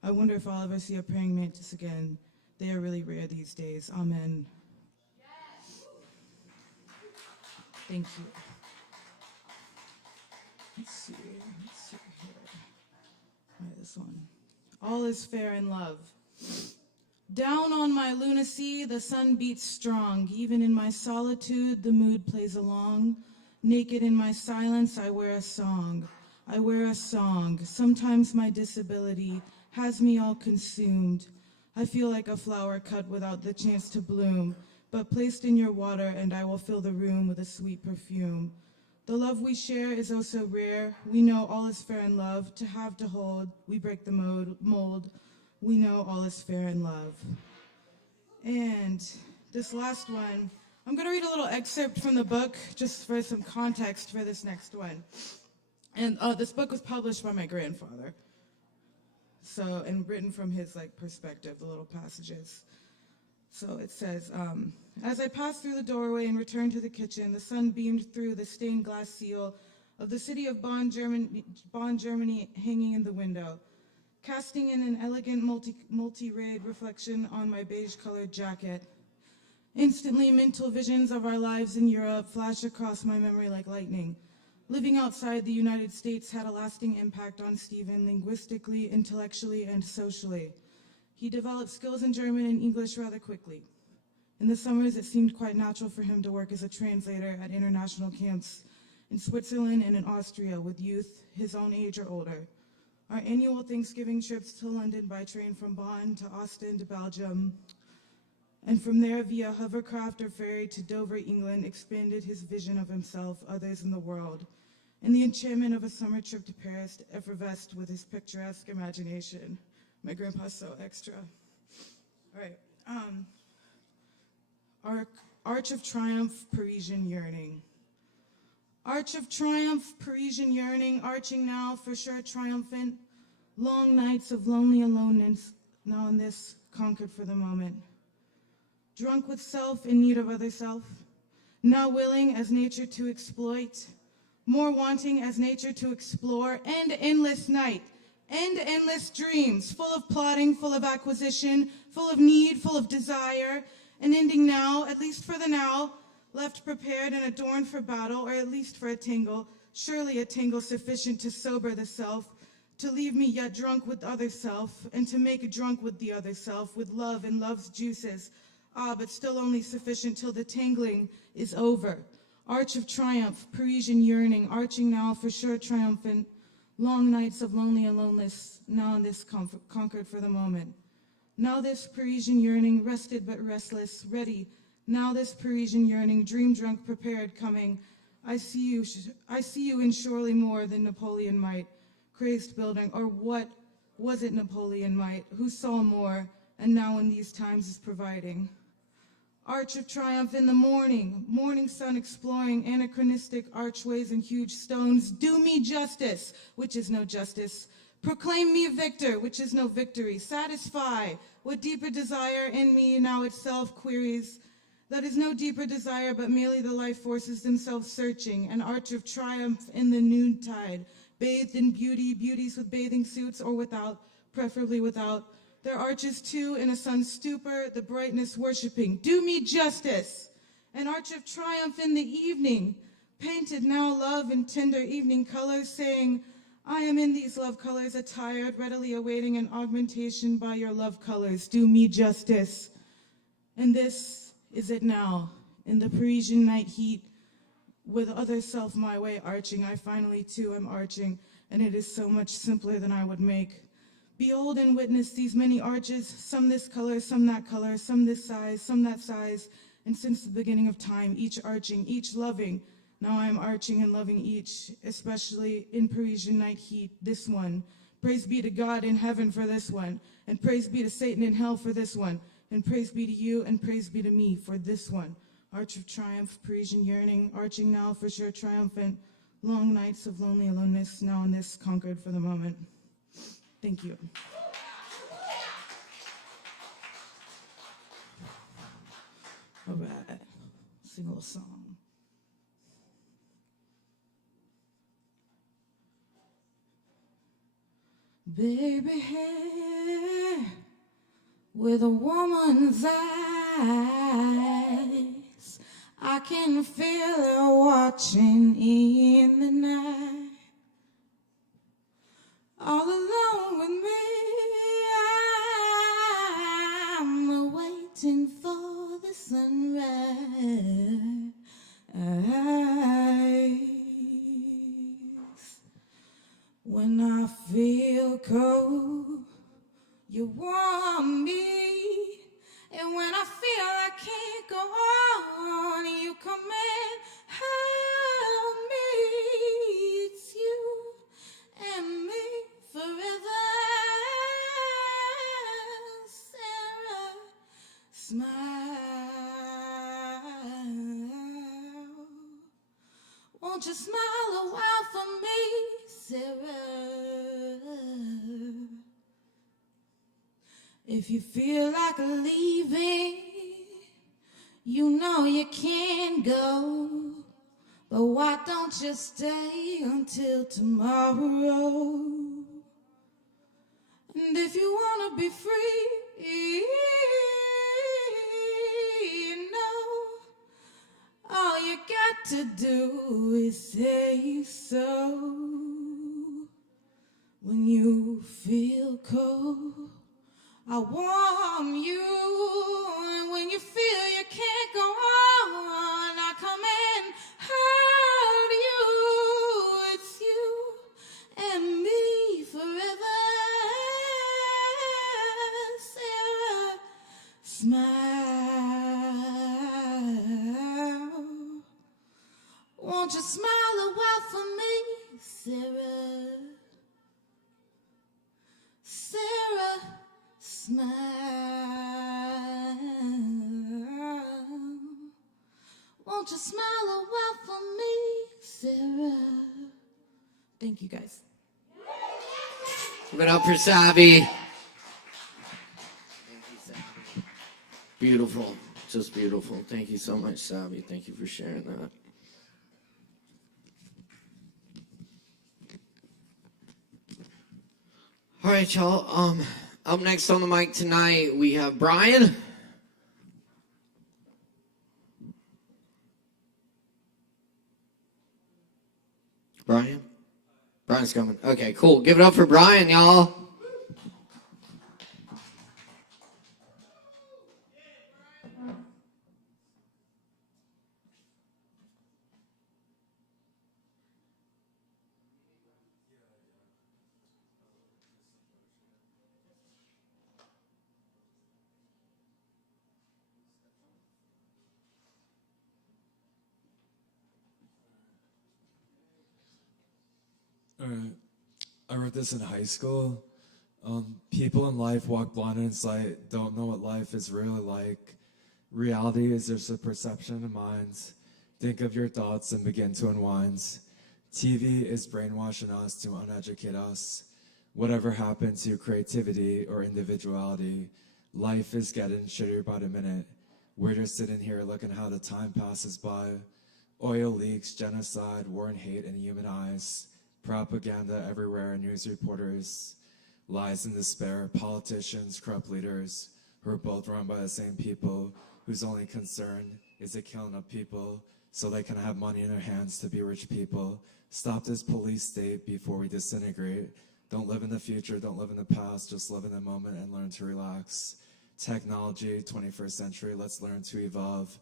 I wonder if I'll ever see a praying mantis again. They are really rare these days. Amen. Thank you. Let's see here. All right, this one. All is fair in love. Down on my lunacy, the sun beats strong. Even in my solitude, the mood plays along. Naked in my silence, I wear a song. I wear a song. Sometimes my disability has me all consumed. I feel like a flower cut without the chance to bloom, but placed in your water, and I will fill the room with a sweet perfume. The love we share is oh so rare. We know all is fair in love. To have, to hold, we break the mold. We know all is fair in love. And this last one, I'm going to read a little excerpt from the book just for some context for this next one. And this book was published by my grandfather. So, and written from his perspective, the little passages. So it says, as I passed through the doorway and returned to the kitchen, the sun beamed through the stained glass seal of the city of Bonn, Germany hanging in the window, casting in an elegant multi-rayed reflection on my beige-colored jacket. Instantly, mental visions of our lives in Europe flashed across my memory like lightning. Living outside the United States had a lasting impact on Stephen linguistically, intellectually, and socially. He developed skills in German and English rather quickly. In the summers, it seemed quite natural for him to work as a translator at international camps in Switzerland and in Austria with youth his own age or older. Our annual Thanksgiving trips to London by train from Bonn to Ostend, Belgium, and from there via hovercraft or ferry to Dover, England, expanded his vision of himself, others, in the world. And the enchantment of a summer trip to Paris effervesced with his picturesque imagination. My grandpa's so extra. All right. Arch of Triumph, Parisian Yearning. Arch of Triumph, Parisian yearning, arching now, for sure triumphant. Long nights of lonely aloneness, now in this, conquered for the moment. Drunk with self, in need of other self. Now willing as nature to exploit. More wanting as nature to explore. End endless night. End endless dreams, full of plotting, full of acquisition, full of need, full of desire. And ending now, at least for the now, left prepared and adorned for battle, or at least for a tangle, surely a tangle sufficient to sober the self, to leave me yet drunk with other self, and to make drunk with the other self, with love and love's juices, but still only sufficient till the tangling is over. Arch of Triumph, Parisian yearning, arching now for sure triumphant, long nights of lonely aloneness, now in this conquered for the moment. Now this Parisian yearning, rested but restless, ready. Now this Parisian yearning, dream drunk, prepared, coming. I see you in surely more than Napoleon might, crazed building, or what was it Napoleon might, who saw more, and now in these times is providing. Arch of Triumph in the morning, morning sun exploring anachronistic archways and huge stones. Do me justice, which is no justice. Proclaim me victor, which is no victory. Satisfy what deeper desire in me now itself queries. That is no deeper desire, but merely the life forces themselves searching. An arch of triumph in the noontide, bathed in beauty, beauties with bathing suits or without, preferably without. Their arches too in a sun's stupor, the brightness worshiping. Do me justice! An arch of triumph in the evening, painted now love in tender evening colors, saying, I am in these love colors attired, readily awaiting an augmentation by your love colors. Do me justice. And this is it now, in the Parisian night heat, with other self my way arching, I finally too am arching, and it is so much simpler than I would make. Behold and witness these many arches, some this color, some that color, some this size, some that size, And since the beginning of time, each arching, each loving, now I am arching and loving each, especially in Parisian night heat, this one. Praise be to God in heaven for this one, and praise be to Satan in hell for this one, and praise be to you, and praise be to me for this one. Arch of triumph, Parisian yearning, arching now for sure triumphant, long nights of lonely aloneness, now in this conquered for the moment. Thank you. All right, sing a little song. Baby hair with a woman's eyes, I can feel her watching in the night. All alone with me, I'm waiting for the sunrise. When I feel cold, you warm me. And when I feel I can't go on, you come and help me. It's you and me forever. Sarah, smile. Won't you smile a while for me, Sarah? If you feel like leaving, you know you can go. But why don't you stay until tomorrow? And if you want to be free, you know, all you got to do is say so. When you feel cold, I warm you, and when you feel you can't go on, I come and hurt you. It's you and me forever. Sarah, smile. Won't you smile a while for me, Sarah? Sarah, smile. Won't you smile a while for me, Sarah? Thank you, guys. Give it up for Sabi. Beautiful, just beautiful. Thank you so much, Sabi. Thank you for sharing that. All right, y'all. Up next on the mic tonight, we have Brian. Brian? Brian's coming. Okay, cool. Give it up for Brian, y'all. Alright. I wrote this in high school. People in life walk blind in sight, don't know what life is really like. Reality is just a perception of minds. Think of your thoughts and begin to unwind. TV is brainwashing us to uneducate us. Whatever happened to creativity or individuality, life is getting shittier by the minute. We're just sitting here looking how the time passes by. Oil leaks, genocide, war and hate in human eyes. Propaganda everywhere, news reporters, lies and despair, politicians, corrupt leaders, who are both run by the same people, whose only concern is the killing of people so they can have money in their hands to be rich people. Stop this police state before we disintegrate. Don't live in the future, don't live in the past, just live in the moment and learn to relax. Technology, 21st century, let's learn to evolve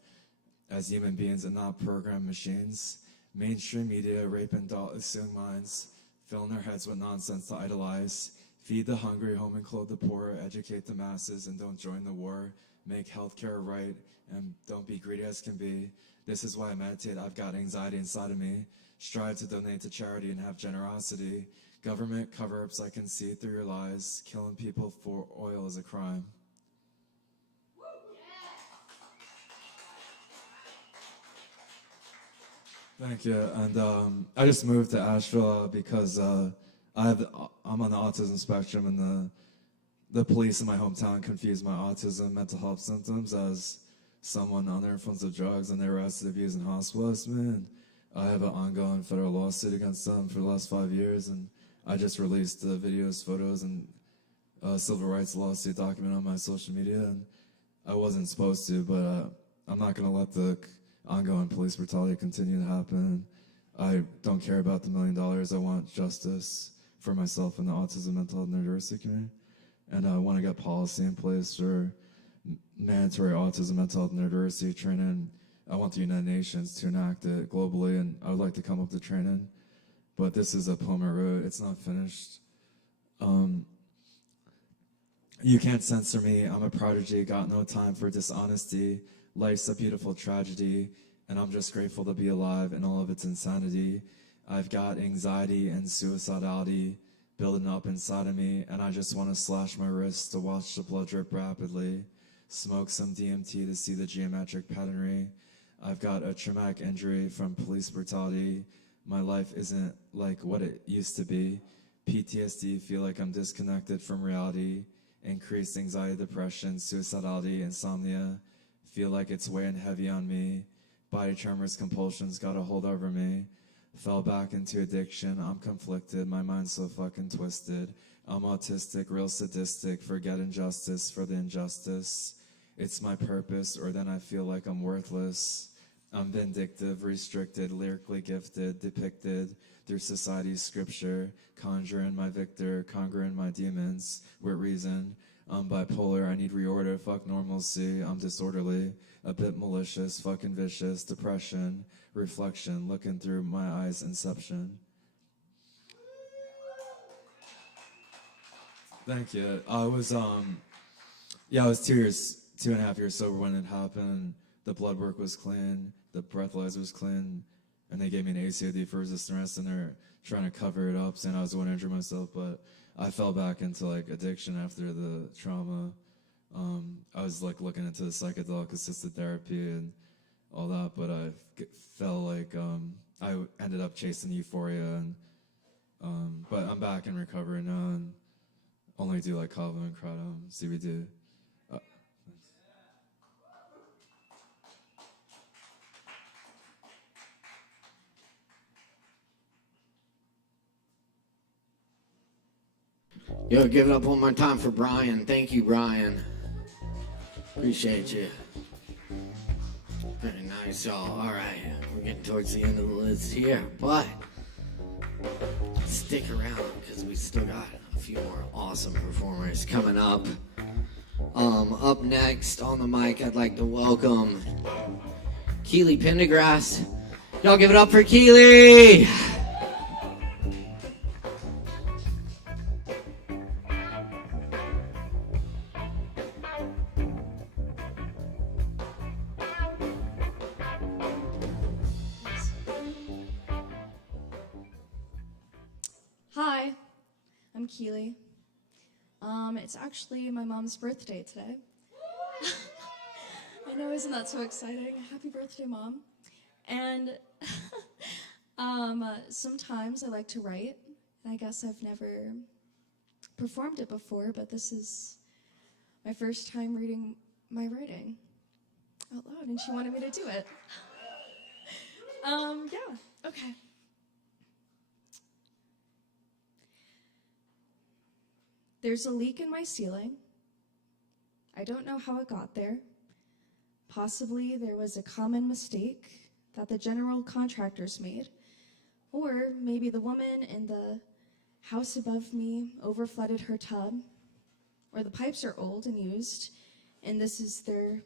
as human beings and not program machines. Mainstream media rape and assume minds, filling their heads with nonsense to idolize. Feed the hungry, home and clothe the poor, educate the masses, and don't join the war. make healthcare right, and don't be greedy as can be. This is why I meditate. I've got anxiety inside of me. Strive to donate to charity and have generosity. Government cover-ups, I can see through your lies. Killing people for oil is a crime. Thank you. And I just moved to Asheville because I'm on the autism spectrum, and the police in my hometown confused my autism mental health symptoms as someone under influence of drugs, and they arrested, abused, and hospitalized me. And I have an ongoing federal lawsuit against them for the last 5 years, and I just released the videos, photos, and civil rights lawsuit document on my social media. And I wasn't supposed to, but I'm not going to let the ongoing police brutality continue to happen. I don't care about the $1 million. I want justice for myself and the autism, mental health, and neurodiversity community. And I want to get policy in place for mandatory autism, mental health, and neurodiversity training. I want the United Nations to enact it globally, and I would like to come up with training. But this is a poem I wrote. It's not finished. You can't censor me. I'm a prodigy. Got no time for dishonesty. Life's a beautiful tragedy, and I'm just grateful to be alive in all of its insanity. I've got anxiety and suicidality building up inside of me, and I just want to slash my wrists to watch the blood drip rapidly. Smoke some DMT to see the geometric patternry. I've got a traumatic injury from police brutality. My life isn't like what it used to be. PTSD, feel like I'm disconnected from reality. Increased anxiety, depression, suicidality, insomnia. Feel like it's weighing heavy on me. Body tremors, compulsions got a hold over me. Fell back into addiction, I'm conflicted, my mind's so fucking twisted. I'm autistic, real sadistic, forget injustice for the injustice. It's my purpose, or then I feel like I'm worthless. I'm vindictive, restricted, lyrically gifted, depicted through society's scripture, conjuring my victor, conquering my demons with reason. I'm bipolar, I need reorder, fuck normalcy, I'm disorderly, a bit malicious, fucking vicious, depression, reflection, looking through my eyes, inception. Thank you. I was 2.5 years sober when it happened. The blood work was clean, the breathalyzer was clean, and they gave me an ACOD for resistant arrest, and they're trying to cover it up, saying I was going to injure myself, but I fell back into like addiction after the trauma. I was like looking into the psychedelic assisted therapy and all that, but I felt like I ended up chasing euphoria, and but I'm back in recovery now and only do like Kava and kratom, CBD. Yo, give it up one more time for Brian. Thank you, Brian. Appreciate you. Very nice, y'all. All right, we're getting towards the end of the list here, but stick around because we still got a few more awesome performers coming up. Up next on the mic, I'd like to welcome Keely Pendergrass. Y'all give it up for Keely. Hi, I'm Keely. It's actually my mom's birthday today. I know, isn't that so exciting? Happy birthday, Mom. And sometimes I like to write. I guess I've never performed it before, but this is my first time reading my writing out loud, and she wanted me to do it. Yeah, okay. There's a leak in my ceiling. I don't know how it got there. Possibly there was a common mistake that the general contractors made. Or maybe the woman in the house above me overflooded her tub. Or the pipes are old and used, and this is their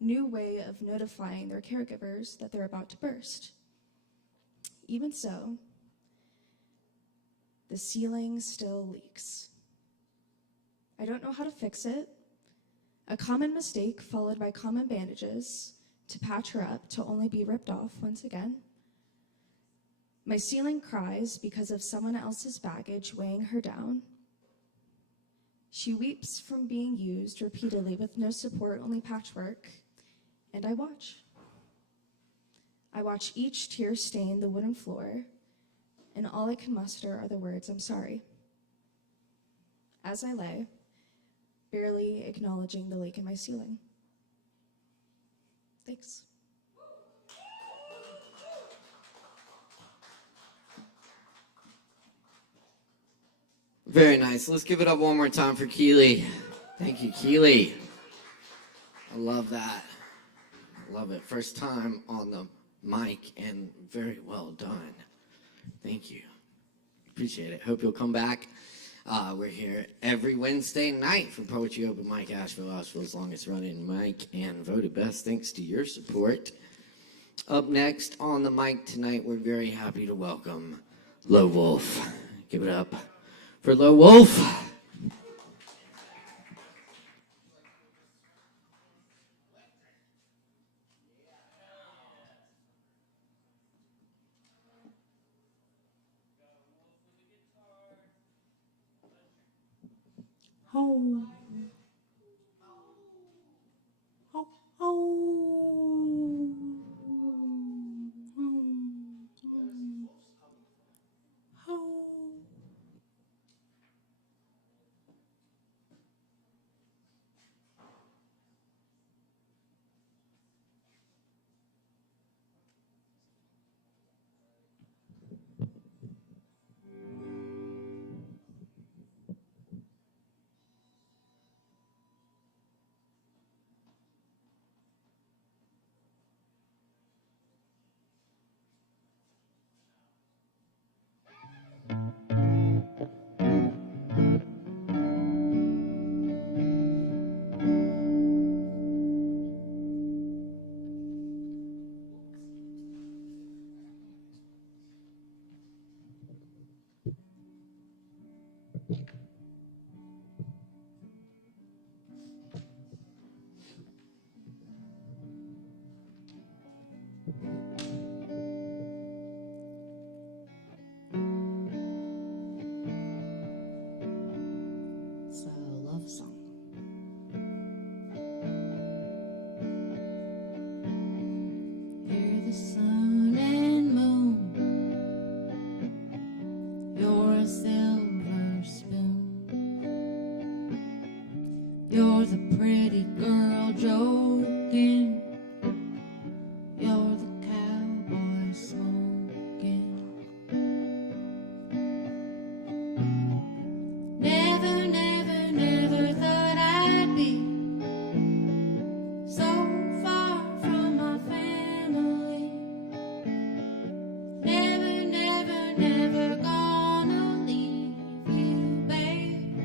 new way of notifying their caregivers that they're about to burst. Even so, the ceiling still leaks. I don't know how to fix it. A common mistake followed by common bandages to patch her up to only be ripped off once again. My ceiling cries because of someone else's baggage weighing her down. She weeps from being used repeatedly with no support, only patchwork, and I watch. I watch each tear stain the wooden floor, and all I can muster are the words, "I'm sorry," as I lay, barely acknowledging the leak in my ceiling. Thanks. Very nice. Let's give it up one more time for Keely. Thank you, Keely. I love that. Love it. First time on the mic and very well done. Thank you. Appreciate it. Hope you'll come back. We're here every Wednesday night for Poetry Open Mic Asheville's longest running mic and voted best thanks to your support. Up next on the mic tonight, we're very happy to welcome Low Wolf. Give it up for Low Wolf. Oh. Oh. Oh. Oh. It's a love song. You're the sun and moon. You're a silver spoon. You're the pretty girl joking. You're the cowboy smoking. Never, never, never thought I'd be so far from my family. Never, never, never gonna leave you, babe.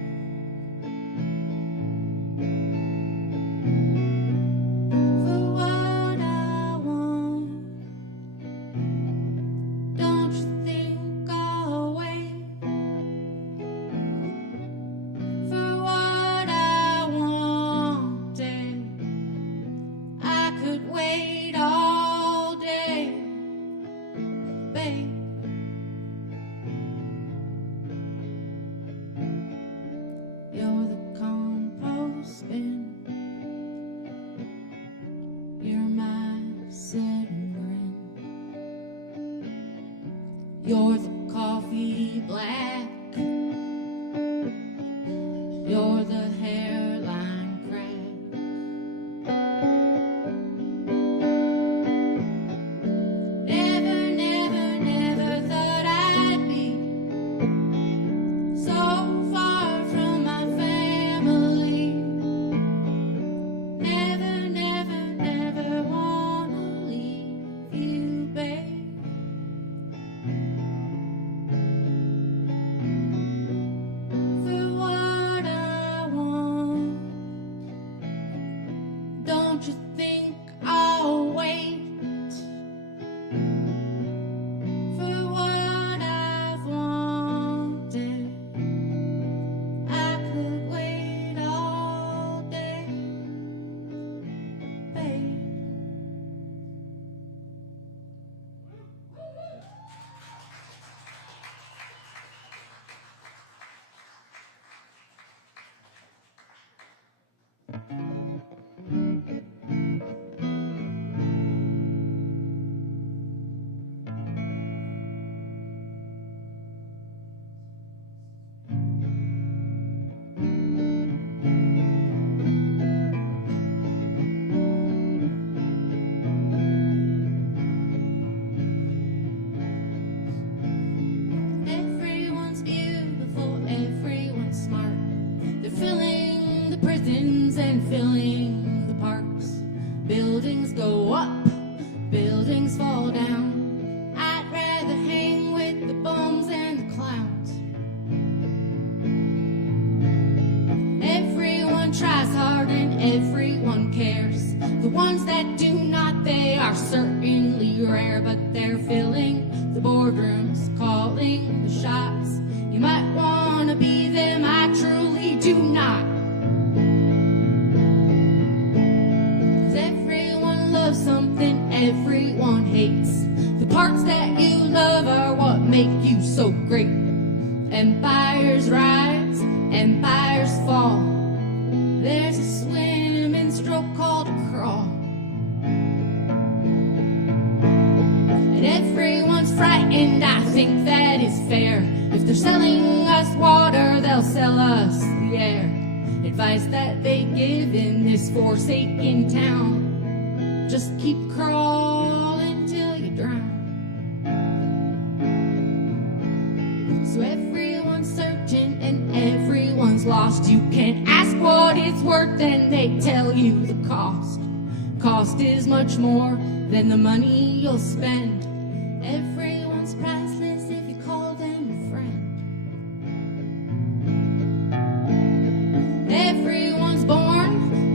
and filling the parks. Buildings go up, buildings fall down. I'd rather hang with the bums and the clowns. Everyone tries hard and everyone cares. The ones that do not, they are certainly rare, but they're filling the boardrooms, calling the shots. You might want to be them, I truly do not. 'Cause everyone loves something everyone hates. The parts that you love are what make you so great. Empires rise, empires fall. There's a swimming stroke called a crawl. And everyone's frightened, I think that is fair. If they're selling us water, they'll sell us the air. Advice that they give in this forsaken town: just keep crawling till you drown. So everyone's searching and everyone's lost. You can ask what it's worth and they tell you the cost. Cost is much more than the money you'll spend. Everyone's priceless if you call them a friend. Everyone's born,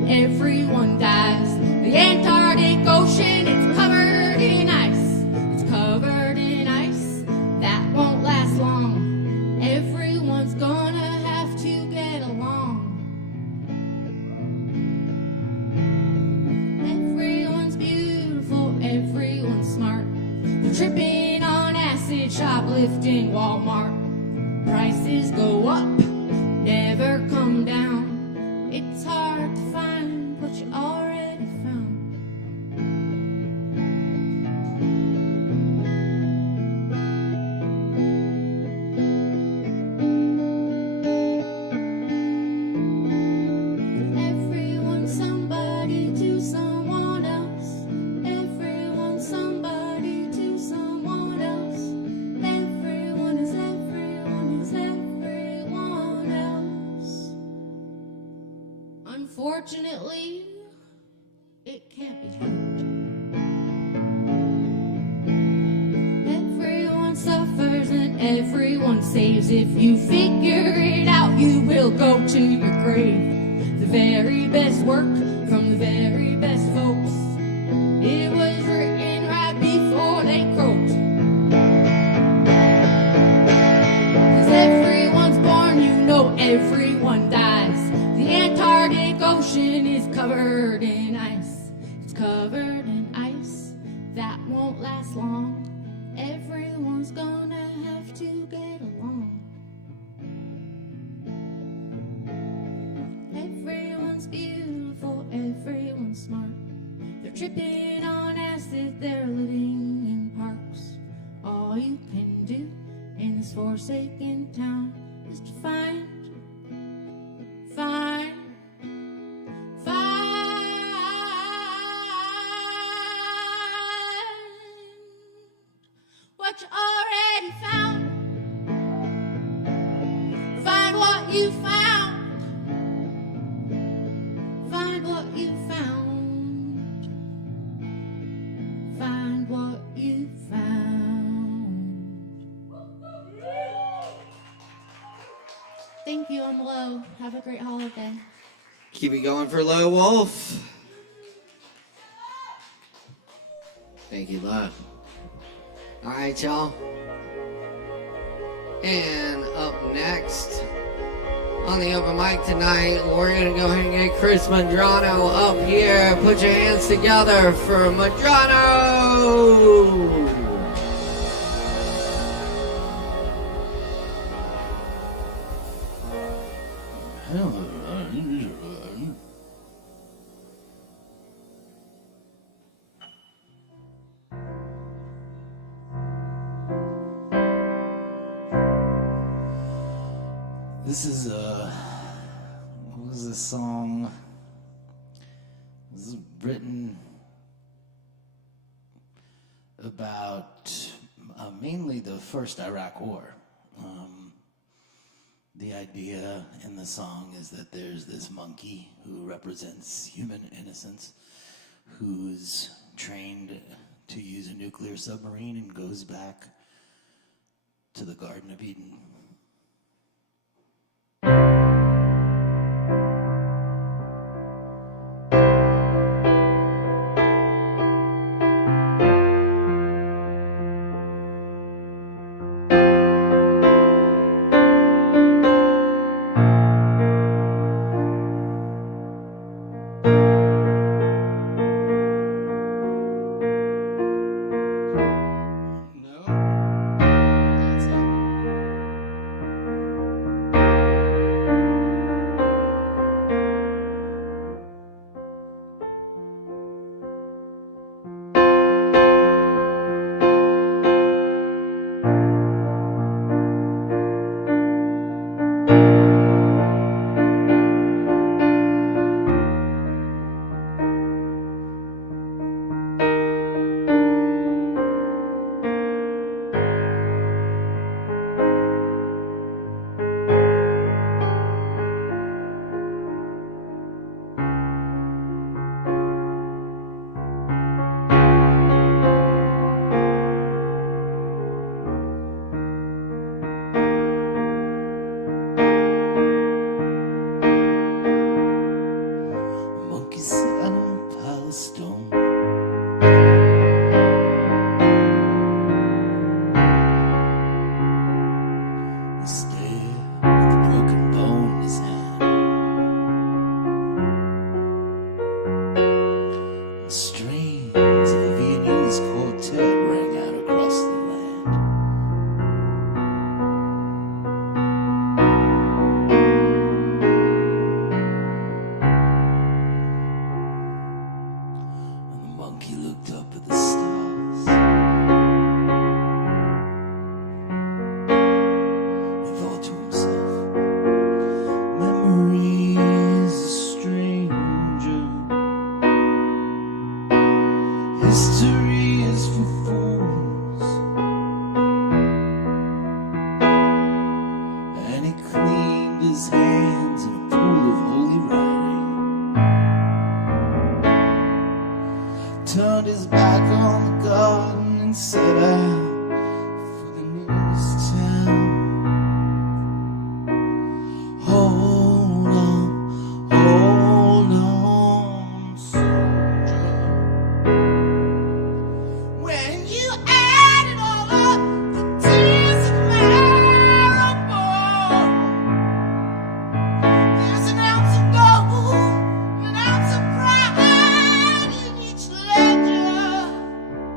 everyone dies. The Antarctic Ocean, it's covered in ice. It's covered in ice, that won't last long. Everyone's gonna have to get along. Everyone's beautiful, everyone's smart. They're tripping on acid, shoplifting Walmart. Prices go up, never come down. It's hard to find what you already found. Everyone's somebody to someone else. Everyone's somebody to someone else. Everyone is everyone is everyone else. Unfortunately, it can't be helped. Everyone suffers and everyone saves. If you figure it out, you will go to your grave. The very best work from the very best folks. It was written right before they croaked. 'Cause everyone's born, you know everyone dies. The Antarctic Ocean is covered in ice. It's covered in ice, that won't last long. Everyone's gonna have to get along. Everyone's beautiful, everyone's smart. They're tripping on acid, they're living in parks. All you can do in this forsaken town is to find what you already found. Find what you found. Find what you found. Find what you found. Thank you, I'm Lo. Have a great holiday. Keep it going for Low Wolf. Thank you, love. All right, y'all. And up next on the open mic tonight, we're going to go ahead and get Chris Medrano up here. Put your hands together for Medrano. This is what was this song? This is written about mainly the first Iraq War. The idea in the song is that there's this monkey who represents human innocence, who's trained to use a nuclear submarine and goes back to the Garden of Eden. History is for fools, and he cleaned his hands in a pool of holy writing, turned his back on the garden and set out for the nearest town. Hold on, soldier. When you add it all up, the tears of Maribor, there's an ounce of gold, an ounce of pride in each ledger.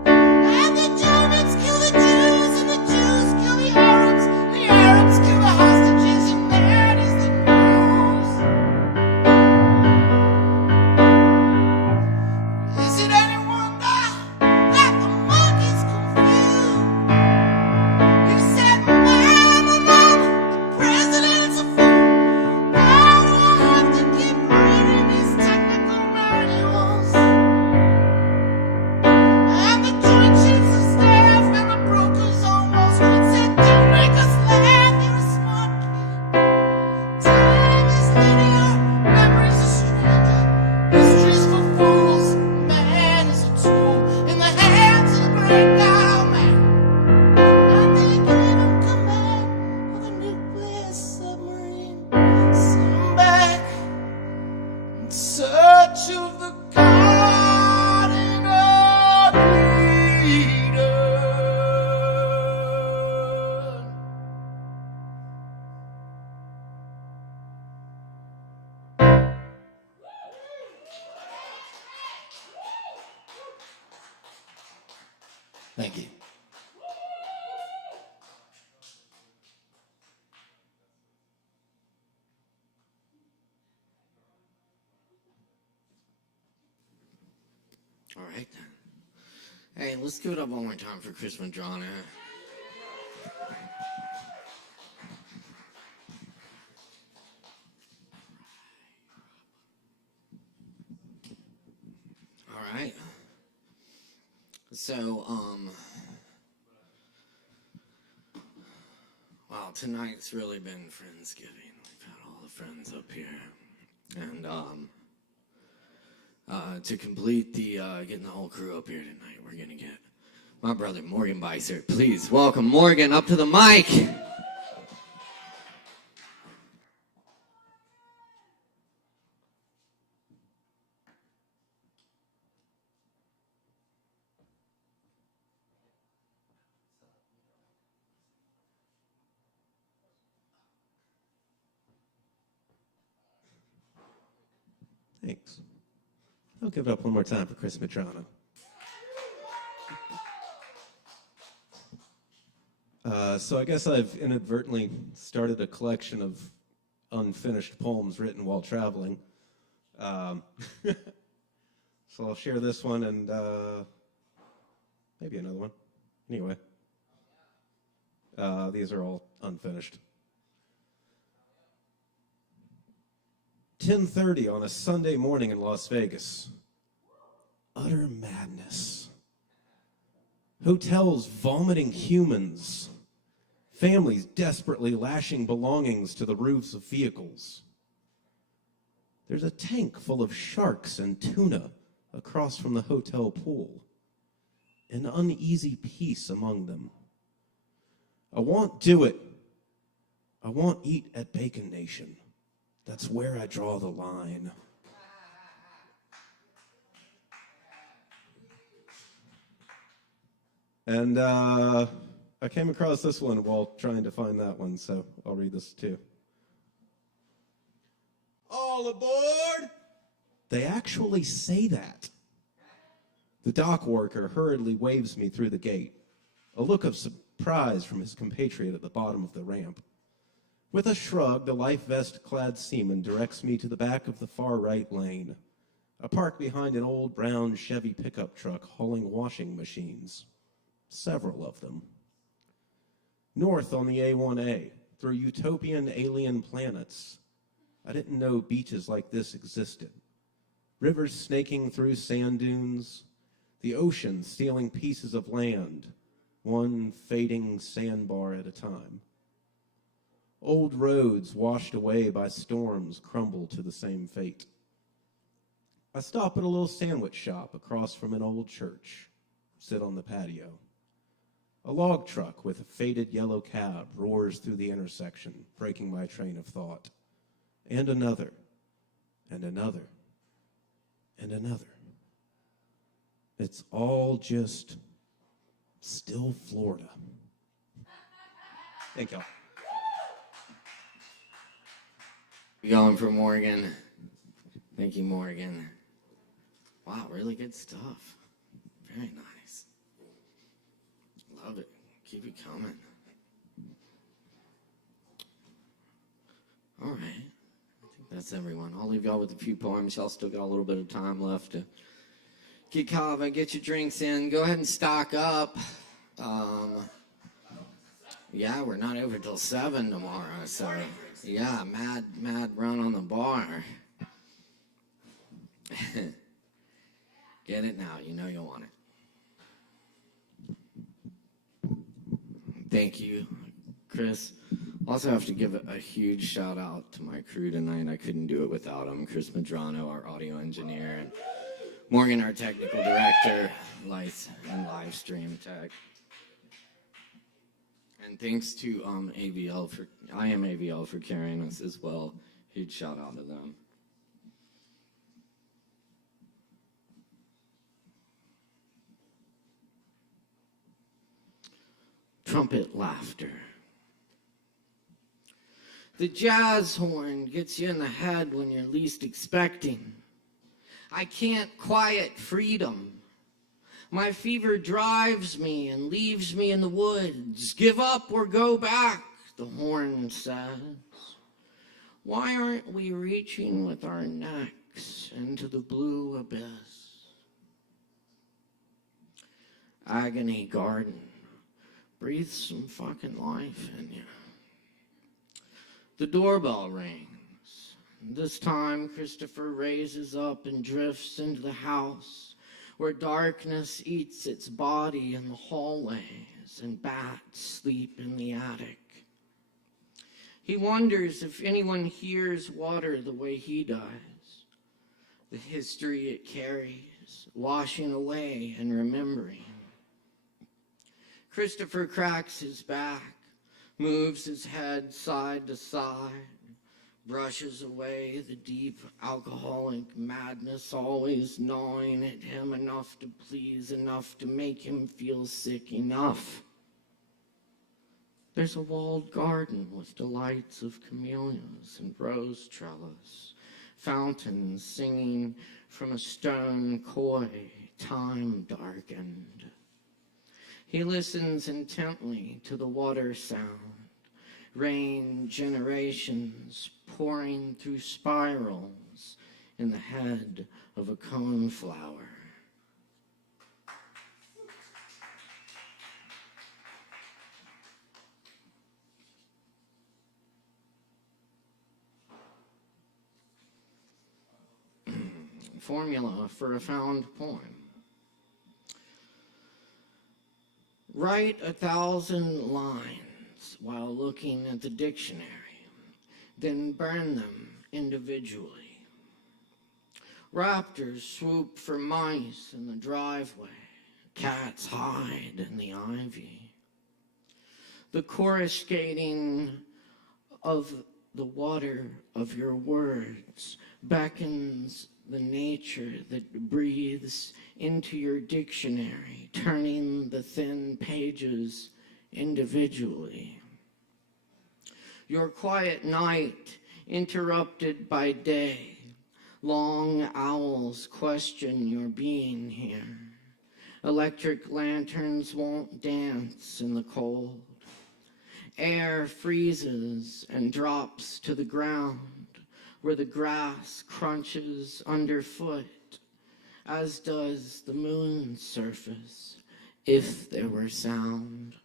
And the Germans kill the Jews, and the Jews kill the Arabs, and the Arabs kill the hostages, and that is the news. Is it any wonder that the monkeys confused? You said, Mama, Mama, the president's a fool. Why do I have to keep reading these technical manuals? And the Joint Chiefs of Staff and the brokers on Wall Street said, don't make us laugh, you're a smart kid. Time is linear, memory's a stranger. History's for fools, man is a tool in the hands of the great God man. And they gave him command of the nuclear submarine. Send him back in search of the Garden of Eden. Thank you. All right. Hey, let's give it up one more time for Chris Medrano. All right. So, wow, tonight's really been Friendsgiving. We've had all the friends up here. And to complete the getting the whole crew up here tonight, we're going to get my brother Morgan Beissert. Please welcome Morgan up to the mic. Thanks. I'll give it up one more time for Chris Medrano. So I guess I've inadvertently started a collection of unfinished poems written while traveling. So I'll share this one and maybe another one. Anyway, these are all unfinished. 10:30 on a Sunday morning in Las Vegas. Utter madness. Hotels vomiting humans. Families desperately lashing belongings to the roofs of vehicles. There's a tank full of sharks and tuna across from the hotel pool. An uneasy peace among them. I won't do it. I won't eat at Bacon Nation. That's where I draw the line. And I came across this one while trying to find that one, so I'll read this too. All aboard! They actually say that. The dock worker hurriedly waves me through the gate, a look of surprise from his compatriot at the bottom of the ramp. With a shrug, the life vest-clad seaman directs me to the back of the far right lane. I park behind an old brown Chevy pickup truck hauling washing machines. Several of them. North on the A1A, through utopian alien planets. I didn't know beaches like this existed. Rivers snaking through sand dunes. The ocean stealing pieces of land, one fading sandbar at a time. Old roads washed away by storms crumble to the same fate. I stop at a little sandwich shop across from an old church, sit on the patio. A log truck with a faded yellow cab roars through the intersection, breaking my train of thought. And another, and another, and another. It's all just still Florida. Thank y'all. Going for Morgan. Thank you, Morgan. Wow, really good stuff. Very nice. Love it. Keep it coming. All right. I think that's everyone. I'll leave y'all with a few poems. Y'all still got a little bit of time left to get Kava, get your drinks in. Go ahead and stock up. Yeah, we're not over till 7 tomorrow, so yeah, mad run on the bar. Get it now. You know you'll want it. Thank you, Chris. Also have to give a huge shout out to my crew tonight. I couldn't do it without them. Chris Medrano, our audio engineer, and Morgan, our technical director, lights and live stream tech. And thanks to ASHEViLLE for carrying us as well. Huge shout out to them. Trumpet laughter. The jazz horn gets you in the head when you're least expecting. I can't quiet freedom. My fever drives me and leaves me in the woods. Give up or go back, the horn says. Why aren't we reaching with our necks into the blue abyss? Agony garden. Breathe some fucking life in you. The doorbell rings. This time, Christopher raises up and drifts into the house where darkness eats its body in the hallways and bats sleep in the attic. He wonders if anyone hears water the way he does. The history it carries, washing away and remembering. Christopher cracks his back, moves his head side to side, brushes away the deep alcoholic madness always gnawing at him, enough to please, enough to make him feel sick enough. There's a walled garden with delights of camellias and rose trellis, fountains singing from a stone koi, time darkened. He listens intently to the water sound, rain generations pouring through spirals in the head of a coneflower. Formula for a found poem. Write 1,000 lines while looking at the dictionary, then burn them individually. Raptors swoop for mice in the driveway, cats hide in the ivy. The coruscating of the water of your words beckons the nature that breathes into your dictionary, turning the thin pages individually. Your quiet night interrupted by day, long owls question your being here. Electric lanterns won't dance in the cold. Air freezes and drops to the ground, where the grass crunches underfoot, as does the moon's surface, if there were sound.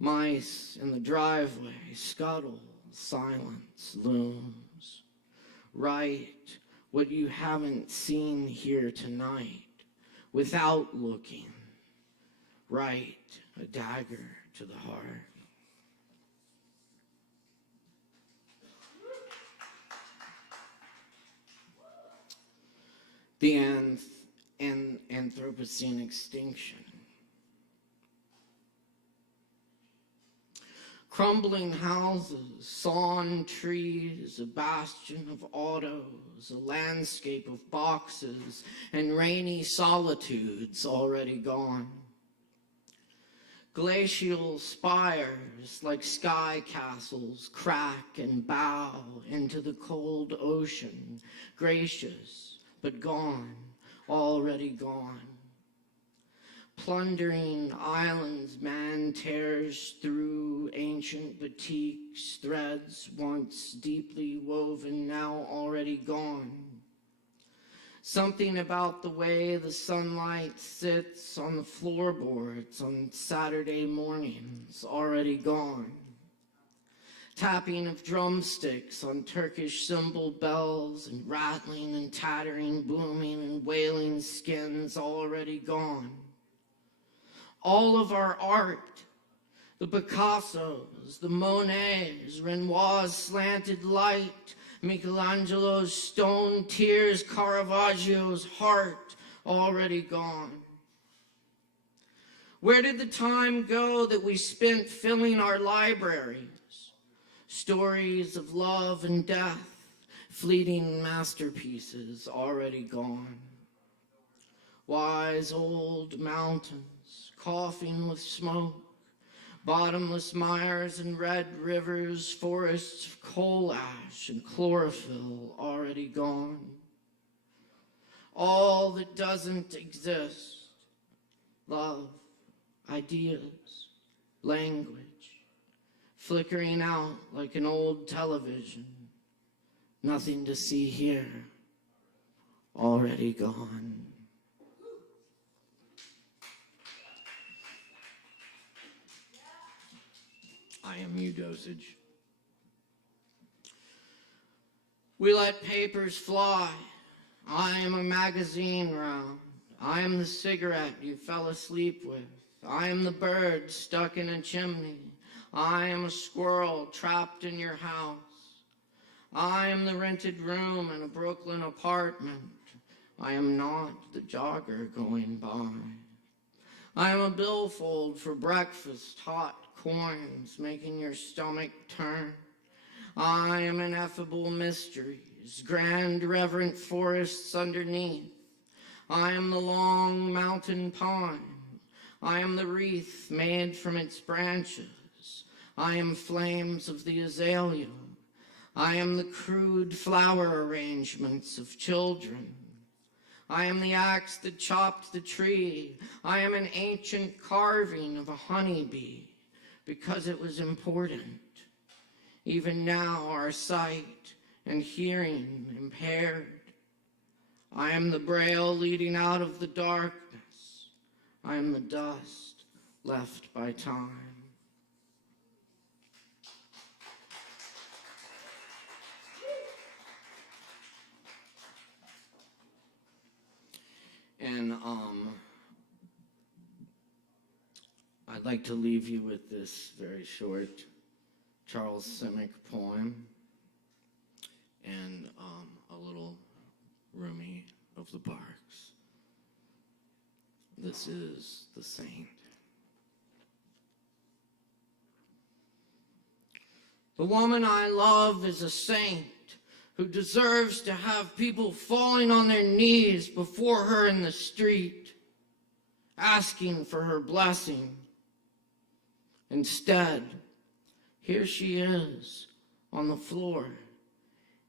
Mice in the driveway scuttle, silence looms. Write what you haven't seen here tonight, without looking. Write a dagger to the heart. The Anthropocene extinction. Crumbling houses, sawn trees, a bastion of autos, a landscape of boxes, and rainy solitudes already gone. Glacial spires like sky castles crack and bow into the cold ocean, gracious but gone, already gone. Plundering islands, man tears through ancient batiks, threads once deeply woven, now already gone. Something about the way the sunlight sits on the floorboards on Saturday mornings, already gone. Tapping of drumsticks on Turkish cymbal bells, and rattling and tattering, booming and wailing skins, already gone. All of our art, the Picassos, the Monets, Renoir's slanted light, Michelangelo's stone tears, Caravaggio's heart, already gone. Where did the time go that we spent filling our libraries? Stories of love and death, fleeting masterpieces, already gone. Wise old mountains, coughing with smoke, bottomless mires and red rivers, forests of coal ash and chlorophyll, already gone. All that doesn't exist, love, ideas, language, flickering out like an old television, nothing to see here, already gone. I am you, dosage. We let papers fly. I am a magazine round. I am the cigarette you fell asleep with. I am the bird stuck in a chimney. I am a squirrel trapped in your house. I am the rented room in a Brooklyn apartment. I am not the jogger going by. I am a billfold for breakfast, hot coins making your stomach turn. I am ineffable mysteries, grand reverent forests underneath. I am the long mountain pine. I am the wreath made from its branches. I am flames of the azalea. I am the crude flower arrangements of children. I am the axe that chopped the tree. I am an ancient carving of a honeybee because it was important. Even now our sight and hearing impaired. I am the braille leading out of the darkness. I am the dust left by time. And I'd like to leave you with this very short Charles Simic poem and a little Rumi of the Parks. This is The Saint. The woman I love is a saint who deserves to have people falling on their knees before her in the street, asking for her blessing. Instead, here she is on the floor,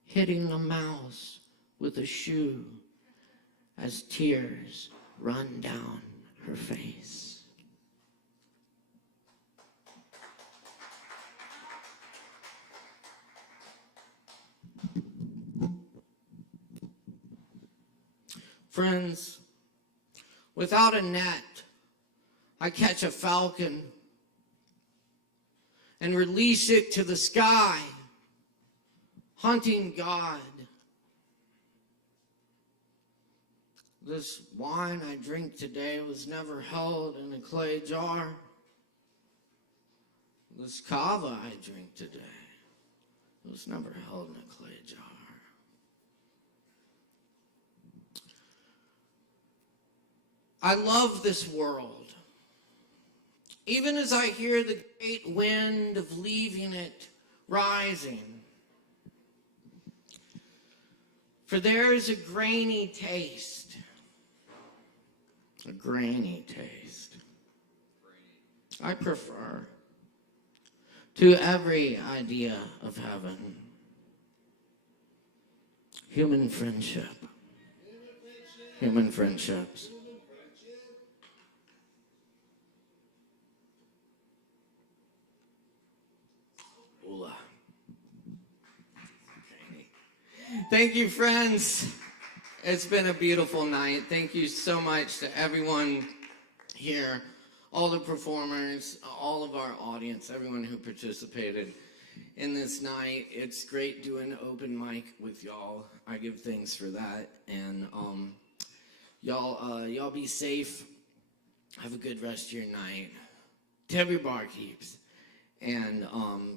hitting the mouse with a shoe as tears run down her face. Friends, without a net, I catch a falcon and release it to the sky, hunting God. This wine I drink today was never held in a clay jar. This Kava I drink today was never held in a clay jar. I love this world. Even as I hear the great wind of leaving it rising. For there is a grainy taste. A grainy taste. I prefer to every idea of heaven. Human friendship. Human friendships. Thank you, friends. It's been a beautiful night. Thank you so much to everyone here, all the performers, all of our audience, everyone who participated in this night. It's great doing open mic with y'all. I give thanks for that. And y'all be safe. Have a good rest of your night. Tell your barkeeps. And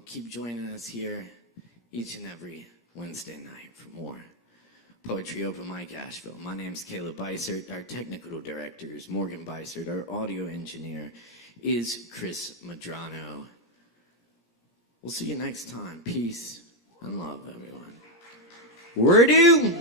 keep joining us here each and every Wednesday night for more Poetry Open Mic Asheville. My name's Caleb Beissert. Our technical director is Morgan Beissert. Our audio engineer is Chris Medrano. We'll see you next time. Peace and love, everyone. Word you.